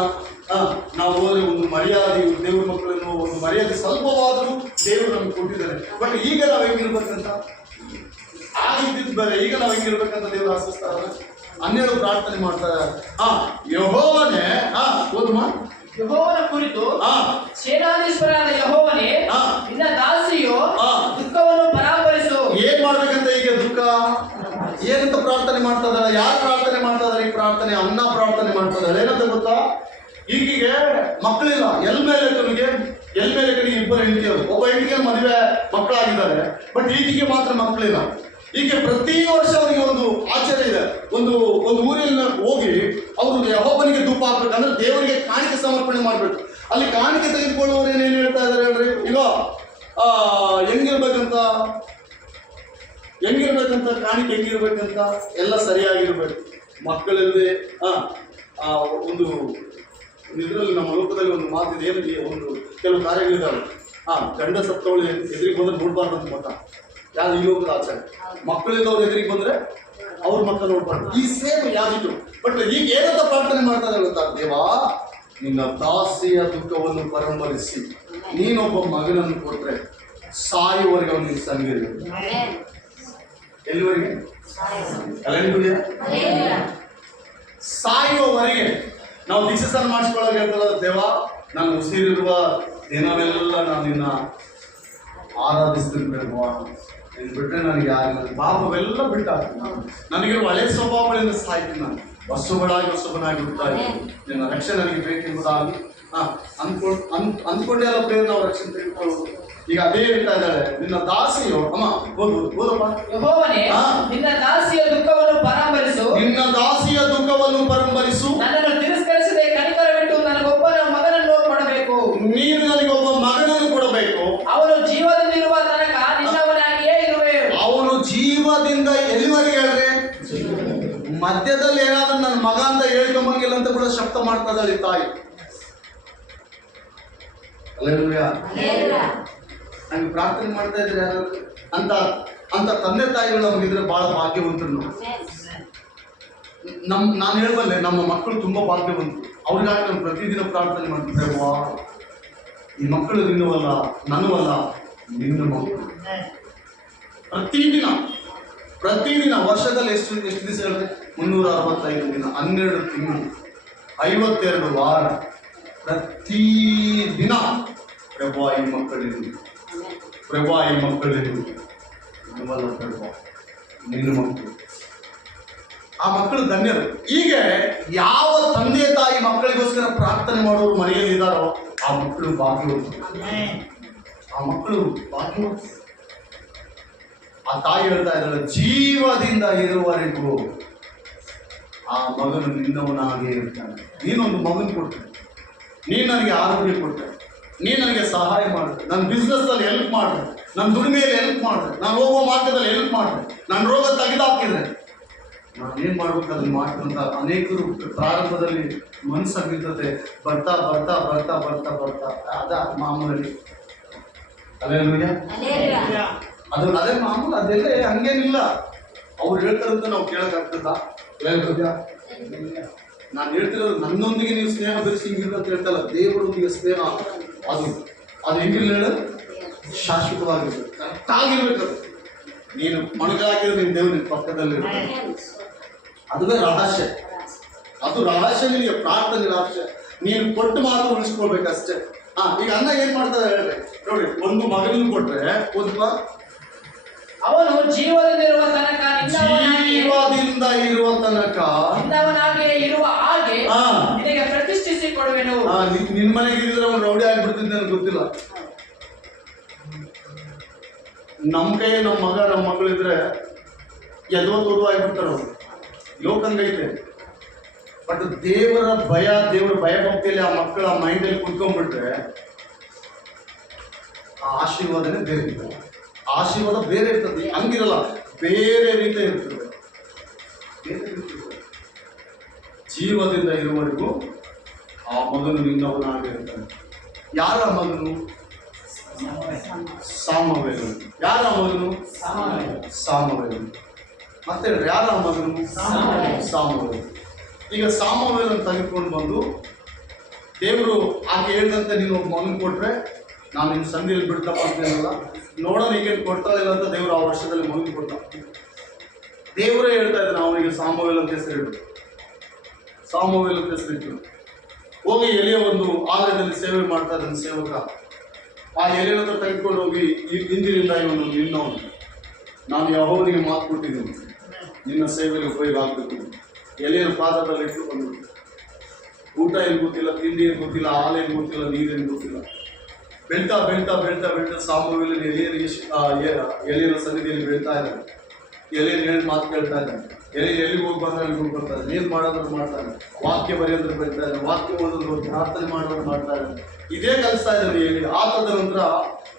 ನಾವು ಹೋದ್ರೆ ಒಂದು ಮರ್ಯಾದೆ, ದೇವ್ರ ಮಕ್ಕಳನ್ನು ಒಂದು ಮರ್ಯಾದೆ ಸ್ವಲ್ಪವಾದರೂ ದೇವರು ನಮ್ಗೆ ಕೊಟ್ಟಿದ್ದಾರೆ. ಬಟ್ ಈಗ ನಾವು ಹೆಂಗಿರ್ಬೇಕಂತ ಆಗಿದ್ದಿದ್ದು ಬೇರೆ, ಈಗ ನಾವು ಹೆಂಗಿರ್ಬೇಕಂತ ದೇವರು ಆಶಿಸ್ತಾರಲ್ಲ. 12 ಪ್ರಾರ್ಥನೆ ಮಾಡ್ತಾರೆ. ಯೆಹೋವನೇ ಓದುಮ. ಯೆಹೋವನ ಕುರಿತು ಸೇನಾಧೀಶ್ವರನಾದ ಯೆಹೋವನೇ, ನಿನ್ನ ದಾಸಿಯು ದುಃಖವನ್ನು ಪರಾಮರಿಸು. ಏನ್ ಮಾಡ್ಬೇಕಂತ ಈಗ ದುಃಖ ಏನಂತ ಪ್ರಾರ್ಥನೆ ಮಾಡ್ತಾ ಇದ್ದಾರೆ? ಯಾರು ಪ್ರಾರ್ಥನೆ ಮಾಡ್ತಾ ಇದ್ದಾರೆ? ಈ ಪ್ರಾರ್ಥನೆ ಅನ್ನ ಪ್ರಾರ್ಥನೆ ಮಾಡ್ತಾ ಇದ್ದಾರೆ. ಏನಂತ ಗೊತ್ತಾ? ಈಗೀಗೆ ಮಕ್ಕಳಿಲ್ಲ. ಎಲ್ಮೇಲೆಕನಿಗೆ 2 ಹೆಂಡತಿಯರು, ಒಬ್ಬ ಹೆಂಡತಿಗೆ ಮದುವೆ ಮಕ್ಕಳಾಗಿದ್ದಾರೆ. ಬಟ್ ಈಗಿಗೆ ಮಾತ್ರ ಮಕ್ಕಳಿಲ್ಲ. ಈಗ ಪ್ರತಿ ವರ್ಷ ಅವರಿಗೆ ಒಂದು ಆಚರಣೆ ಇದೆ. ಒಂದು ಊರಿನ ಹೋಗಿ ಅವರು ಯೆಹೋವನಿಗೆ ಧೂಪ ಹಾಕ್ಬೇಕಂದ್ರೆ ದೇವರಿಗೆ ಕಾಣಿಕೆ ಸಮರ್ಪಣೆ ಮಾಡ್ಬೇಕು. ಅಲ್ಲಿ ಕಾಣಿಕೆ ತೆಗೆದುಕೊಳ್ಳುವವರು ಏನೇನು ಹೇಳ್ತಾ ಇದ್ದಾರೆ ಹೇಳ್ರಿ? ಈಗ ಹೆಂಗಿರ್ಬೇಕಂತ ಕಾಣಿಕೆ ಹೆಂಗಿರ್ಬೇಕಂತ ಎಲ್ಲ ಸರಿಯಾಗಿರ್ಬೇಕು. ಮಕ್ಕಳಲ್ಲಿ ಒಂದು ಇದರಲ್ಲಿ ನಮ್ಮ ಲೋಕದಲ್ಲಿ ಒಂದು ಮಾತಿದೆ. ಏನಿದೆ? ಒಂದು ಕೆಲವು ಕಾರ್ಯಗಳಿದ್ದಾವೆ. ಗಂಡ ಸತ್ತವಳು ಎದುರಿಗೆ ಬಂದ್ರೆ ನೋಡ್ಬಾರ್ದು ಅಂತ ಮತ ಯಾರು ಈ ಲೋಕದ ಆಚಾರ. ಮಕ್ಕಳಿದ್ದವ್ರು ಎದುರಿಗೆ ಬಂದ್ರೆ ಅವ್ರ ಮಕ್ಕಳು ನೋಡ್ಬಾರ್ದು. ಈ ಸೇಮ್ ಯಾವ್ದಿತ್ತು. ಬಟ್ ಈಗ ಏನಂತ ಪ್ರಾರ್ಥನೆ ಮಾಡ್ತಾ ಇದ್ದಾರೆ ಗೊತ್ತಾ? ದೇವಾ, ನಿನ್ನ ದಾಸಿಯ ದುಃಖವನ್ನು ಪರಾಮರಿಸಿ ನೀನೊಬ್ಬ ಮಗನನ್ನು ಕೊಟ್ರೆ ಸಾಯುವವರೆಗೆ ಅವನು ನಿನ್ನ ಸಂಗಿರಬೇಕು. ಎಲ್ಲಿವರೆಗೆ? ಸಾಯುವವರೆಗೆ. ನಾವು ದೀಕ್ಷಾಸ್ನಾನ ಮಾಡಿಸ್ಕೊಳ್ಳೋಕೆ ಹೇಳ್ತಲ್ಲ, ದೇವಾ ನಾನು ಉಸಿರಿರುವ ದಿನವೆಲ್ಲ ನಾನು ನಿನ್ನ ಆರಾಧಿಸ್ತೀನಿ. ನೀನು ಬಿಟ್ಟರೆ ನನಗೆ ಯಾರಿಲ್ಲ. ಪಾಪವೆಲ್ಲ ಬಿಟ್ಟಾಗ್ತೀನಿ. ನನಗಿರುವ ಹಳೆ ಸ್ವಭಾವಗಳಿಂದ ಸಾಯ್ತೀನಿ. ನಾನು ಹೊಸಬನಾಗಿ ಹುಡ್ತಾ ಇದ್ದೀನಿ. ನಿನ್ನ ರಕ್ಷಣೆ ನನಗೆ ಬೇಕೆಂಬುದಾಗಿ ಅಂದ್ಕೊಂಡೇ ಅಲ್ಲ ಪ್ರೇರಣೆ ನಾವು ರಕ್ಷಣೆ ತೆಗೆದುಕೊಳ್ಳೋದು. ಈಗ ಅದೇ ಹೇಳ್ತಾ ಇದ್ದಾಳೆ, ನಿನ್ನ ದಾಸಿಯು ಅಮ್ಮ ಓದಪ್ಪ. ಯೆಹೋವನೇ, ಹಾ. ನಿನ್ನ ದಾಸಿಯ ದುಃಖವನ್ನು ಪರಾಮರಿಸು. ನಿನ್ನ ದಾಸಿಯ ದುಃಖವನ್ನು ಪರಾಮರಿಸು. ನನ್ನನ್ನು ತಿರಸ್ಕರಿಸದೆ ಕನಿಕರವಿಟ್ಟು ನನಗೊಬ್ಬನ ಮಗನನ್ನು ಕೊಡಬೇಕು. ನೀನು ನನಗೆ ಒಬ್ಬ ಮಗನನ್ನು ಕೊಡಬೇಕು. ಅವನು ಜೀವದಿಂದಿರುವ ತನಕ ನಿನ್ನವನಾಗಿಯೇ ಇರುವೆ. ಅವನು ಜೀವದಿಂದ ಎಲ್ಲಿವರೆಗೆ ಹೇಳ್ರೆ, ಮಧ್ಯದಲ್ಲಿ ಏನಾದ್ರೂ ನನ್ನ ಮಗ ಅಂತ ಹೇಳ್ಕೊಂಬಂಗಿಲ್ಲ ಅಂತ ಕೂಡ ಶಬ್ದ ಮಾಡ್ತಾ ಇದ್ದಾಳೆ ಈ ತಾಯಿ. ಹಲ್ಲೆಲೂಯಾ. ನಂಗೆ ಪ್ರಾರ್ಥನೆ ಮಾಡ್ತಾ ಇದ್ರೆ ಯಾರಾದ್ರು ಅಂತ ಅಂತ ತಂದೆ ತಾಯಿಗಳು ನಮಗಿದ್ರೆ ಬಹಳ ಭಾಗ್ಯವಂತರು ನಾವು. ನಾನು ಹೇಳ್ಬಲ್ಲೆ, ನಮ್ಮ ಮಕ್ಕಳು ತುಂಬಾ ಭಾಗ್ಯವಂತರು. ಅವ್ರಿಗಾಗಿ ನಾನು ಪ್ರತಿದಿನ ಪ್ರಾರ್ಥನೆ ಮಾಡ್ತಿದ್ದೆ, ವಾ ಈ ಮಕ್ಕಳು ನಿನ್ನವಲ್ಲ, ನನ್ನವಲ್ಲ, ನಿನ್ನ ಮಕ್ಕಳು. ಪ್ರತಿದಿನ ವರ್ಷದಲ್ಲಿ ಎಷ್ಟು ದಿವಸ ಹೇಳಿದ್ರೆ 365 ದಿನ, 12 ತಿಂಗಳು, 52 ವಾರ, ಪ್ರತಿದಿನ ಪ್ರಭಾ ಈ ಮಕ್ಕಳಿರು, ಪ್ರಭಾ ಈ ಮಕ್ಕಳಿರು, ನನ್ನವಲ್ಲ ಪ್ರಭಾ ನಿನ್ನ ಮಕ್ಕಳು. ಆ ಮಕ್ಕಳು ಧನ್ಯರು. ಹೀಗೆ ಯಾವ ತಂದೆ ತಾಯಿ ಮಕ್ಕಳಿಗೋಸ್ಕರ ಪ್ರಾರ್ಥನೆ ಮಾಡೋರು ಮನೆಯಲ್ಲಿ ಇದ್ದಾರೋ ಆ ಮಕ್ಕಳು ಭಾಗ್ಯವಂತರು. ಆ ಮಕ್ಕಳು ಭಾಗ್ಯವಂತರು. ಆ ತಾಯಿ ಹೇಳ್ತಾ ಇದ್ದಾಳೆ, ಜೀವದಿಂದ ಇರುವವರೆಗೂ ಆ ಮಗನು ನಿನ್ನವನಾಗೇ ಇರ್ತಾನೆ. ನೀನೊಂದು ಮಗನ ಕೊಟ್ಟೆ, ನೀನು ನನಗೆ ಆರೋಗ್ಯ ಕೊಟ್ಟೆ, ನೀನು ನನಗೆ ಸಹಾಯ ಮಾಡಿದೆ, ನನ್ನ ಬಿಸ್ನೆಸ್ ಅಲ್ಲಿ ಹೆಲ್ಪ್ ಮಾಡಿದೆ, ನನ್ನ ದುಡಿಮೆಯಲ್ಲಿ ಹೆಲ್ಪ್ ಮಾಡಿದೆ, ನಾನು ಹೋಗುವ ಮಾರ್ಗದಲ್ಲಿ ಹೆಲ್ಪ್ ಮಾಡಿದೆ, ನನ್ನ ರೋಗ ತೆಗೆದಾಕಿದ್ರೆ ನಾನೇನ್ ಮಾಡ್ಬೇಕು ಅದನ್ನ ಮಾಡ್ಕೊಂತ ಅನೇಕರು ಪ್ರಾರಂಭದಲ್ಲಿ ಮನಸ್ಸಾಗಿರ್ತದೆ. ಬರ್ತಾ ಬರ್ತಾ ಬರ್ತಾ ಬರ್ತಾ ಬರ್ತಾ ಅದ ಮಾಮೂಲಿ. ಹಲ್ಲೆಲೂಯಾ. ಅದೇ ಮಾಮೂಲು, ಅದೆಲ್ಲ ಹಂಗೇನಿಲ್ಲ. ಅವ್ರು ಹೇಳ್ತಾರಂತ ನಾವು ಕೇಳಕ್ಕಾಗ್ತದ? ನಾನು ಹೇಳ್ತಿರೋದು ನನ್ನೊಂದಿಗೆ ನೀವು ಸ್ನೇಹ ಬೆರೆಸಿ ಹಿಂಗಿಲ್ಲ ಅಂತ ಹೇಳ್ತಲ್ಲ, ದೇವರೊಂದಿಗೆ ಸ್ನೇಹ ಅದು ಹೆಂಗಿಲ್ಲ ಹೇಳ, ಶಾಶ್ವತವಾಗಿರ್ಬೇಕು, ಕರೆಕ್ಟಾಗಿರ್ಬೇಕು. ನೀನು ಮಣಗಾಕಿದ್ರೆ ನಿನ್ನ ದೇವ್ರ ನಿನ್ನ ಪಕ್ಕದಲ್ಲಿ ಅದುವೇ ರಹಸ್ಯ. ಅದು ರಹಸ್ಯ, ನಿನಗೆ ಪ್ರಾರ್ಥನೆ ರಹಸ್ಯ. ನೀನು ಕೊಟ್ಟು ಮಾತ್ರ ಉಳಿಸ್ಕೊಳ್ಬೇಕಷ್ಟೇ. ಈಗ ಅನ್ನ ಏನ್ ಮಾಡ್ತಾರೆ ಹೇಳ್ರಿ ನೋಡಿ, ಒಂದು ಮಗನನ್ನು ಕೊಟ್ರೆ ಓದ್ಪ, ಅವನು ಜೀವದಿಂದಿರುವ ತನಕ ಜೀವದಿಂದ ಇರುವ ತನಕ ನಿನ್ನವನಾಗಿಯೇ ಇರುವ ಹಾಗೆ ನಿನಗೆ ಪ್ರತಿಷ್ಠಿಸಿ ಕೊಡುವೆನು. ನಿನ್ ಮನೆಗೆ ಇದ್ರೆ ಅವನು ರೌಡಿ ಆಗ್ಬಿಡ್ತಿದ್ದೆ ನನಗೆ ಗೊತ್ತಿಲ್ಲ. ನಮ್ಮ ಕೈ ನಮ್ಮ ಮಗ ನಮ್ಮ ಮಗಳಿದ್ರೆ ಎಲ್ವೋ ತೊಡು ಆಗ್ಬಿಡ್ತಾರ ಅವರು. ಲೋಕಂಗೈತೆ. ಬಟ್ ದೇವರ ಭಯಭಕ್ತಿಯಲ್ಲಿ ಆ ಮಕ್ಕಳ ಮೈಂಡಲ್ಲಿ ಕುತ್ಕೊಂಡ್ಬಿಟ್ರೆ ಆ ಆಶೀರ್ವಾದನೇ ಬೇರೆ ಇರ್ತದೆ. ಆಶೀರ್ವಾದ ಬೇರೆ ಇರ್ತದೆ, ಹಂಗಿರಲ್ಲ, ಬೇರೆ ರೀತಿ ಇರ್ತದೆ. ಜೀವದಿಂದ ಇರುವವರೆಗೂ ಆ ಮಗನು ನಿನ್ನವನಾಗಿರ್ತಾನೆ. ಯಾರ ಮಗನು? ಸಾಮವೇಲನು. ಯಾರ ಮಗನು? ಸಾಮವೇಲನು. ಮತ್ತೆ ಯಾರ ಮಗನು? ಸಾಮವೇಲನು. ಈಗ ಸಾಮವೇಲನ್ನು ತೆಗೆದುಕೊಂಡು ಬಂದು ದೇವರು ಆಕೆ ಹೇಳಿದಂತೆ ನೀನು ಒಬ್ಬ ಮಗನ ಕೊಟ್ರೆ ನಾನು ನಿನ್ನ ಸಂಧಿಯಲ್ಲಿ ಬಿಡ್ತಪ್ಪ ಅಂತ ಹೇಳಲ್ಲ, ನೋಡೋಣ ಈಗೇನು ಕೊಡ್ತಾಳೆ ಇಲ್ಲ ಅಂತ ದೇವರು ಆ ವರ್ಷದಲ್ಲಿ ಮಗನ ಕೊಟ್ಟ. ದೇವರೇ ಹೇಳ್ತಾ ಇದ್ದಾನೆ ಅವನಿಗೆ ಸಾಮವೇಲ್ ಅಂತ ಹೆಸರಿಡು, ಸಾಮವೇಲ್ ಅಂತ ಹೆಸರಿಟ್ಟು. ಹೋಗಿ ಎಲೆಯ ಒಂದು ಆಲಯದಲ್ಲಿ ಸೇವೆ ಮಾಡ್ತಾ ಇದ್ದಾನೆ ಸೇವಕ. ಆ ಎಲೆಯನ್ನು ತೆಗೆದುಕೊಂಡು ಹೋಗಿ ಇಂದಿನಿಂದ ಇವನು ನಿನ್ನವನು, ನಾನು ಯೆಹೋವನಿಗೆ ಮಾತು ಕೊಟ್ಟಿದ್ದೀನಿ, ನಿನ್ನ ಸೇವೆಯಲ್ಲಿ ಉಪಯೋಗ ಆಗಬೇಕು. ಎಲೆಯ ಪಾದದಲ್ಲಿ ಇಟ್ಟು ಬಂದು ಊಟ ಏನು ಗೊತ್ತಿಲ್ಲ, ತಿಂಡಿ ಏನು ಗೊತ್ತಿಲ್ಲ, ಹಾಲೇನು ಗೊತ್ತಿಲ್ಲ, ನೀರೇನು ಗೊತ್ತಿಲ್ಲ. ಬೆಳ್ತಾ ಬೆಳ್ತಾ ಬೆಳ್ತಾ ಬೆಳ್ತಾ ಸಾಮವೇಲನ ಎಲೆಯ ಸನ್ನಿಧಿಯಲ್ಲಿ ಬೆಳ್ತಾ ಇದ್ದಾನೆ. ಎಲೆಯನ್ನು ಹೇಳಿ ಮಾತು ಕೇಳ್ತಾ ಇದ್ದಾನೆ. ಎಲ್ಲಿಗೆ ಹೋಗಿ ಬಂದ್ರೆ ಅಲ್ಲಿಗೆ ಹೋಗಿ ಬರ್ತಾ ಇದ್ದಾನೆ. ಏನು ಮಾಡೋದ್ರು ಮಾಡ್ತಾನೆ. ವಾಕ್ಯ ಬರೆಯೋದ್ರ ಬೆಳ್ತಾ ಇದ್ದಾನೆ. ವಾಕ್ಯ ಓದೋದ್ರು ಪ್ರಾರ್ಥನೆ ಮಾಡೋದು ಮಾಡ್ತಾ ಇದ್ದಾನೆ. ಇದೇ ಕಲಿಸ್ತಾ ಇದ್ದಾನೆ ಎಲ್ಲಿ. ಆತದ ನಂತರ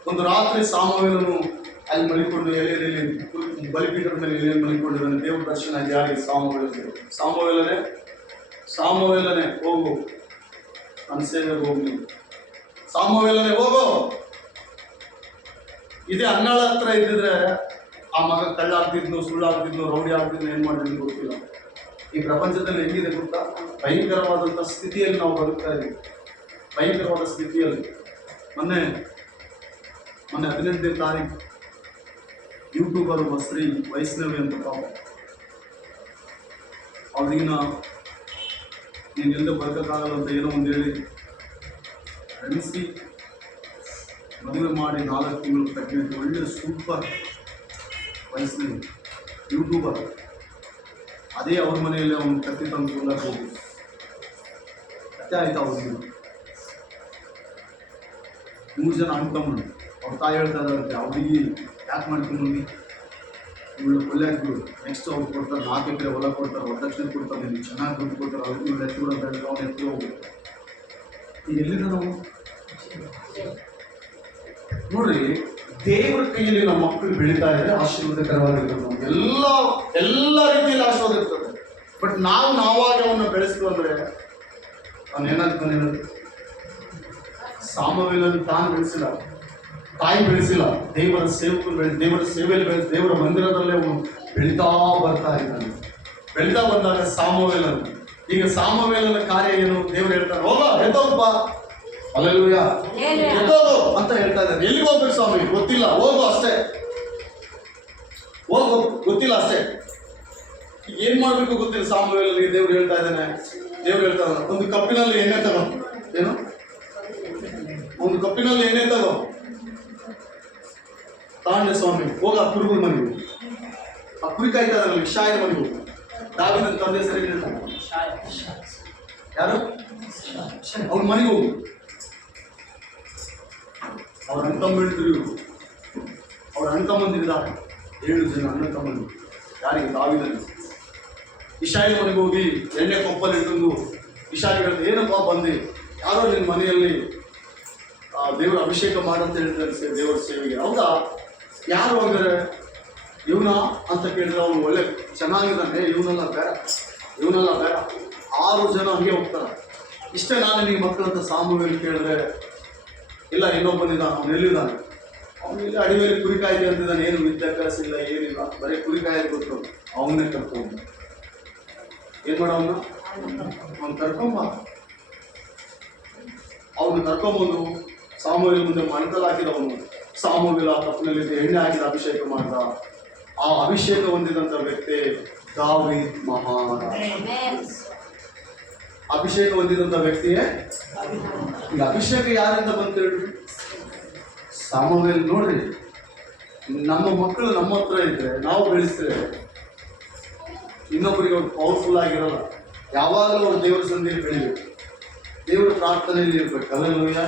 ಒಂದು ರಾತ್ರಿ ಸಾಮವೇಲನು ಅಲ್ಲಿ ಮಲಿಕೊಂಡು ಎಲೆಯಲ್ಲಿ ಬಲಿಪೀಠದ ಮೇಲೆ ಎಲೆಯಲ್ಲಿ ಮಲಿಕೊಂಡಿದ್ದಾನೆ. ದೇವ್ರ ದರ್ಶನ ಯಾರಿಗೆ? ಸಾಮವೇಲನೇ ಹೋಗು, ನನ್ನ ಸೇವೆಗೆ ಹೋಗಿ, ಸಾಮವೇಲನೇ ಹೋಗು. ಇದೇ ಹನ್ನಾಳ ಹತ್ರ ಇದ್ದಿದ್ರೆ ಆ ಮಗ ಕಳ್ಳಾಗ್ತಿದ್ನು, ಸುಳ್ಳಾಗ್ತಿದ್ನು, ರೌಡಿ ಆಗ್ತಿದ್ನು, ಏನು ಮಾಡಿದ್ನು ಗೊತ್ತಿಲ್ಲ. ಈ ಪ್ರಪಂಚದಲ್ಲಿ ಹೆಂಗಿದೆ ಗೊತ್ತಾ? ಭಯಂಕರವಾದಂಥ ಸ್ಥಿತಿಯಲ್ಲಿ ನಾವು ಬದುಕ್ತಾ ಇದ್ದೀವಿ. ಭಯಂಕರವಾದ ಸ್ಥಿತಿಯಲ್ಲಿ ಮೊನ್ನೆ 15ನೇ ತಾರೀಕು ಯೂಟ್ಯೂಬರ್ ಒಬ್ಬ ಸ್ತ್ರೀ ವೈಷ್ಣವಿ ಅಂತ ಪಾಪ, ಅವ್ರಿಗಿನ ನೀನು ಎಲ್ಲೇ ಬದುಕೋಕ್ಕಾಗಲ್ಲ ಅಂತ ಏನೋ ಒಂದು ಹೇಳಿ ಅನಿಸಿ ಮದುವೆ ಮಾಡಿ 4 ತಿಂಗಳು ಪ್ರೆಗ್ನೆಂಟ್. ಒಳ್ಳೆ ಸೂಪರ್ ವೈಷ್ಣವಿ ಯೂಟ್ಯೂಬರ್. ಅದೇ ಅವ್ರ ಮನೆಯಲ್ಲಿ ಅವನು ಕತ್ತಿ ತಂದುಕೊಂಡ ಹೋಗಿ ಕತ್ತೆ ಆಯ್ತು. ಅವ್ರಿಗೆ 3 ಜನ ಅಣ್ತಮ್ಮಳು. ಅವ್ರ ತಾಯಿ ಹೇಳ್ತಾ ಇದ್ದಾರಂತೆ, ಆ ಹುಡುಗಿ ಯಾಕೆ ಮಾಡ್ಕೊಂಡ್ಬಂದು ಇವಳು ಒಳ್ಳೆಯಾಗಿ ನೆಕ್ಸ್ಟ್ ಅವ್ರು ಕೊಡ್ತಾರೆ, 4 ಎಕರೆ ಹೊಲ ಕೊಡ್ತಾರೆ, ವರದಕ್ಷಿಣೆ ಕೊಡ್ತಾರೆ, ನೀವು ಚೆನ್ನಾಗಿ ದುಡ್ಡು ಕೊಡ್ತಾರೆ, ಅವ್ರಿಗೆ ಇವ್ರು ಎತ್ತು ಅಂತ ಹೇಳಿ ಅವ್ನು ಎತ್ತು ಹೋಗ್ಬೇಕು. ಈಗ ಎಲ್ಲಿಂದ ನಾವು ನೋಡ್ರಿ, ದೇವರ ಕೈಯಲ್ಲಿ ನಮ್ಮ ಮಕ್ಕಳು ಬೆಳೀತಾ ಇದ್ರೆ ಆಶೀರ್ವಾದಕರವಾಗಿರ್ತದೆ. ನಮ್ಗೆ ಎಲ್ಲ ರೀತಿಯಲ್ಲಿ ಆಶೀರ್ವಾದ ಇರ್ತದೆ. ಬಟ್ ನಾವಾಗಿ ಅವನ್ನ ಬೆಳೆಸ್ತು ಅಂದ್ರೆ ಅವ್ನು ಏನಾಗ್ತಾನೆ ಹೇಳೋದು? ಸಾಮವೇಲನ್ನು ತಾನು ಬೆಳೆಸಿಲ್ಲ, ತಾಯಿ ಬೆಳೆಸಿಲ್ಲ, ದೇವರ ಸೇವಕರು ದೇವರ ಸೇವೆಯಲ್ಲಿ ದೇವರ ಮಂದಿರದಲ್ಲೇ ಅವನು ಬೆಳೀತಾ ಬರ್ತಾ ಇದ್ದಾನೆ. ಬೆಳೀತಾ ಬಂದಾಗ ಸಾಮವೇಲನು, ಈಗ ಸಾಮವೇಲನ ಕಾರ್ಯ ಏನು? ದೇವರು ಹೇಳ್ತಾನೆ, ಹೋಗ ಎದ್ದೋಗಪ್ಪ, ಹಲ್ಲೆಲೂಯಾ, ಎದ್ದೋಗು ಅಂತ ಹೇಳ್ತಾ ಇದ್ದಾನೆ. ಎಲ್ಲಿಗೆ ಹೋಗ್ಬೇಕು ಸ್ವಾಮಿ? ಗೊತ್ತಿಲ್ಲ, ಹೋಗು ಅಷ್ಟೇ, ಹೋಗು ಗೊತ್ತಿಲ್ಲ ಅಷ್ಟೇ. ಏನ್ ಮಾಡ್ಬೇಕು ಗೊತ್ತಿಲ್ಲ ಸಾಮವೇಲನಿಗೆ. ದೇವ್ರು ಹೇಳ್ತಾ ಇದ್ದಾನೆ, ದೇವ್ರು ಹೇಳ್ತಾ ಇದ್ದಾನೆ, ಒಂದು ಕಪ್ಪಿನಲ್ಲಿ ಎಣ್ಣೆ ತಗೋ. ಏನು? ಒಂದು ಕಪ್ಪಿನಲ್ಲಿ ಎಣ್ಣೆ ತಗೋ. ತಾಂಡೆ ಸ್ವಾಮಿ, ಹೋಗ ಆ ಕುರುಬರ ಮನೆಗೆ, ಆ ಕುರಿ ಕಾಯ್ತಾ ಇದ್ದಾನೆ ಶಾಯನ ಮನೆಗೆ ಹೋಗು. ದಾವಿದನ ತಂದೆ ಸರಿ ಯಾರು? ಅವ್ರ ಮನೆಗೆ ಹೋಗು. ಅವ್ರ ಅಣ್ಣ ತಮ್ಮಂದಿರು, ಅವ್ರ ಅಣ್ಣ ತಮ್ಮಂದಿರಿದ್ದಾರೆ 7 ಜನ ಅಣ್ಣ ತಮ್ಮಂದಿರು. ಯಾರಿಗೆ? ದಾವಿದನಿಗೆ. ಇಷಾಯನ ಮನೆಗೆ ಹೋಗಿ ಎಣ್ಣೆ ಕೊಪ್ಪಲ್ಲಿ ಇಟ್ಟುಕೊಂಡು ಇಷಾಯಿಗೆ ಹೇಳಿದ, ಏನಪ್ಪ ಬಂದು ಯಾರೋ ನಿನ್ನ ಮನೆಯಲ್ಲಿ ದೇವರ ಅಭಿಷೇಕ ಮಾಡಂತ ಹೇಳ್ತಾರೆ ದೇವರ ಸೇವೆಗೆ. ಹೌದಾ? ಯಾರು ಹಂಗಾರೆ? ಇವನ ಅಂತ ಕೇಳಿದ್ರೆ ಅವನು ಒಳ್ಳೆ ಚೆನ್ನಾಗಿದ್ದಾನೆ, ಇವನೆಲ್ಲ ಬೇಡ, ಇವನೆಲ್ಲ ಬೇಡ. 6 ಜನ ಹಂಗೆ ಹೋಗ್ತಾರೆ. ಇಷ್ಟೇ ನಾನು ನಿಮಗೆ ಮಕ್ಕಳಂತ ಸಾಮವೇಲ್ ಕೇಳಿದ್ರೆ, ಇಲ್ಲ ಇನ್ನೊಬ್ಬನಿದ್ದಾನೆ, ಅವನು ಎಲ್ಲಿದ್ದಾನೆ? ಅವನು ಇಲ್ಲಿ ಅಡಿಮೆಯಲ್ಲಿ ಕುರಿ ಕಾಯ್ದೆ ಅಂತಿದ್ದಾನೆ, ಏನು ವಿದ್ಯಾಭ್ಯಾಸ ಇಲ್ಲ, ಏನಿಲ್ಲ, ಬರೀ ಕುರಿ ಕಾಯ್ದೆ ಗೊತ್ತು. ಅವನ್ನೇ ಕರ್ಕೊಂಡು ಏನ್ ಮಾಡ, ಅವ್ನು ಕರ್ಕೊಂಬ. ಅವನು ಕರ್ಕೊಂಬಂದು ಸಾಮವೇಲ್ ಮುಂದೆ ಮಣಕಲ್ ಹಾಕಿದವನು. ಸಾಮವೇಲ ಕಪ್ಪಿನಲ್ಲಿ ಎಣ್ಣೆ ಹಾಕಿದ ಅಭಿಷೇಕ ಮಾಡಿದ. ಆ ಅಭಿಷೇಕ ಹೊಂದಿದಂತ ವ್ಯಕ್ತಿ ದಾವೀದ್ ಮಹಾರಾಜ. ಅಭಿಷೇಕ ಹೊಂದಿದಂತ ವ್ಯಕ್ತಿಯೇ. ಈಗ ಅಭಿಷೇಕ ಯಾರಿಂದ ಬಂತು ಹೇಳಿ? ಸಾಮವೇಲ್. ನೋಡ್ರಿ, ನಮ್ಮ ಮಕ್ಕಳು ನಮ್ಮ ಹತ್ರ ಇದ್ರೆ, ನಾವು ಬೆಳೆಸಿದ್ರೆ ಇನ್ನೊಬ್ಬರಿಗೆ ಅವ್ರು ಪವರ್ಫುಲ್ ಆಗಿರಲ್ಲ. ಯಾವಾಗಲೂ ಅವ್ರು ದೇವರ ಸಂಧಿಯಲ್ಲಿ ಬೆಳಿಬೇಕು, ದೇವರ ಪ್ರಾರ್ಥನೆಯಲ್ಲಿ ಇರ್ಬೇಕು. ಹಲ್ಲೆಲೂಯಾ.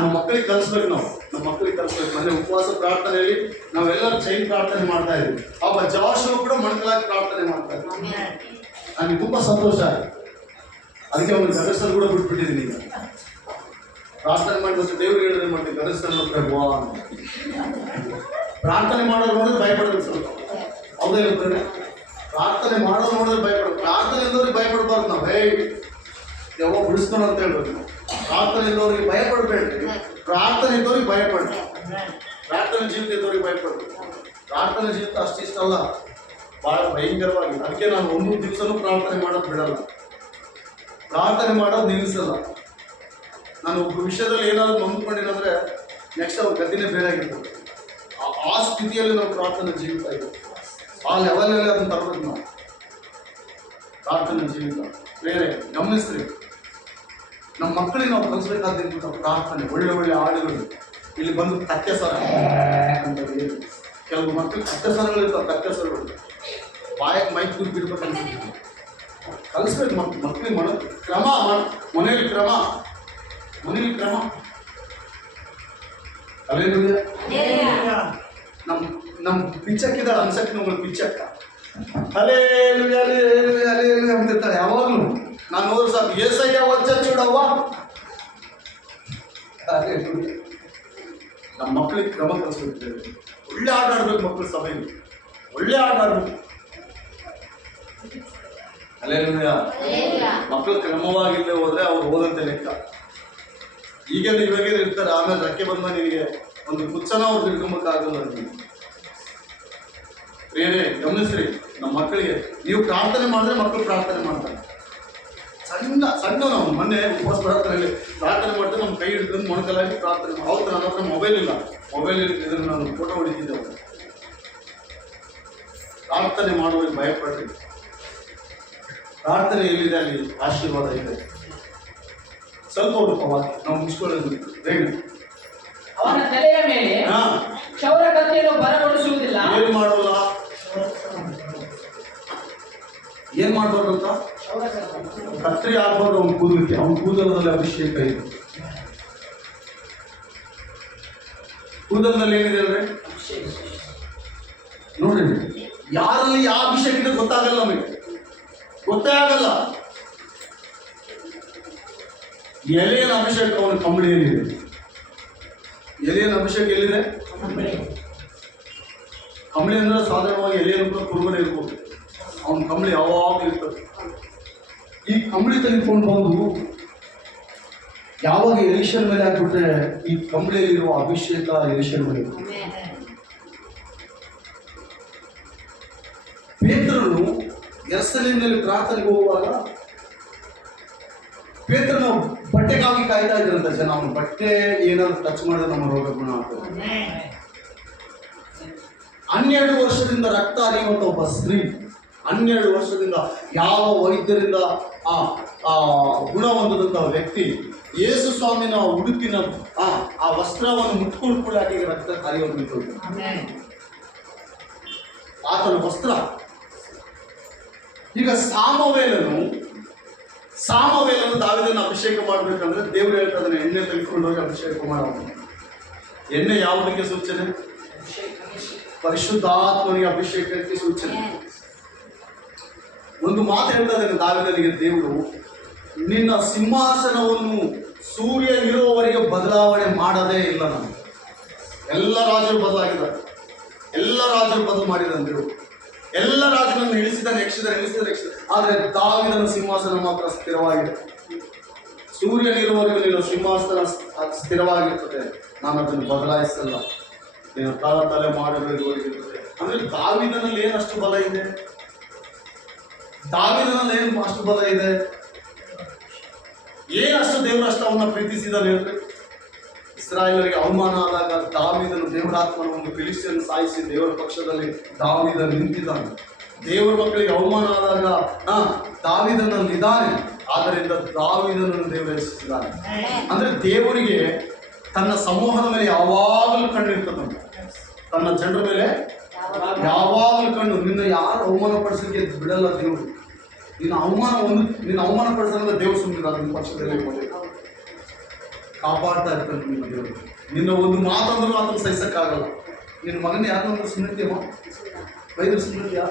ನಮ್ಮ ಮಕ್ಕಳಿಗೆ ಕಲಿಸ್ಬೇಕು, ನಮ್ಮ ಮಕ್ಕಳಿಗೆ ಕಲಿಸ್ಬೇಕು. ಮನೆ ಉಪವಾಸ ಪ್ರಾರ್ಥನೆಯಲ್ಲಿ ನಾವೆಲ್ಲರೂ ಚೈನ್ ಪ್ರಾರ್ಥನೆ ಮಾಡ್ತಾ ಇದ್ವಿ. ಆ ಜಾಶು ಕೂಡ ಮಣಕಲಾಗಿ ಪ್ರಾರ್ಥನೆ ಮಾಡ್ತಾ ಇದ್ವಿ. ನನಗೆ ತುಂಬಾ ಸಂತೋಷ ಆಯ್ತು. ಅದಕ್ಕೆ ಅವ್ನು ಗದರ್ಸಲ್ಲಿ ಕೂಡ ಬಿಟ್ಬಿಟ್ಟಿದ್ದೀನಿ. ಈಗ ಪ್ರಾರ್ಥನೆ ಮಾಡಿ ದೇವ್ರಿಗೆ ಹೇಳಿದ್ರೆ ಮಾಡ್ತೀವಿ, ಗದರ್ಸನ್ನು ಪ್ರಭು ಅಂತ. ಪ್ರಾರ್ಥನೆ ಮಾಡೋರು ನೋಡಿದ್ರೆ ಭಯಪಡಬೇಕು ಸ್ವಲ್ಪ. ಹೌದೇ ಇರ್ತಾರೆ? ಪ್ರಾರ್ಥನೆ ಮಾಡೋದು ನೋಡಿದ್ರೆ ಭಯಪಡ. ಪ್ರಾರ್ಥನೆ ಇದ್ದವ್ರಿಗೆ ಭಯಪಡಬಾರ್ದು ನಾವು. ಯಾವಾಗ ಬಿಡಿಸ್ಕೊಂಡು ಅಂತ ಹೇಳ್ಬೇಕು. ಪ್ರಾರ್ಥನೆ ಇದ್ದವ್ರಿಗೆ ಭಯಪಡಬೇಡ್ರಿ, ಪ್ರಾರ್ಥನೆ ಇದ್ದವ್ರಿಗೆ ಭಯಪಡ್ರಿ. ಪ್ರಾರ್ಥನೆ ಜೀವಿತ ಇದ್ದವ್ರಿಗೆ ಭಯಪಡ್ರಿ. ಪ್ರಾರ್ಥನೆ ಜೀವಿತ ಅಷ್ಟಿಷ್ಟಲ್ಲ, ಭಾಳ ಭಯಂಕರವಾಗಿ. ಅದಕ್ಕೆ ನಾನು 1 ದಿವಸನೂ ಪ್ರಾರ್ಥನೆ ಮಾಡೋದು ಬಿಡಲ್ಲ, ಪ್ರಾರ್ಥನೆ ಮಾಡೋದು ನಿಲ್ಲಿಸಲ್ಲ. ನಾನು ಒಬ್ಬ ವಿಷಯದಲ್ಲಿ ಏನಾದ್ರು ನೊಂದ್ಕೊಂಡಿರಂದ್ರೆ ನೆಕ್ಸ್ಟ್ ಅವ್ರ ಗತಿನೇ ಬೇರೆ ಆಗಿರ್ತದೆ. ಆ ಸ್ಥಿತಿಯಲ್ಲಿ ನಾವು ಪ್ರಾರ್ಥನೆ ಜೀವಿತ ಇದೆ. ಆ ಲೆವೆಲಲ್ಲಿ ಅದನ್ನು ತರಬೇಕು ನಾವು. ಪ್ರಾರ್ಥನೆ ಜೀವಿತ ಬೇರೆ ಗಮನಿಸ್ರಿ. ನಮ್ಮ ಮಕ್ಕಳಿಗೆ ನಾವು ಕಲಿಸ್ಬೇಕಾದಂಥ ಪ್ರಾರ್ಥನೆ, ಒಳ್ಳೆ ಒಳ್ಳೆ ಹಾಡುಗಳು. ಇಲ್ಲಿ ಬಂದು ಕತ್ತೆ ಸ್ವರ ಅಂತ ಹೇಳಿ ಕೆಲವು ಮಕ್ಕಳು ಕತ್ತೆ ಸ್ವರಗಳಿರ್ತಾವೆ. ಕತ್ತೆ ಸ್ವರಗಳು ಬಾಯಕ್ಕೆ ಮೈಕ್ ತುರ್ಬಿಡ್ಬೇಕು ಅನ್ಸುತ್ತೆ. ಕಲಿಸ್ಬೇಕು ಮಕ್ಕಳಿಗೆ ಮಾಡೋ ಕ್ರಮ. ಮನೆಯಲ್ಲಿ ಕ್ರಮ, ಮನೆಯಲ್ಲಿ ಕ್ರಮ. ಹಲ್ಲೆಲೂಯಾ. ನಮ್ಮ ಪಿಚ್ಚಕ್ಕಿದ್ದಾಳೆ ಅನ್ಸಕ್ಕೆ ನಮ್ಗೆ ಪಿಚ್ಚಕ್ಕ ಹಲ್ಲೆಲೂಯಾ ಅಂತಿರ್ತಾಳೆ ಯಾವಾಗಲೂ. ನಾನು ಹೋದ್ರೆ ಸಾಕು, ಏಸಯ್ಯ ಒಚ್ಚ ಚೂಡವ್ವ. ನಮ್ಮ ಮಕ್ಕಳಿಗೆ ಕ್ರಮ ಕಲಿಸ್ಬೇಕು. ಒಳ್ಳೆ ಆಟ ಆಡ್ಬೇಕು ಮಕ್ಕಳು ಸಭೆಯಲ್ಲಿ, ಒಳ್ಳೆ ಆಟ ಆಡ್ಬೇಕು. ಹಲ್ಲೆಲೂಯಾ. ಮಕ್ಕಳು ಕ್ರಮವಾಗಿಲ್ಲದೆ ಹೋದ್ರೆ ಅವ್ರು ಹೋದಂತೆ ಲೆಕ್ಕ. ಈಗೆಲ್ಲ ಇವಾಗ ಇರ್ತಾರೆ, ಆಮೇಲೆ ರಕ್ಕೆ ಬಂದ ನಿನಗೆ ಒಂದು ಕುಚ್ಚನ ಅವ್ರು ತಿಳ್ಕೊಂಬಕ್ಕಾಗಲ್ಲ. ಪ್ರಿಯರೇ ಗಮನಿಸ್ರಿ, ನಮ್ಮ ಮಕ್ಕಳಿಗೆ ನೀವು ಪ್ರಾರ್ಥನೆ ಮಾಡಿದ್ರೆ ಮಕ್ಕಳು ಪ್ರಾರ್ಥನೆ ಮಾಡ್ತಾರೆ. ಸಣ್ಣ ನಾವು ಮೊನ್ನೆ ಉಪವಾಸ ಪ್ರಾರ್ಥನೆಯಲ್ಲಿ ಪ್ರಾರ್ಥನೆ ಮಾಡಿದ್ರೆ ನಮ್ಮ ಕೈ ಹಿಡಿದು ಮೊಣಕಲಾಗಿ ಪ್ರಾರ್ಥನೆ. ಅವತ್ತು ನನ್ನ ಹತ್ರ ಮೊಬೈಲ್ ಇಲ್ಲ, ಮೊಬೈಲ್ ಇದ್ರೆ ನಾನು ಫೋಟೋ ಹೊಡಿತಿದ್ದೆ. ಪ್ರಾರ್ಥನೆ ಮಾಡುವಲ್ಲಿ ಭಯಪಡ್ರಿ. ಪ್ರಾರ್ಥನೆ ಎಲ್ಲಿದೆ ಅಲ್ಲಿ ಆಶೀರ್ವಾದ ಇದೆ. ಸ್ವಲ್ಪ ಹುಡುಕವಾಗಿ ನಾವು ಮುಗಿಸ್ಕೊಳ್ಳೋದು ಬೇಗ. ಅವನ ತಲೆಯ ಮೇಲೆ ಕ್ಷೌರ ಕತ್ತಿಯನ್ನು ಬರಗೊಳಿಸುವುದಿಲ್ಲ. ಏನು ಮಾಡೋಲ್ಲ, ಏನ್ ಮಾಡ್ಬಾರ್ದು ಅಂತ ಕತ್ರಿ ಆಗ್ಬಾರ್ದು. ಅವ್ನ ಕೂದಲಿಕ್ಕೆ, ಅವನ ಕೂದಲದಲ್ಲಿ ಅಭಿಷೇಕ ಇದೆ. ಕೂದಲಿನಲ್ಲಿ ಏನಿದೆ ಅಂದ್ರೆ ನೋಡ್ರಿ, ಯಾರಲ್ಲಿ ಯಾವ ಅಭಿಷೇಕ ಇದೆ ಗೊತ್ತಾಗಲ್ಲ, ನಮಗೆ ಗೊತ್ತೇ ಆಗಲ್ಲ. ಎಲೆಯನ ಅಭಿಷೇಕ ಅವನ ಕಂಬಳಿಯಲ್ಲಿದೆ. ಎಲೆಯನ ಅಭಿಷೇಕ ಎಲ್ಲಿದೆ? ಕಂಬಳಿ ಅಂದ್ರೆ ಸಾಧಾರಣವಾಗಿ ಎಲೆಯನ್ನು ಕೂಡ ಕುರುಬನೆ ಇರ್ಬೋದು, ಅವನ ಕಂಬಳಿ ಯಾವಾಗ ಇರ್ತದೆ. ಈ ಕಂಬಳಿ ತೆಗೆದುಕೊಂಡು ಬಂದು ಯಾವಾಗ ಎಲಿಷನ ಮೇಲೆ ಹಾಕ್ಬಿಟ್ರೆ ಈ ಕಂಬಳಿಯಲ್ಲಿರುವ ಅಭಿಷೇಕ ಎಲಿಷನ ಮೇಲೆ. ಪೇತ್ರನು ಯೆರೂಸಲೇಮಿನಲ್ಲಿ ಪ್ರಾರ್ಥನೆಗೆ ಹೋಗುವಾಗ ಪೇತ್ರನ ಬಟ್ಟೆಗಾಗಿ ಕಾಯ್ತಾ ಇದ್ರಂತ ಜನ. ಅವನ ಬಟ್ಟೆ ಏನಾದ್ರು ಟಚ್ ಮಾಡಿದ್ರೆ ನಮ್ಮ ರೋಗ ಗುಣ ಆಗ್ತದೆ. 12 ವರ್ಷದಿಂದ ರಕ್ತ ಹರಿಯುವಂತ ಒಬ್ಬ ಸ್ತ್ರೀ, 12 ವರ್ಷದಿಂದ ಯಾವ ವೈದ್ಯರಿಂದ ಗುಣ ಹೊಂದದಂತಹ ವ್ಯಕ್ತಿ ಯೇಸು ಸ್ವಾಮಿನ ಉಡುಪಿನ ಆ ವಸ್ತ್ರವನ್ನು ಮುಟ್ಕೊಂಡು ಆಕೆಗೆ ರಕ್ತ ಹರಿಯೋದು ನಿಂತು. ಆತನ ವಸ್ತ್ರ. ಈಗ ಸಾಮವೇಲನು ದಾವೀದನ ಅಭಿಷೇಕ ಮಾಡ್ಬೇಕಂದ್ರೆ ದೇವರು ಹೇಳ್ತಾನೆ, ಎಣ್ಣೆ ತೆಗೆದುಕೊಂಡು ಹೋಗಿ ಅಭಿಷೇಕ ಮಾಡೋದು. ಎಣ್ಣೆ ಯಾವುದಕ್ಕೆ ಸೂಚನೆ? ಪರಿಶುದ್ಧಾತ್ಮನಿಗೆ ಅಭಿಷೇಕಕ್ಕೆ ಸೂಚನೆ. ಒಂದು ಮಾತು ಹೇಳ್ತಾ ದಾವೀದನಿಗೆ ದೇವರು, ನಿನ್ನ ಸಿಂಹಾಸನವನ್ನು ಸೂರ್ಯ ಇರುವವರೆಗೆ ಬದಲಾವಣೆ ಮಾಡದೇ ಇಲ್ಲ. ನಾನು ಎಲ್ಲ ರಾಜರು ಬದಲಾಗಿದ್ದಾರೆ, ಎಲ್ಲ ರಾಜರು ಬದಲು ಮಾಡಿದ್ದಾರೆ ದೇವರು. ಎಲ್ಲ ರಾಜರನ್ನು ಇಳಿಸಿದಾನೆ, ಆದರೆ ದಾವೀದನ ಸಿಂಹಾಸನ ಮಾತ್ರ ಸ್ಥಿರವಾಗಿದೆ. ಸೂರ್ಯನಿರುವವರೆಗೂ ನಿನ್ನ ಸಿಂಹಾಸನ ಸ್ಥಿರವಾಗಿರ್ತದೆ, ನಾನು ಅದನ್ನು ಬದಲಾಯಿಸಲ್ಲ. ನೀನು ತಲೆ ಮಾಡಬೇಕಿರ್ತದೆ. ಅಂದ್ರೆ ದಾವೀದನಲ್ಲಿ ಏನಷ್ಟು ಬಲ ಇದೆ? ದಾವೀದನಲ್ಲಿ ಏನು ಅಷ್ಟು ಬಲ ಇದೆ? ಏನಷ್ಟು ದೇವರಷ್ಟು ಅವನ್ನ ಪ್ರೀತಿಸಿದಾನೆ ಹೇಳ್ಬೇಕು. ಇಸ್ರಾಯೇಲರಿಗೆ ಅವಮಾನ ಆದಾಗ ದಾವೀದನು ದೇವರಾತ್ಮನ ಒಂದು ಫಿಲಿಸ್ಟಿಯನ್ ಸಾಯಿಸಿ ದೇವರ ಪಕ್ಷದಲ್ಲಿ ದಾವೀದ ನಿಂತಿದ್ದಾನೆ. ದೇವರ ಮಕ್ಕಳಿಗೆ ಅವಮಾನ ಆದಾಗ ದಾವೀದನಲ್ಲಿದ್ದಾನೆ. ಆದ್ದರಿಂದ ದಾವೀದನನ್ನು ದೇವರು ಹೆಸರಿಸಿದ್ದಾನೆ. ಅಂದ್ರೆ ದೇವರಿಗೆ ತನ್ನ ಸಮೂಹದ ಮೇಲೆ ಯಾವಾಗಲೂ ಕಣ್ಣಿರ್ತದಂತೆ, ತನ್ನ ಜನರ ಮೇಲೆ ಯಾವಾಗಲೂ ಕಣ್ಣು. ನಿನ್ನ ಯಾರು ಅವಮಾನ ಪಡಿಸಲಿಕ್ಕೆ ಬಿಡಲ್ಲ ದೇವರು. ನಿನ್ನ ಅವಮಾನ ಪಡಿಸೋದ್ರೆ ದೇವ್ರು ಸುಮ್ಮನೆ ನಿನ್ನ ಪಕ್ಷದಲ್ಲಿ ಕಾಪಾಡ್ತಾ ಇರ್ತಾನೆ ನಿಮ್ಮ ದೇವರು. ನಿನ್ನ ಒಂದು ಮಾತಂದ್ರೂ ಆತನ ಸಹಿಸಕ್ಕಾಗಲ್ಲ. ನಿನ್ನ ಮಗನ ಯಾರನ್ನಂದ್ರೂ ಸುಮ್ಮನಿರ್ತೀಯಮ್ಮ, ಬೈದ್ರು ಸುಮ್ಮನಿರ್ತೀಯ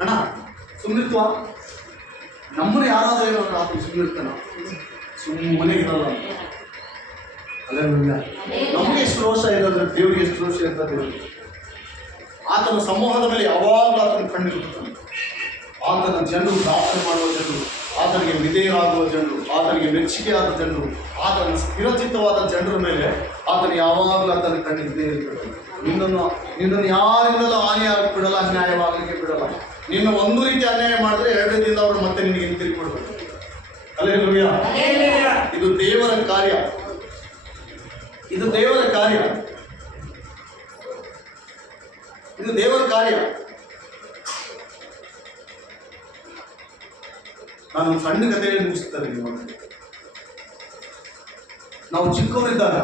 ಅಣ್ಣ, ಸುಮ್ಮನಿರ್ತೀವ. ನಮ್ಮನ್ನ ಯಾರಾದ್ರೂ ಏನೋ ಆತನ ಸುಮ್ಮನಿರ್ತಾನ, ಸುಮ್ಮನೆ ಇರಲ್ಲ. ಅಲ್ಲೇ ನಮ್ಗೆ ಎಷ್ಟು ರೋಷ ಇದೆ ಅಂದ್ರೆ ದೇವ್ರಿಗೆ ಎಷ್ಟು ರೋಷ ಇರ್ತದೆ. ದೇವ್ರಿಗೆ ಆತನ ಸಮೂಹದ ಮೇಲೆ ಯಾವಾಗಲೂ ಆತನ ಕಣ್ಣಿರುತ್ತಾನೆ. ಆತನ ಜನರು ಪ್ರಾರ್ಥನೆ ಮಾಡುವ ಜನರು, ಆತನಿಗೆ ವಿಧೇಯರಾಗುವ ಜನರು, ಆತನಿಗೆ ಮೆಚ್ಚುಗೆಯಾದ ಜನರು, ಆತನ ಸ್ಥಿರಚಿತ್ತವಾದ ಜನರ ಮೇಲೆ ಆತನ ಯಾವಾಗಲೂ ಆತನ ಕಣ್ಣಿದ್ದೇ ಇರ್ತದೆ. ನಿನ್ನನ್ನು ಯಾರಿಂದಲೂ ಹಾನಿಯಾಗಿ ಬಿಡಲ್ಲ, ಅನ್ಯಾಯವಾಗಲಿಕ್ಕೆ ಬಿಡಲ್ಲ. ನಿನ್ನ ಒಂದು ರೀತಿ ಅನ್ಯಾಯ ಮಾಡಿದ್ರೆ 2 ದಿನದಿಂದ ಅವರು ಮತ್ತೆ ನಿನಗೆ ಹಿಂತಿರುಗಿ ಕೊಡ್ಬೇಕು. ಹಲ್ಲೆಲೂಯಾ. ಇದು ದೇವರ ಕಾರ್ಯ, ಇದು ದೇವರ ಕಾರ್ಯ, ಇದು ದೇವರ ಕಾರ್ಯ. ನಾನು ಸಣ್ಣ ಕಥೆಯಲ್ಲಿ ಮುಗಿಸ್ತಾರೆ ನಿಮಗೆ. ನಾವು ಚಿಕ್ಕವರಿದ್ದಾಗ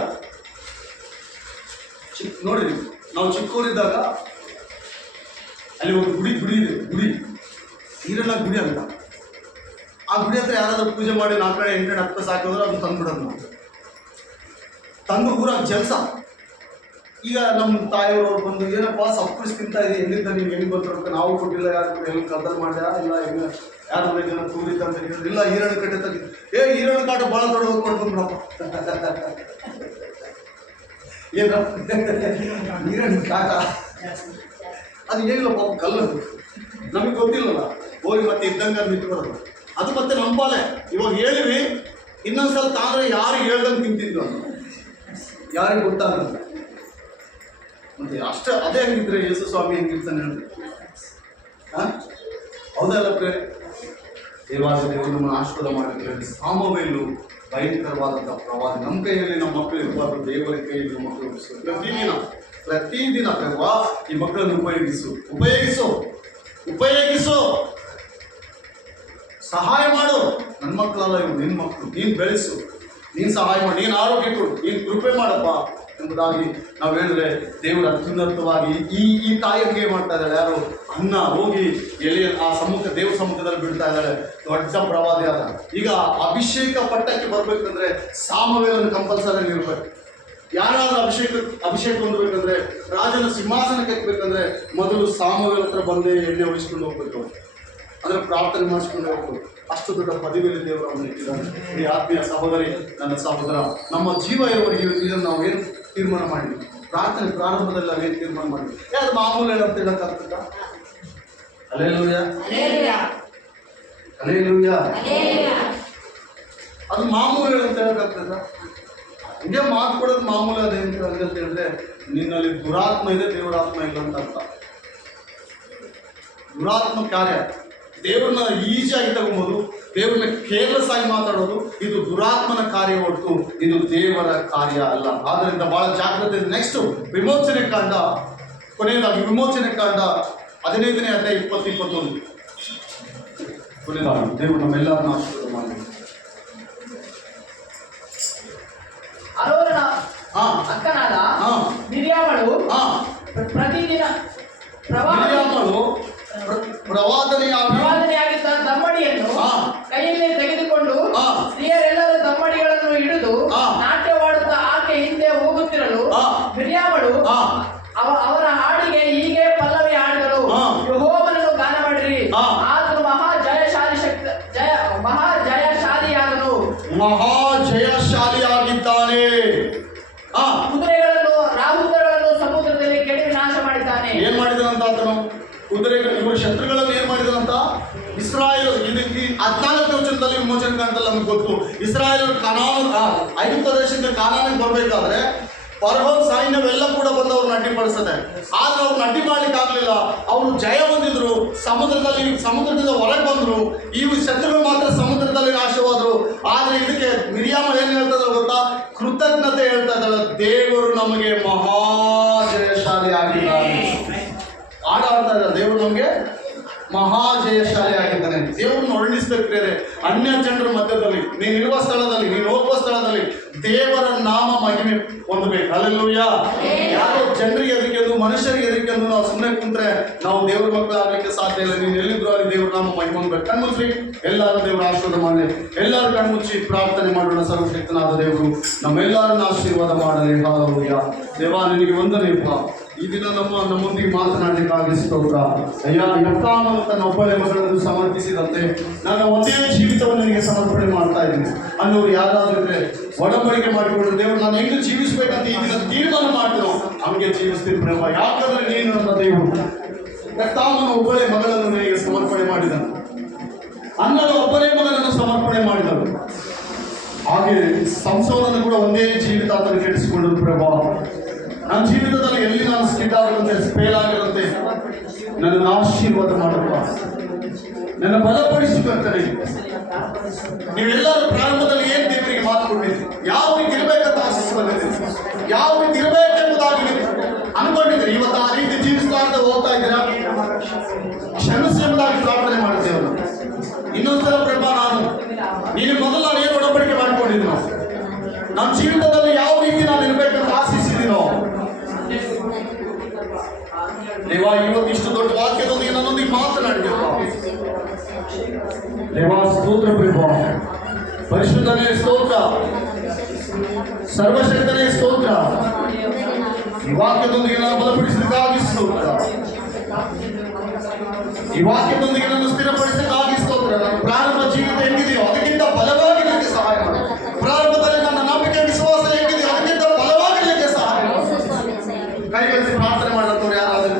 ನೋಡ್ರಿ, ನಾವು ಚಿಕ್ಕವರಿದ್ದಾಗ ಅಲ್ಲಿ ಒಂದು ಗುಡಿ ಇದೆ. ನೀರೆಲ್ಲ ಗುಡಿ ಅಂತ. ಆ ಗುಡಿ ಹತ್ರ ಯಾರಾದ್ರೂ ಪೂಜೆ ಮಾಡಿ 4 ಕಡೆ 8 ಕಡೆ 10 ಪೈಸೆ ಹಾಕಿದ್ರೆ ಅದನ್ನು ತಂದ್ಬಿಡೋದು. ನಾವು ತಂದು ಊರಾಗ ಕೆಲಸ. ಈಗ ನಮ್ಮ ತಾಯಿಯವರು ಬಂದು ಏನಪ್ಪ ಸಪ್ಪಳಿಸಿ ತಿಂತಾ ಇದೆ, ಎಲ್ಲಿಂದ ನಿಮ್ಗೆ ಹೆಂಗೆ ಬಂದಿರುತ್ತೆ, ನಾವು ಕೊಟ್ಟಿಲ್ಲ, ಯಾರು ಎಲ್ಲಿ ಕದ್ದಲ್ ಮಾಡ್ಯಾ, ಇಲ್ಲ ಹೆಂಗೆ ಯಾರು ಜನ ತೂರಿತ ಅಂತ ಹೇಳಿದ್ರು. ಇಲ್ಲ ಈರಣ್ಣ ಕಟ್ಟೆ ತೆಗೆದು ಈರಣ್ಣ ಕಾಟ ಭಾಳ ದೊಡ್ಡ ಹೋಗಿ ಕೊಡ್ಕೊಂಡ್ಬಿಡಪ್ಪ. ಏನ ಈರಣ್ಣ ಕಾಟ ಅದು ಏನಿಲ್ಲ ಪಾಪ, ಕಲ್ಲದು ನಮಗೆ ಗೊತ್ತಿಲ್ಲಲ್ಲ. ಹೋಗಿ ಮತ್ತೆ ಇದ್ದಂಗೆ ಅದು ಬಿಟ್ಟು ಬರೋದು. ಅದು ಮತ್ತೆ ನಂಬಾಲೆ. ಇವಾಗ ಹೇಳಿವಿ, ಇನ್ನೊಂದ್ಸಲ ತಾಂದ್ರೆ ಯಾರಿಗೆ ಹೇಳ್ದಂಗೆ ತಿಂತಿದ್ವಿ, ಯಾರಿಗೆ ಗೊತ್ತಾಗಲ್ಲ. ಮತ್ತೆ ಅಷ್ಟೇ ಅದೇ ಹಂಗಿದ್ರೆ ಯೇಸು ಸ್ವಾಮಿ ಹೆಂಗಿರ್ತಾನೆ ಹೇಳಿ. ಹೌದಲ್ಲ ಪ್ರೇರೆ? ದೇವಾದ ದೇವರು ನಮ್ಮನ್ನು ಆಶೀರ್ವಾದ ಮಾಡಲಿಕ್ಕೆ ಸಾಮವೇಲು ಭಯಂಕರವಾದಂಥ ಪ್ರವಾದಿ. ನಮ್ಮ ಕೈಯಲ್ಲಿ ನಮ್ಮ ಮಕ್ಕಳು ಇರಬಾರ್ದು, ದೇವರ ಕೈಯಲ್ಲಿ ಮಕ್ಕಳು ಪ್ರತಿದಿನ ಪ್ರಭಾ ಈ ಮಕ್ಕಳನ್ನು ಉಪಯೋಗಿಸು, ಸಹಾಯ ಮಾಡು. ನನ್ನ ಮಕ್ಕಳಲ್ಲ ಇವು, ನಿನ್ನ ಮಕ್ಕಳು. ನೀನು ಬೆಳೆಸು, ನೀನು ಸಹಾಯ ಮಾಡಿ, ನೀನು ಆರೋಗ್ಯ ಕೊಡು, ನೀನು ಕೃಪೆ ಮಾಡಪ್ಪ ಎಂಬುದಾಗಿ ನಾವು ಹೇಳಿದ್ರೆ ದೇವರು ಅತ್ಯುನ್ನತವಾಗಿ ಈ ತಾಯಿಗೆ ಮಾಡ್ತಾ ಇದ್ದಾಳೆ. ಯಾರು ಅನ್ನ ಹೋಗಿ ಎಲೆ ಆ ದೇವ್ರ ಸಮ್ಮುಖದಲ್ಲಿ ಬಿಡ್ತಾ ಇದ್ದಾಳೆ. ದೊಡ್ಡ ಪ್ರವಾದಿ ಆದ. ಈಗ ಅಭಿಷೇಕ ಪಟ್ಟಕ್ಕೆ ಬರ್ಬೇಕಂದ್ರೆ ಸಾಮವೇಲನ್ನು ಕಂಪಲ್ಸರಿ ಇರ್ಬೇಕು. ಯಾರಾದ್ರೂ ಅಭಿಷೇಕ ಹೊಂದಬೇಕಂದ್ರೆ, ರಾಜನ ಸಿಂಹಾಸನಕ್ಕೆ ಎತ್ತಬೇಕಂದ್ರೆ ಮೊದಲು ಸಾಮುವೇಲನ ಹತ್ರ ಬಂದೇ ಎಣ್ಣೆ ಒಳಿಸ್ಕೊಂಡು ಹೋಗ್ಬೇಕು. ಅಂದ್ರೆ ಪ್ರಾರ್ಥನೆ ಮಾಡಿಸ್ಕೊಂಡು ಹೋಗ್ಬೇಕು. ಅಷ್ಟು ದೊಡ್ಡ ಪದವಿಯಲ್ಲಿ ದೇವರು ಅವನು ಇಟ್ಟಿದ್ದಾನೆ. ಈ ಆತ್ಮೀಯ ಸಹೋದರಿ, ನನ್ನ ಸಹೋದರ, ನಮ್ಮ ಜೀವ ಇರುವವರೆಗೆ ಇದನ್ನು ನಾವೇನು ತೀರ್ಮಾನ ಮಾಡಿದ್ವಿ? ಪ್ರಾರ್ಥನೆ ಪ್ರಾರಂಭದಲ್ಲಿ ನಾವೇನು ತೀರ್ಮಾನ ಮಾಡಿದ್ವಿ? ಯಾರು ಮಾಮೂಲಿ ಅಂತ ಹೇಳಕ್ಕಾಗ್ತದ? Hallelujah, hallelujah. ಅದು ಮಾಮೂಲಿ ಅಂತ ಹೇಳಕ್ಕಾಗ್ತದ? ಹಿಂಗೆ ಮಾತು ಕೊಡೋದು ಮಾಮೂಲಿ ಅದೇ ಅಂತ ಹೇಳಿದ್ರೆ ನಿನ್ನಲ್ಲಿ ದುರಾತ್ಮ ಇದೆ, ದೇವರಾತ್ಮ ಇಲ್ಲ ಅಂತ ಅರ್ಥ. ದುರಾತ್ಮ ಕಾರ್ಯ ದೇವ್ರನ್ನ ಈಜಿಯಾಗಿ ತಗೊಬೋದು, ದೇವ್ರನ್ನ ಕೇರ್ಲೆಸ್ ಆಗಿ ಮಾತಾಡೋದು, ಇದು ದುರಾತ್ಮನ ಕಾರ್ಯ ಹೊರತು ಇದು ದೇವರ ಕಾರ್ಯ ಅಲ್ಲ. ಆದ್ದರಿಂದ ಬಹಳ ಜಾಗ್ರತೆ. ನೆಕ್ಸ್ಟ್ ವಿಮೋಚನೆ ಕಾಂಡ, ಕೊನೆಯದಾಗಿ ವಿಮೋಚನೆ ಕಾಂಡ 15ನೇ ಅಧ್ಯಾಯ 20-21. ಕೊನೆಯದಾಗಿ ದೇವರು ನಮ್ಮೆಲ್ಲರನ್ನ ಆಶೀರ್ವಾದ ಮಾಡಿ. ಅರೋರನ ಅಕ್ಕನಾದ ಮಿರ್ಯಾಮಳು ಪ್ರತಿದಿನ ಪ್ರವಾದನೆಯಾಗಿದ್ದ ದಮ್ಮಡಿಯನ್ನು ಕೈಯಲ್ಲಿ ತೆಗೆದುಕೊಂಡು ಸ್ತ್ರೀಯರೆಲ್ಲರ ದಮ್ಮಡಿಗಳನ್ನು ಹಿಡಿದು ನಾಟ್ಯವಾಡುತ್ತಾ ಆಕೆ ಹಿಂದೆ ಹೋಗುತ್ತಿರಲು ಮಿರ್ಯಾಮಳು ಅವರ ಹಾಡಿಗೆ ಹೀಗೆ ಪಲ್ಲವಿ ಹಾಡಿದಳು. ಯೆಹೋವನನ್ನು ಗಾನ ಮಾಡಿರಿ, ಆತನು ಮಹಾಜಯಶಾಲಿಯಾಗಿದ್ದಾನೆ. ಕುದುರೆಗಳನ್ನು ರಾಹುತಗಳನ್ನು ಸಮುದ್ರದಲ್ಲಿ ಕೆಡವಿ ನಾಶ ಮಾಡಿದ್ದಾನೆ. ಏನ್ ಮಾಡಿದನಂತ ಆತನು? ಕುದುರೆಗಳು, ಇವರು ಶತ್ರುಗಳನ್ನು ಏನ್ ಮಾಡಿದನಂತ? ಇಸ್ರಾಯೇಲ್ 14ನೇ ವಚನದಲ್ಲಿ ವಿಮೋಚನೆ ಕಾಂಡದಲ್ಲಿ ನಮ್ಗೆ ಗೊತ್ತು. ಇಸ್ರಾಯೇಲ್ ಐಗುಪ್ತ ದೇಶದಿಂದ ಕಾನಾನಿಗೆ ಬರ್ಬೇಕಾದ್ರೆ ಫರೋಹ್ ಸೈನ್ಯವೆಲ್ಲ ಕೂಡ ಬಂದು ಅವ್ರನ್ನ ಅಡ್ಡಿಪಡಿಸ್ತದೆ. ಆದ್ರೆ ಅವ್ರನ್ನ ಅಡ್ಡಿ ಮಾಡ್ಲಿಕ್ಕೆ ಆಗ್ಲಿಲ್ಲ. ಅವರು ಜಯ ಹೊಂದಿದ್ರು, ಸಮುದ್ರದಿಂದ ಹೊರಗೆ ಬಂದ್ರು. ಈ ಶತ್ರುಗಳು ಮಾತ್ರ ಸಮುದ್ರದಲ್ಲಿ ನಾಶವಾದ್ರು. ಆದ್ರೆ ಇದಕ್ಕೆ ಮಿರ್ಯಾಮ ಏನ್ ಹೇಳ್ತದ ಗೊತ್ತಾ? ಕೃತಜ್ಞತೆ ಹೇಳ್ತಾ ಇದ್ದಾಳೆ, ದೇವರು ನಮಗೆ ಮಹಾಜಯಶಾಲಿ ಆಗಿದ್ದಾನೆ. ಆಡ್ತಾ ಇದ್ದಾರೆ, ದೇವರು ನಮಗೆ ಮಹಾಜಯಶಾಲಿ ಆಗಿದ್ದಾನೆ. ದೇವ್ರನ್ನ ವರ್ಣಿಸ್ಬೇಕು ಬೇರೆ. ಅನ್ಯ ಜನರ ಮಧ್ಯದಲ್ಲಿ, ನೀನಿರುವ ಸ್ಥಳದಲ್ಲಿ, ನೀನು ಹೋಗುವ ಸ್ಥಳದಲ್ಲಿ ದೇವರ ನಾಮ ಮಹಿಮೆ ಹೊಂದಬೇಕು. ಹಲ್ಲೆಲೂಯಾ. ಯಾರೋ ಜನರಿಗೆ ಎದಕ್ಕೆಂದು, ಮನುಷ್ಯರಿಗೆ ಎದಕ್ಕೆಂದು ನಾವು ಸುಮ್ಮನೆ ಕುಂತ್ರೆ ನಾವು ದೇವ್ರ ಮಕ್ಕಳು ಆಗ್ಲಿಕ್ಕೆ ಸಾಧ್ಯ ಇಲ್ಲ. ನೀನು ಎಲ್ಲಿದ್ರು ಅಲ್ಲಿ ದೇವ್ರ ನಾಮ ಮಹಿಮೆ ಹೊಂದಬೇಕು. ಕಣ್ಮುಚ್ಚಿ ಎಲ್ಲರೂ ದೇವರ ಆಶೀರ್ವಾದ ಮಾಡಲಿ. ಎಲ್ಲರೂ ಕಣ್ಮುಚ್ಚಿ ಪ್ರಾರ್ಥನೆ ಮಾಡೋಣ. ಸರ್ವಶಕ್ತನಾದ ದೇವರು ನಮ್ಮೆಲ್ಲರನ್ನ ಆಶೀರ್ವಾದ ಮಾಡಲಿ. ಹಲ್ಲೆಲೂಯಾ. ದೇವ ನಿನಗೆ ವಂದನೆಯಪ್ಪ. ಈ ದಿನ ನಮ್ಮೊಂದಿಗೆ ಮಾತನಾಡಲಿಕ್ಕಾಗಿ ಸ್ತೋತ್ರ. ಅಯ್ಯ, ಯೆಫ್ತಾನನು ತನ್ನ ಒಬ್ಬಳೆ ಮಗಳನ್ನು ಸಮರ್ಪಿಸಿದಂತೆ ನನ್ನ ಒಂದೇ ಜೀವಿತವನ್ನು ನಿನಗೆ ಸಮರ್ಪಣೆ ಮಾಡ್ತಾ ಇದ್ದೀನಿ ಅನ್ನೋರು ಯಾರಾದ್ರೂ ಇದ್ರೆ ಒಡಂಬಡಿಕೆ ಮಾಡಿಕೊಂಡು, ದೇವರು ನಾನು ಹೆಂಗೆ ಜೀವಿಸ್ಬೇಕಂತ ಈ ದಿನ ತೀರ್ಮಾನ ಮಾಡಿದ್ರು ಹಂಗೆ ಜೀವಿಸ್ತೀನಿ ಪ್ರಭಾ. ಯಾಕಂದ್ರೆ ನೀನು ನನ್ನ ದೇವರು. ಯೆಫ್ತಾನನು ಒಬ್ಬಳೆ ಮಗಳನ್ನು ನಿನಗೆ ಸಮರ್ಪಣೆ ಮಾಡಿದನು, ಅನ್ನದ ಒಬ್ಬನೇ ಮಗನನ್ನು ಸಮರ್ಪಣೆ ಮಾಡಿದನು. ಹಾಗೆ ಸಂಸೋನನ್ನು ಕೂಡ ಒಂದೇ ಜೀವಿತ ಆತನು ಕೆಡಿಸಿಕೊಂಡರು ಪ್ರಭಾ. ನನ್ನ ಜೀವಿತದಲ್ಲಿ ಎಲ್ಲಿ ನಾನು ಸ್ಕಿಡ್ ಆಗದಂತೆ, ಸ್ಪೇಲ್ ಆಗಿರಂತೆ ನನ್ನನ್ನು ಆಶೀರ್ವಾದ ಮಾಡಪ್ಪ, ನನ್ನ ಬಲಪಡಿಸಬೇಕಂತಾನೆ. ನೀವೆಲ್ಲರೂ ಪ್ರಾರಂಭದಲ್ಲಿ ಏನ್ ದೇವರಿಗೆ ಮಾತು ಕೊಟ್ಟಿದ್ರಿ, ಯಾವ ರೀತಿ ಇರಬೇಕಂತ ಆಶಿಸಿ ಬಂದಿದ್ದೀರಿ, ಯಾವ ರೀತಿ ಇರಬೇಕೆಂಬುದಾಗಿ ಅನ್ಕೊಂಡಿದ್ದೀರಿ. ಇವತ್ತು ಆ ರೀತಿ ಜೀವಿಸಲಾರ್ದೆ ಹೋಗ್ತಾ ಇದ್ದೀರಾ, ಕ್ಷಮಿಸೆಂಬುದಾಗಿ ಪ್ರಾರ್ಥನೆ ಮಾಡ್ತೇವೆ. ಇನ್ನೊಂದ್ಸಲ ಪ್ರಭಾ, ನೀನು ಮೊದಲು ನಾನು ಏನು ಒಡಂಬಡಿಕೆ ಮಾಡ್ಕೊಂಡಿದ್ದೀನೋ, ನನ್ನ ಜೀವಿತದಲ್ಲಿ ಯಾವ ರೀತಿ ನಾನು ಇರಬೇಕಂತ ಆಶಿಸಿದ್ದೀನೋ ದೇವ, ಇವತ್ತು ಇಷ್ಟು ದೊಡ್ಡ ವಾಕ್ಯದೊಂದಿಗೆ ನನ್ನೊಂದಿಗೆ ಮಾತನಾಡಿದೆಪ್ಪ ದೇವ. ಸ್ತೋತ್ರ ಪ್ರಭಾ. ಪರಿಶುದ್ಧನೇ ಸ್ತೋತ್ರ, ಸರ್ವಶಕ್ತನೇ ಸ್ತೋತ್ರ. ಈ ವಾಕ್ಯದೊಂದಿಗೆ ನಾನು ಬಲಪಡಿಸಲಿಕ್ಕಾಗಿ ಸ್ತೋತ್ರ. ಈ ವಾಕ್ಯದೊಂದಿಗೆ ನಾನು ಸ್ಥಿರಪಡಿಸಲಿಕ್ಕಾಗಿ ಸ್ತೋತ್ರ. ನನ್ನ ಪ್ರಾರಂಭ ಜೀವಿತ ಹೆಂಗಿದೆಯೋ ಅದಕ್ಕಿಂತ ಬಲವಾಗಿ ನನಗೆ ಸಹಾಯ ಮಾಡಿ. ಪ್ರಾರಂಭದಲ್ಲಿ ನನ್ನ ನಂಬಿಕೆ ವಿಶ್ವಾಸ ಹೆಂಗಿದೆಯೋ ಅದಕ್ಕಿಂತ ಬಲವಾಗಿ ನನಗೆ ಸಹಾಯ ಮಾಡಿ. ಕೈಗೆತ್ತಿ ಪ್ರಾರ್ಥನೆ ಮಾಡತ್ತವ್ರು ಯಾರಾದ್ರೆ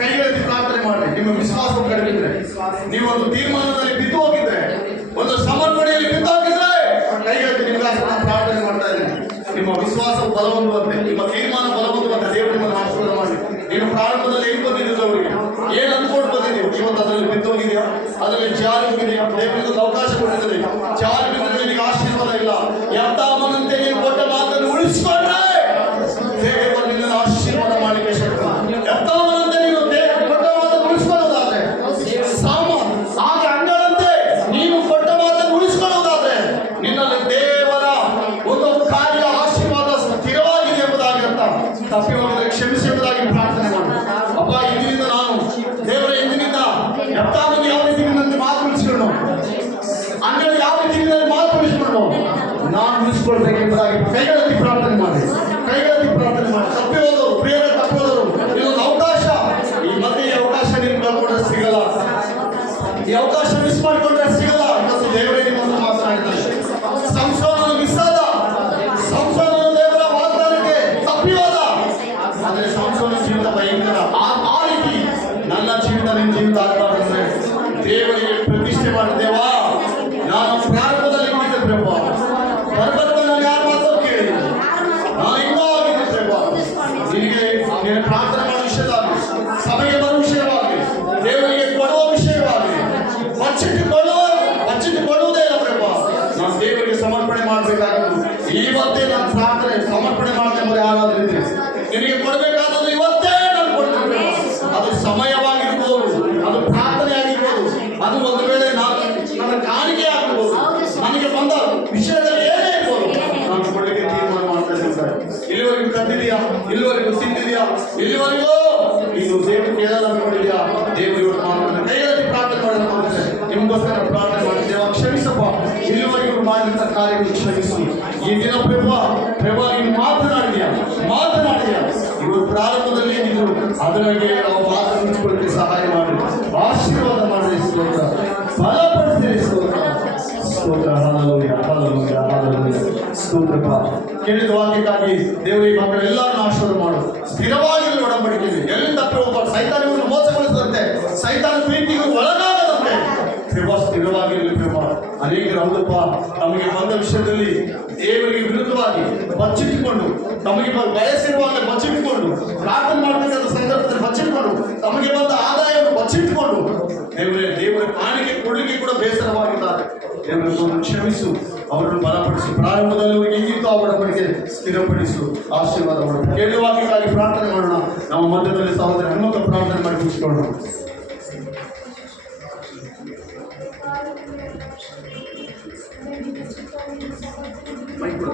ಕೈಗೆತ್ತಿ ಪ್ರಾರ್ಥನೆ ಮಾಡಿ. ನಿಮ್ಮ ವಿಶ್ವಾಸ ಕಡಿಮಿದ್ರೆ, ನೀವೊಂದು ತೀರ್ಮಾನದಲ್ಲಿ ಬಿದ್ದು ಹೋಗಿದ್ರೆ, ಒಂದು ಸಮರ್ಪಣೆಯಲ್ಲಿ ಬಿದ್ದು ಹೋಗಿದ್ರೆ ಕೈಗೆತ್ತಿ ನಿಮ್ಗಾಗಿ ನಾನು ಪ್ರಾರ್ಥನೆ ಮಾಡ್ತಾ ಇದ್ದೀನಿ. ನಿಮ್ಮ ವಿಶ್ವಾಸ ಬಲವೊಂದುವಂತೆ, ನಿಮ್ಮ ತೀರ್ಮಾನ ಬಲವೊಂದುವಂತೆ ದೇವರು ನಿಮ್ಮನ್ನು ಆಶೀರ್ವಾದ ಮಾಡಿ. ನೀನು ಪ್ರಾರಂಭದಲ್ಲಿ ಹೆಂಗ್ ಬಂದಿದ್ದು ಅವರಿಗೆ ಏನ್ ಅಂದ್ಕೊಂಡು ಬಂದಿದ್ದೀವಿ, ಇವತ್ತು ಅದರಲ್ಲಿ ಬಿದ್ದೋಗಿದೆಯಾ, ಅದರಲ್ಲಿ ಜಾರಿ ಹೋಗಿದೆಯಾ, ದೇವರಿಂದ ಅವಕಾಶ ಕೊಟ್ಟಿದ್ದಾರೆ. ಜಾರಿ ಬಿದ್ದರೆ ನಿನಗೆ ಆಶೀರ್ವಾದ ಇಲ್ಲ. ಯೆಫ್ತಾನನಂತೆ ನೀನು ಕೊಟ್ಟ ಮಾತನ್ನು ಉಳಿಸಿಕೊಂಡ್ರೆ ದೇವರು ನಿನ್ನನ್ನು ಆಶೀರ್ವಾದ ಮಾಡಲಿಕ್ಕೆ ಶಕ್ತ. ಯೆಫ್ತಾನನಂತೆ ನೀನು ಕೊಟ್ಟ ಮಾತನ್ನು ಉಳಿಸಿಕೊಳ್ಳೋದಾದ್ರೆ, ಹಾಗೆ ಅಂಗಳಂತೆ ನೀನು ಕೊಟ್ಟ ಮಾತನ್ನು ಉಳಿಸಿಕೊಳ್ಳೋದಾದ್ರೆ ನಿನ್ನಲ್ಲಿ ದೇವರ ಒಂದು ಕಾರ್ಯ ಆಶೀರ್ವಾದ ಸ್ಥಿರವಾಗಿದೆ ಎಂಬುದಾಗಿ ಅರ್ಥ. ತಪ್ಪಿ ಹೋಗಿದ್ರೆ ಕ್ಷಮಿಸಿ ಎಂಬುದಾಗಿ ಪ್ರಾರ್ಥನೆ ಮಾಡಿ. ಅಪ್ಪ, ಇಂದಿನಿಂದ ನಾನು ದೇವರ ಇಂದಿನಿಂದ ಯೆಫ್ತಾನನು ಯಾವ ರೀತಿ ನಿನ್ನಲ್ಲಿ ಮಾತು ಉಳಿಸಿಕೊಂಡು, ಅಂಗಡಿ ಯಾವ ರೀತಿ ನಿನ್ನಲ್ಲಿ ಮಾತು ಉಳಿಸಿಕೊಂಡು ನಾನು ಉಳಿಸಿಕೊಳ್ಬೇಕೆಂಬುದಾಗಿ ಕೈಗಳಲ್ಲಿ ಪ್ರಾರ್ಥನೆ ಮಾಡಿ. ಇಲ್ಲಿವರೆಗೂ ಸಿಕ್ಕಿದೆಯಾ? ಇಲ್ಲಿವರೆಗೂ ನೀನು ದೇವರು ಕೇಳಲ್ಲ ನೋಡಿದ್ಯಾ? ದೇವರು ಇವತ್ತು ಮಾತನ್ನು ಕೈಯಲ್ಲಿ ಪ್ರಾರ್ಥನೆ ಮಾಡೋದು ಮಾಡಿದ್ರೆ ನಿಮಗೋಸ್ಕರ ಪ್ರಾರ್ಥನೆ ಮಾಡಿ, ದೇವ ಕ್ಷಮಿಸಪ್ಪ, ಇಲ್ಲಿವರೆಗೂ ಮಾಡಿದಂಥ ಕಾರ್ಯಗಳು ಕ್ಷಮಿಸು. ಈ ದಿನ ಪ್ರಭಾ ನೀನು ಮಾತನಾಡಿದ್ಯಾ, ಇವರು ಪ್ರಾರಂಭದಲ್ಲಿ ನೀವು ಅದರಾಗೆ ನಾವು ಮಾತನ್ನು ಹಂಚಿಕೊಳ್ಳಕ್ಕೆ ಸಹಾಯ ಮಾಡಿ, ಆಶೀರ್ವಾದ ಮಾಡಿ, ಸ್ತೋತ್ರ, ಬಲಪಡಿಸಿರಿ, ಸ್ತೋತ್ರ, ಹಲ್ಲೆಲೂಯಾ, ಹಲ್ಲೆಲೂಯಾ, ಹಲ್ಲೆಲೂಯಾ, ಸ್ತೋತ್ರಪ್ಪ. ಕೇಳಿದ ವಾಕ್ಯಕ್ಕಾಗಿ ದೇವರಿಗೆ ಮಕ್ಕಳೆಲ್ಲರನ್ನು ಆಶೀರ್ವಾದ ಮಾಡು. ಸ್ಥಿರವಾಗಿರಲಿ ಒಡಂಬಡಿಕೆಯಲ್ಲಿ, ಎಲ್ಲಿ ತಪ್ಪಿ ಹೋಗಬಾರ್ದು. ಸೈತಾನಿಯನ್ನು ಮೋಸಗೊಳಿಸದಂತೆ, ಸೈತಾನ ಪ್ರೀತಿಗೂ ಒಳಗಾಗದಂತೆ ಪ್ರಭಾ ಸ್ಥಿರವಾಗಿರಲಿ. ಪ್ರಭಾ ಅನೇಕರು ಹೌದಪ್ಪ, ನಮಗೆ ಬಂದ ವಿಷಯದಲ್ಲಿ ದೇವರಿಗೆ ವಿರುದ್ಧವಾಗಿ ಬಚ್ಚಿಟ್ಟುಕೊಂಡು, ತಮಗೆ ಬಯಸಿರುವಾಗ ಬಚ್ಚಿಟ್ಟುಕೊಂಡು, ಪ್ರಾರ್ಥನೆ ಮಾಡಬೇಕಾದ ಸಂದರ್ಭದಲ್ಲಿ ಬಚ್ಚಿಟ್ಟುಕೊಂಡು, ತಮಗೆ ಬಂದ ಆದಾಯವನ್ನು ಬಚ್ಚಿಟ್ಟುಕೊಂಡು ದೇವರ ಕಾಣಿಕೆ ಕೊಡಲಿಕ್ಕೆ ಕೂಡ ಬೇಸರವಾಗಿದ್ದಾರೆ. ದೇವರನ್ನು ಕ್ಷಮಿಸು, ಅವರನ್ನು ಬಲಪಡಿಸು. ಪ್ರಾರಂಭದಲ್ಲಿ ಅವರಿಗೆ ಹಿಂಗಿತ್ತು ಅವರ ಬಳಿಗೆ ಸ್ಥಿರಪಡಿಸು, ಆಶೀರ್ವಾದ ಮಾಡು. ಕೇಳುವಾಗಕ್ಕಾಗಿ ಪ್ರಾರ್ಥನೆ ಮಾಡೋಣ. ನಮ್ಮ ಮಧ್ಯದಲ್ಲಿ ಸಹೋದರ ಹೆಣ್ಮಕ್ಳು ಪ್ರಾರ್ಥನೆ ಮಾಡಿ ಮುಗಿಸ್ಕೊಳ್ಳೋಣ. ಮೈಕ್